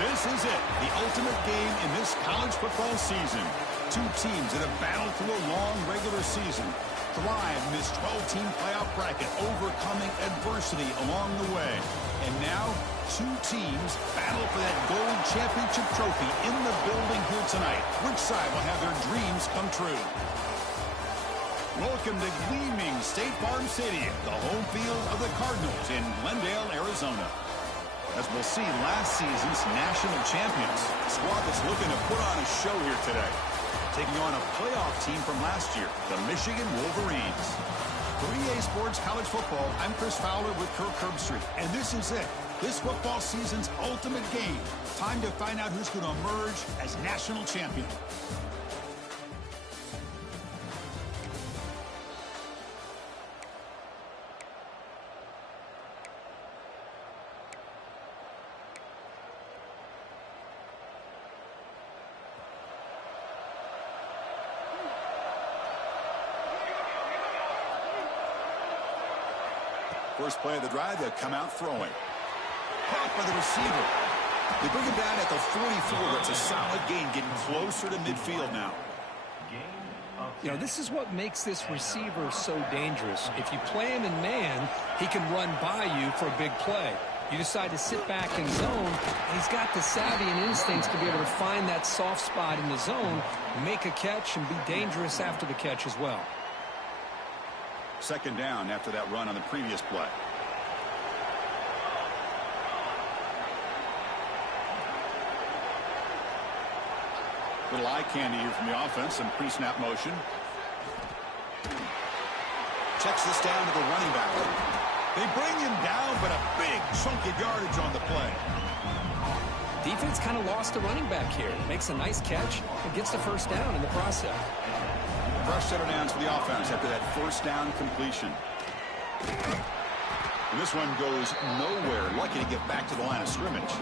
This is it, the ultimate game in this college football season. Two teams that have battled through a long regular season, thrive in this 12-team playoff bracket, overcoming adversity along the way. And now, two teams battle for that gold championship trophy in the building here tonight. Which side will have their dreams come true? Welcome to gleaming State Farm Stadium, the home field of the Cardinals in Glendale, Arizona. As we'll see, last season's national champions, a squad that's looking to put on a show here today, taking on a playoff team from last year, the Michigan Wolverines. For EA Sports College Football, I'm Chris Fowler with Kirk Herbstreit, and this is it. This football season's ultimate game. Time to find out who's going to emerge as national champion. First play of the drive, they'll come out throwing. Caught by the receiver. They bring him down at the 44. It's a solid gain, getting closer to midfield now. You know, this is what makes this receiver so dangerous. If you play him in man, he can run by you for a big play. You decide to sit back in zone, and he's got the savvy and instincts to be able to find that soft spot in the zone, make a catch, and be dangerous after the catch as well. Second down after that run on the previous play. Little eye candy here from the offense, some pre-snap motion. Checks this down to the running back. They bring him down, but a big chunk of yardage on the play. Defense kind of lost the running back here. Makes a nice catch and gets the first down in the process. Fresh set of downs for the offense after that first down completion. And this one goes nowhere. Lucky to get back to the line of scrimmage.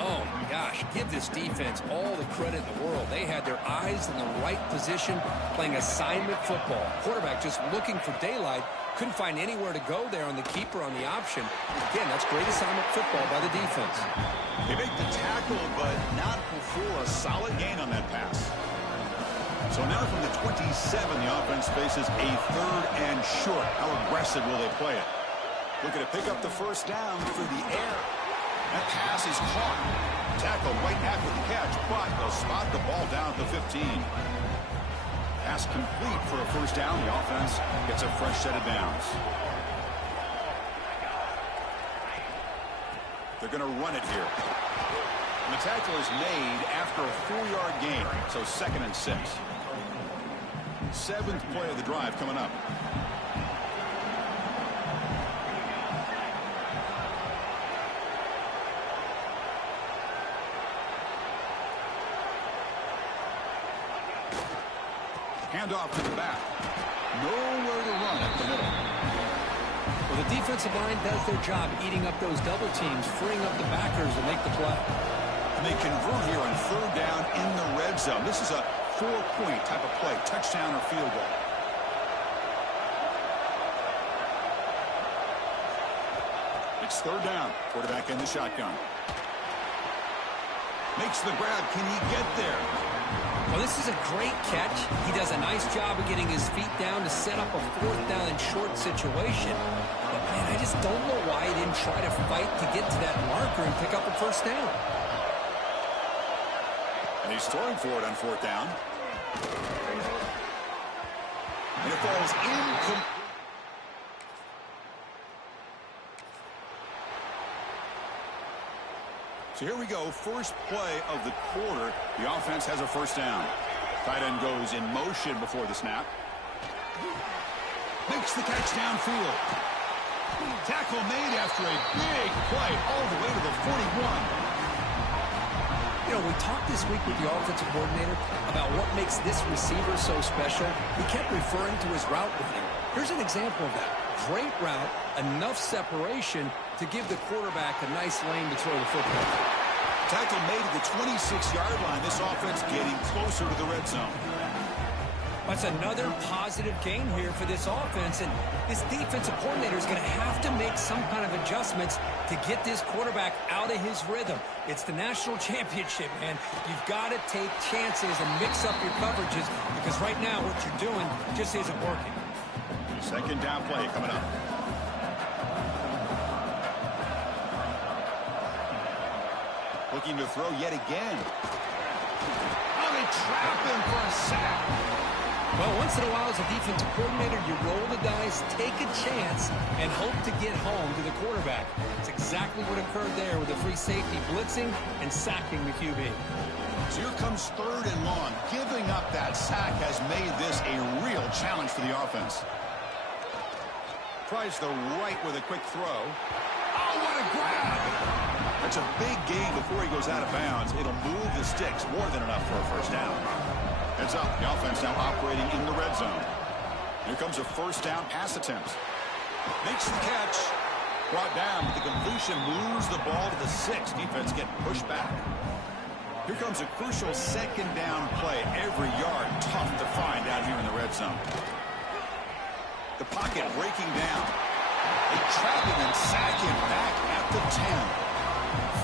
Oh, my gosh. Give this defense all the credit in the world. They had their eyes in the right position, playing assignment football. Quarterback just looking for daylight. Couldn't find anywhere to go there on the keeper on the option. Again, that's great assignment football by the defense. They make the tackle, but not before a solid gain on that pass. So now from the 27, the offense faces a third and short. How aggressive will they play it? Looking to pick up the first down through the air. That pass is caught. Tackle right after the catch, but they'll spot the ball down at the 15. Pass complete for a first down. The offense gets a fresh set of downs. They're going to run it here. And the tackle is made after a 4-yard gain, so 2nd and 6. 7th play of the drive coming up. Handoff to the back. Nowhere to run at the middle. Well, the defensive line does their job eating up those double teams, freeing up the backers to make the play. And they convert here on third down in the red zone. This is a 4-point type of play, touchdown or field goal. It's third down. Quarterback in the shotgun. Makes the grab. Can he get there? Well, this is a great catch. He does a nice job of getting his feet down to set up a 4th down and short situation. But, man, I just don't know why he didn't try to fight to get to that marker and pick up a first down. And he's throwing for it on 4th down. And it falls incomplete. So here we go, first play of the quarter. The offense has a first down. Tight end goes in motion before the snap. Makes the catch downfield. Tackle made after a big play all the way to the 41. You know, we talked this week with the offensive coordinator about what makes this receiver so special. He kept referring to his route running. Here's an example of that. Great route, enough separation to give the quarterback a nice lane to throw the football. Tackle made at the 26-yard line. This offense getting closer to the red zone. That's another positive gain here for this offense, and this defensive coordinator is going to have to make some kind of adjustments to get this quarterback out of his rhythm. It's the national championship, man. You've got to take chances and mix up your coverages because right now what you're doing just isn't working. Second down play coming up. Looking to throw yet again. Oh, they trap him for a sack. Well, once in a while as a defensive coordinator, you roll the dice, take a chance, and hope to get home to the quarterback. It's exactly what occurred there with the free safety blitzing and sacking the QB. So here comes 3rd and long. Giving up that sack has made this a real challenge for the offense. Tries the right with a quick throw. Oh, what a grab! That's a big gain before he goes out of bounds. It'll move the sticks more than enough for a first down. Heads up, the offense now operating in the red zone. Here comes a first down pass attempt. Makes the catch. Brought down, but the completion moves the ball to the 6. Defense getting pushed back. Here comes a crucial 2nd down play. Every yard tough to find out here in the red zone. The pocket breaking down. They trap him and sack him back at the 10.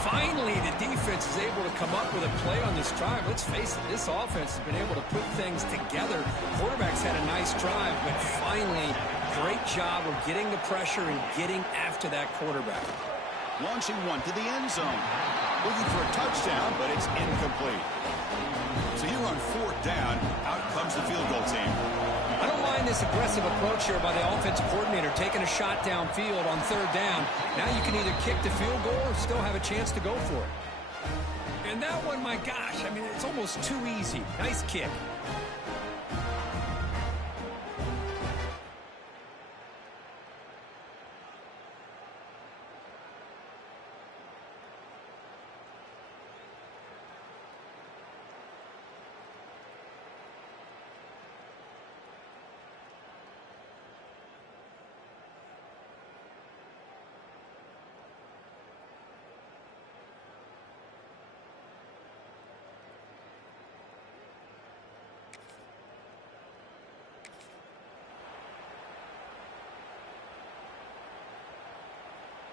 Finally, the defense is able to come up with a play on this drive. Let's face it, this offense has been able to put things together. Quarterback's had a nice drive, but finally, great job of getting the pressure and getting after that quarterback. Launching one to the end zone. Looking for a touchdown, but it's incomplete. So here on 4th down, out comes the field goal team. I don't mind this aggressive approach here by the offensive coordinator, taking a shot downfield on 3rd down. Now you can either kick the field goal or still have a chance to go for it. And that one, my gosh, I mean, it's almost too easy. Nice kick.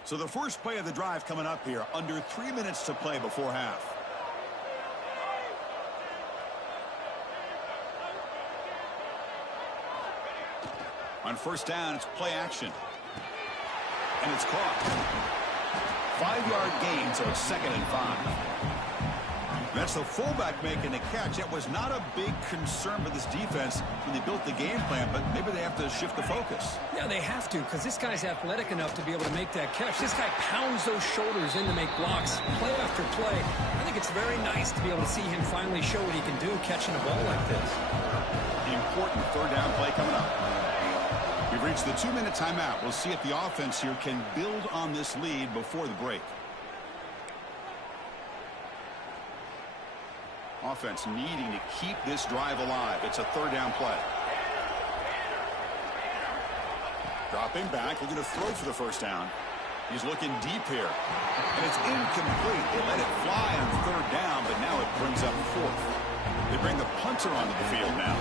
So the first play of the drive coming up here. Under 3 minutes to play before half. On 1st down, it's play action. And it's caught. 5-yard gain, so it's 2nd and 5. That's the fullback making the catch. That was not a big concern for this defense when they built the game plan, but maybe they have to shift the focus. Yeah, they have to, because this guy's athletic enough to be able to make that catch. This guy pounds those shoulders in to make blocks, play after play. I think it's very nice to be able to see him finally show what he can do catching a ball like this. The important 3rd down play coming up. We've reached the 2-minute timeout. We'll see if the offense here can build on this lead before the break. Offense needing to keep this drive alive. It's a 3rd down play. Dropping back, looking to throw for the first down. He's looking deep here. And it's incomplete. They let it fly on 3rd down, but now it brings up 4th. They bring the punter onto the field now.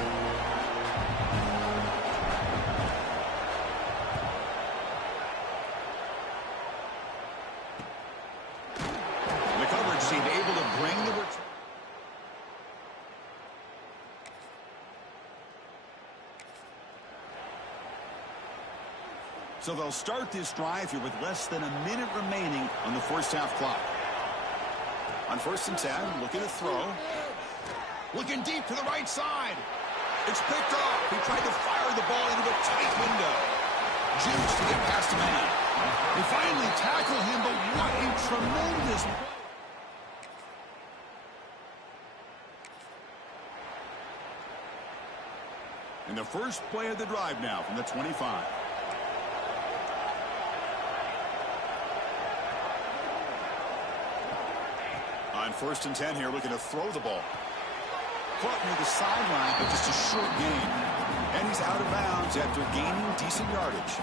The coverage seemed able to bring the return. So they'll start this drive here with less than a minute remaining on the first half clock. On 1st and 10, looking to throw. Looking deep to the right side. It's picked off. He tried to fire the ball into a tight window. Juice to get past a man. They finally tackle him, but what a tremendous play. And the first play of the drive now from the 25. On 1st and 10 here, looking to throw the ball. Caught near the sideline, but just a short gain. And he's out of bounds after gaining decent yardage.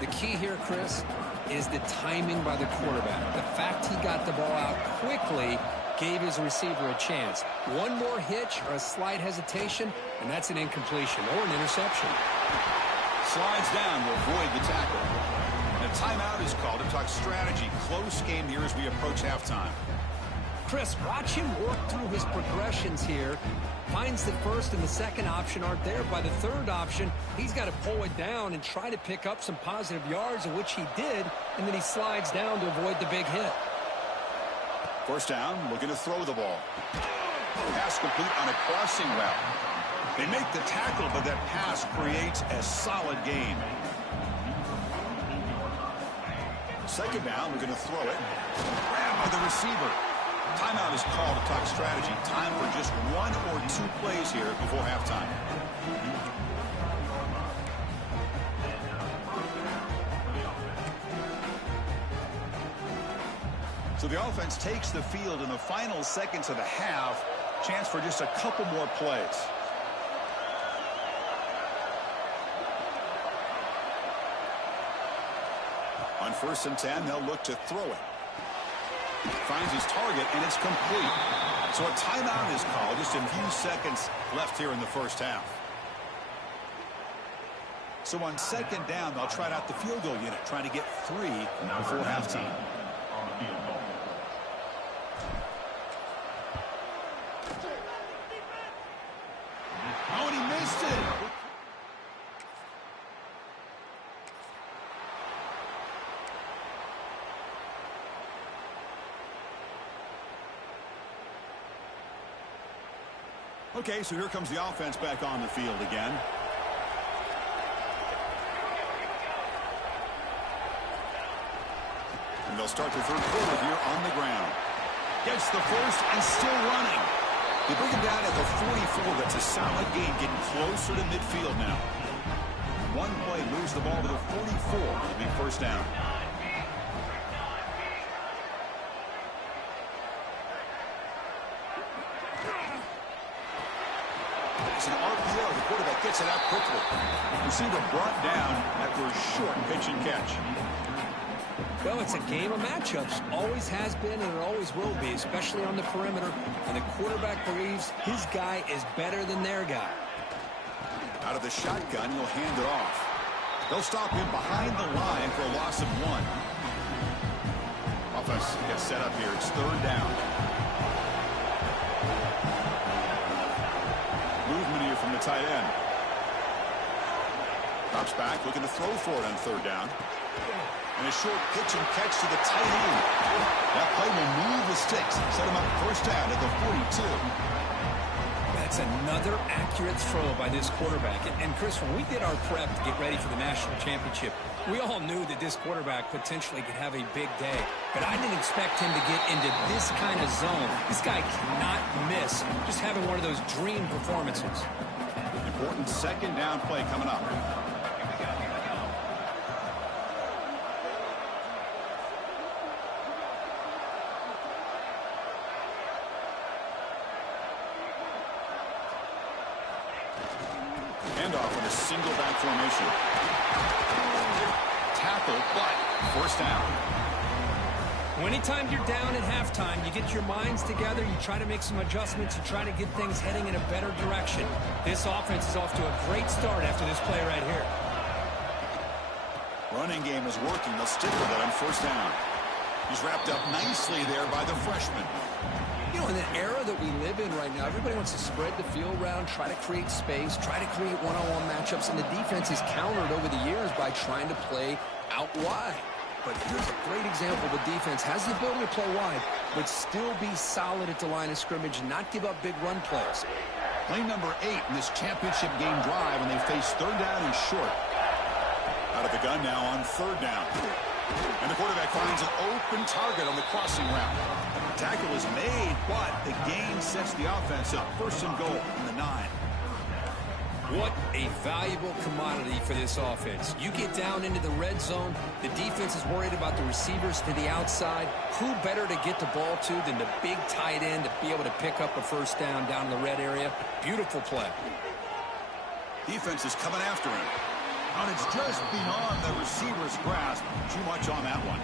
The key here, Chris, is the timing by the quarterback. The fact he got the ball out quickly gave his receiver a chance. One more hitch or a slight hesitation, and that's an incompletion or an interception. Slides down to avoid the tackle. And a timeout is called to talk strategy. Close game here as we approach halftime. Chris, watch him work through his progressions here. Finds the first and the second option aren't there. By the third option, he's got to pull it down and try to pick up some positive yards, of which he did, and then he slides down to avoid the big hit. First down, looking to throw the ball. Pass complete on a crossing route. They make the tackle, but that pass creates a solid gain. Second down, we're going to throw it. Grabbed by the receiver. Timeout is called to talk strategy. Time for just 1 or 2 plays here before halftime. So the offense takes the field in the final seconds of the half. Chance for just a couple more plays. On 1st and 10, they'll look to throw it. Finds his target, and it's complete. So a timeout is called. Just a few seconds left here in the first half. So on 2nd down, they'll try out the field goal unit, trying to get 3 before halftime. Oh, and he missed it. Okay, so here comes the offense back on the field again. And they'll start the 3rd quarter here on the ground. Gets the first and still running. They bring him down at the 44. That's a solid gain, getting closer to midfield now. One play moves the ball to the 44. It'll be 1st down. It's an RPO. The quarterback gets it out quickly. Receiver brought down after a short pitch and catch. Well, it's a game of matchups. Always has been and it always will be, especially on the perimeter. And the quarterback believes his guy is better than their guy. Out of the shotgun, he'll hand it off. They'll stop him behind the line for a loss of 1. Offense gets set up here. It's 3rd down. Movement here from the tight end. Drops back, looking to throw for it on 3rd down. And a short pitch and catch to the tight end. That play will move the sticks. Set him up 1st down at the 42. That's another accurate throw by this quarterback. And Chris, when we did our prep to get ready for the national championship, we all knew that this quarterback potentially could have a big day. But I didn't expect him to get into this kind of zone. This guy cannot miss. Just having one of those dream performances. Important 2nd down play coming up. Handoff in a single back formation. Tackle, but 1st down. Well, anytime you're down at halftime, you get your minds together, you try to make some adjustments, you try to get things heading in a better direction. This offense is off to a great start after this play right here. Running game is working. They'll stick with it on 1st down. He's wrapped up nicely there by the freshman. You know, in the era that we live in right now, everybody wants to spread the field around, try to create space, try to create one-on-one matchups, and the defense is countered over the years by trying to play out wide. But here's a great example. The defense has the ability to play wide, but still be solid at the line of scrimmage and not give up big run plays. Play number 8 in this championship game drive, and they face 3rd down and short. Out of the gun now on 3rd down. And the quarterback finds an open target on the crossing route. Tackle is made, but the gain sets the offense up. 1st and goal from the 9. What a valuable commodity for this offense. You get down into the red zone, the defense is worried about the receivers to the outside. Who better to get the ball to than the big tight end to be able to pick up a 1st down in the red area? Beautiful play. Defense is coming after him. And it's just beyond the receiver's grasp. Too much on that one.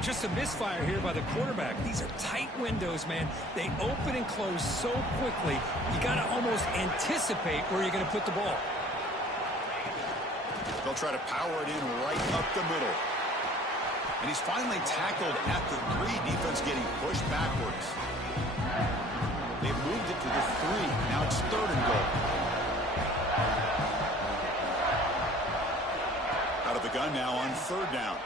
Just a misfire here by the quarterback. These are tight windows, man. They open and close so quickly, you got to almost anticipate where you're going to put the ball. They'll try to power it in right up the middle. And he's finally tackled at the 3. Defense getting pushed backwards. They've moved it to the 3. Now it's 3rd and goal. Out of the gun now on 3rd down.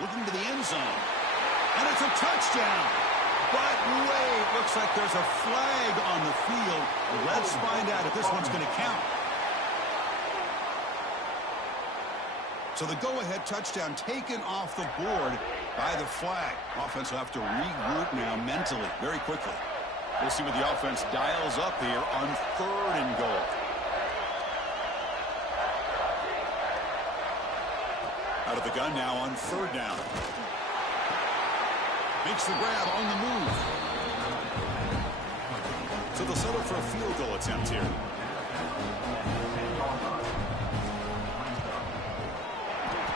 Looking to the end zone. And it's a touchdown. But wait, looks like there's a flag on the field. Let's find out if this one's going to count. So the go-ahead touchdown taken off the board by the flag. Offense will have to regroup now mentally very quickly. We'll see what the offense dials up here on 3rd and goal. Out of the gun now on 3rd down. Makes the grab on the move. So they'll settle for a field goal attempt here.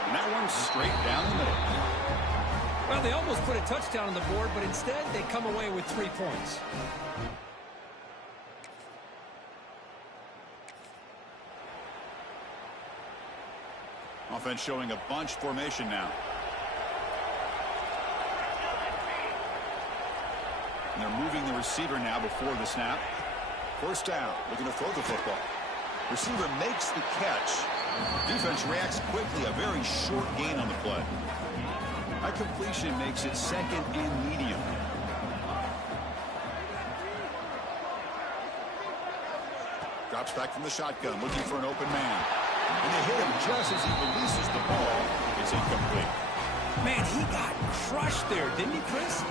And that one's straight down the middle. Well, they almost put a touchdown on the board, but instead they come away with 3 points. Offense showing a bunch formation now. And they're moving the receiver now before the snap. 1st down, looking to throw the football. Receiver makes the catch. Defense reacts quickly, a very short gain on the play. That completion makes it 2nd and medium. Drops back from the shotgun, looking for an open man. And they hit him just as he releases the ball. It's incomplete. Man, he got crushed there, didn't he, Chris?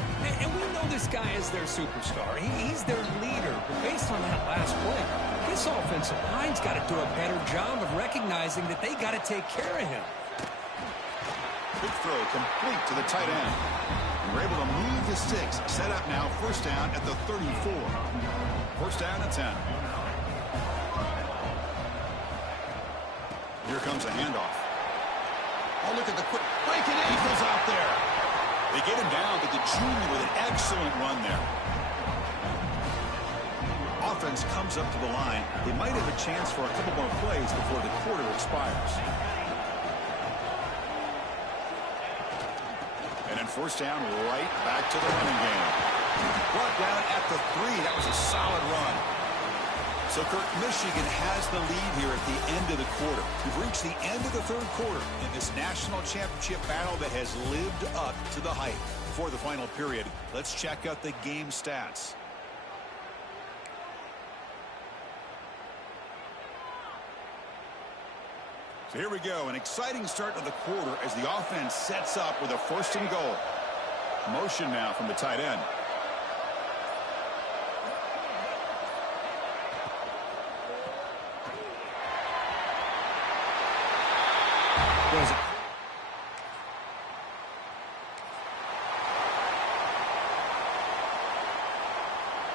And we know this guy is their superstar. He's their leader. But based on that last play, this offensive line's got to do a better job of recognizing that they got to take care of him. Big throw complete to the tight end. And we're able to move the sticks. Set up now, 1st down at the 34. 1st down at 10. Here comes a handoff. Oh, look at the quick breaking ankles out there. They get him down, but the junior with an excellent run there. Offense comes up to the line. They might have a chance for a couple more plays before the quarter expires. And then 1st down, right back to the running game. Brought down at the 3. That was a solid run. So, Kirk, Michigan has the lead here at the end of the quarter. We've reached the end of the 3rd quarter in this national championship battle that has lived up to the hype. Before the final period, let's check out the game stats. So here we go, an exciting start to the quarter as the offense sets up with a 1st and goal. Motion now from the tight end. Was it?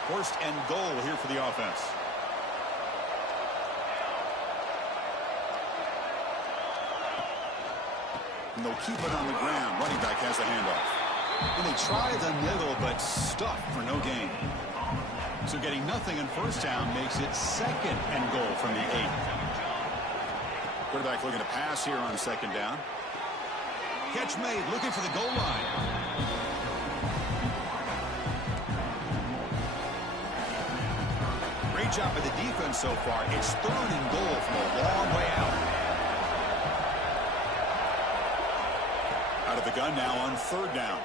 1st and goal here for the offense. And they'll keep it on the ground. Running back has the handoff. And they try the middle, but stuffed for no gain. So getting nothing in 1st down makes it 2nd and goal from the 8. Quarterback looking to pass here on 2nd down. Catch made, looking for the goal line. Great job by the defense so far. It's 3rd and goal from a long way out. Out of the gun now on 3rd down.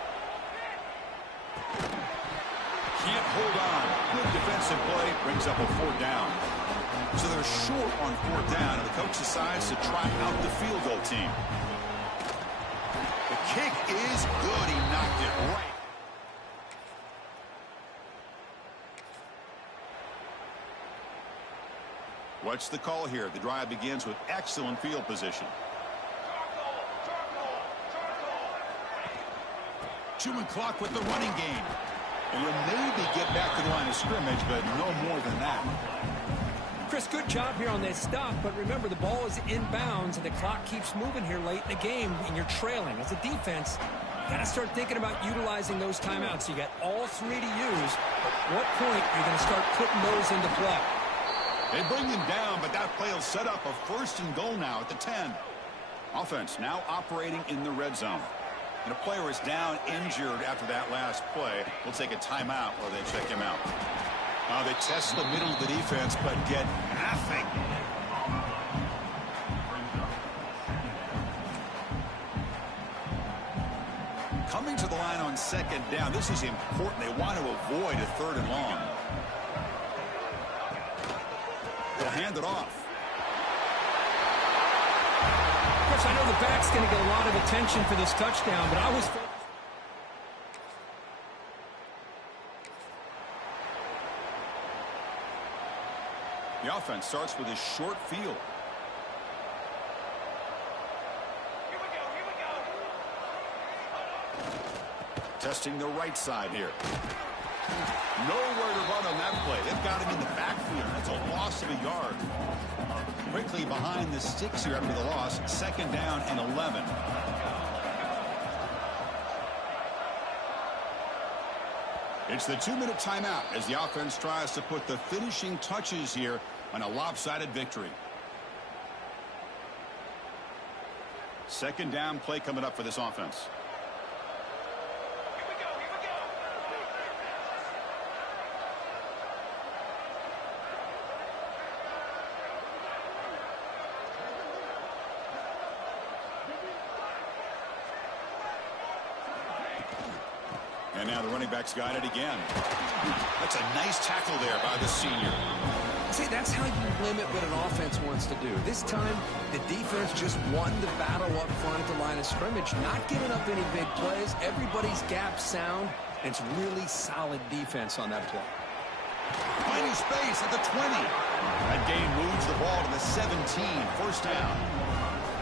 Can't hold on. Good defensive play. Brings up a 4th down. So they're short on 4th down, and the coach decides to try out the field goal team. The kick is good. He knocked it right. What's the call here? The drive begins with excellent field position. Chewing clock with the running game. And will maybe get back to the line of scrimmage, but no more than that. Chris, good job here on that stop, but remember the ball is inbounds and the clock keeps moving here late in the game and you're trailing. As a defense, you got to start thinking about utilizing those timeouts. You got all 3 to use. At what point are you going to start putting those into play? They bring him down, but that play will set up a 1st and goal now at the 10. Offense now operating in the red zone. And a player is down injured after that last play. We'll take a timeout while they check him out. They test the middle of the defense, but get nothing. Coming to the line on second down. This is important. They want to avoid a 3rd and long. They'll hand it off. Chris, I know the back's going to get a lot of attention for this touchdown, but I was... The offense starts with a short field. Testing the right side here. Nowhere to run on that play. They've got him in the backfield. That's a loss of a yard. Quickly behind the sticks here after the loss. 2nd down and 11. It's the 2-minute timeout as the offense tries to put the finishing touches here on a lopsided victory. 2nd down play coming up for this offense. And now the running back's got it again. That's a nice tackle there by the senior. See, that's how you limit what an offense wants to do. This time, the defense just won the battle up front at the line of scrimmage, not giving up any big plays. Everybody's gap sound, and it's really solid defense on that play. Finding space at the 20. That gain moves the ball to the 17. 1st down.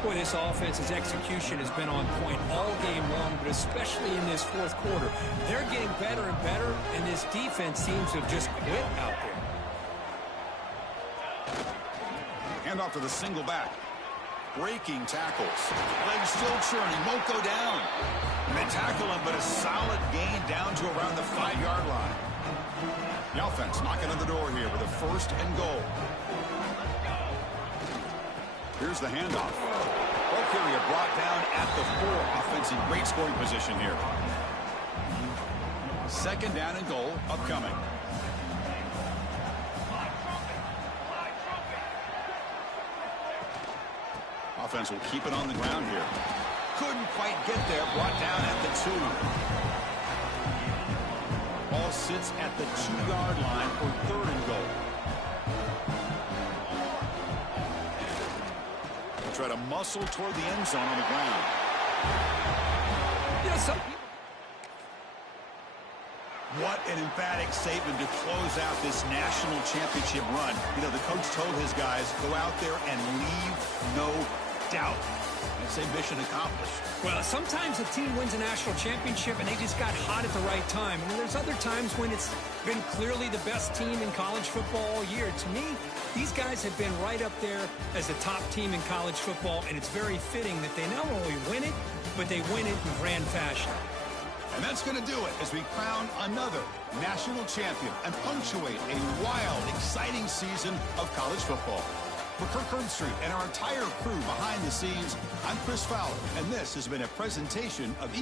Boy, this offense's execution has been on point all game long, but especially in this 4th quarter. They're getting better and better, and this defense seems to have just quit out there. Hand off to the single back. Breaking tackles. Legs still churning. Won't go down. And they tackle him, but a solid gain down to around the 5-yard line. The offense knocking on the door here with a 1st and goal. Here's the handoff. Ball carrier brought down at the 4. Offense in great scoring position here. 2nd down and goal upcoming. Offense will keep it on the ground here. Couldn't quite get there. Brought down at the 2. Ball sits at the 2-yard line for 3rd and goal. Try to muscle toward the end zone on the ground. You know, some people... What an emphatic statement to close out this national championship run. You know, the coach told his guys, go out there and leave no doubt. I'd say mission accomplished. Well, sometimes a team wins a national championship and they just got hot at the right time. And there's other times when it's been clearly the best team in college football all year. To me, these guys have been right up there as the top team in college football, and it's very fitting that they not only win it, but they win it in grand fashion. And that's going to do it as we crown another national champion and punctuate a wild, exciting season of college football. For Kirk Herbstreit and our entire crew behind the scenes, I'm Chris Fowler, and this has been a presentation of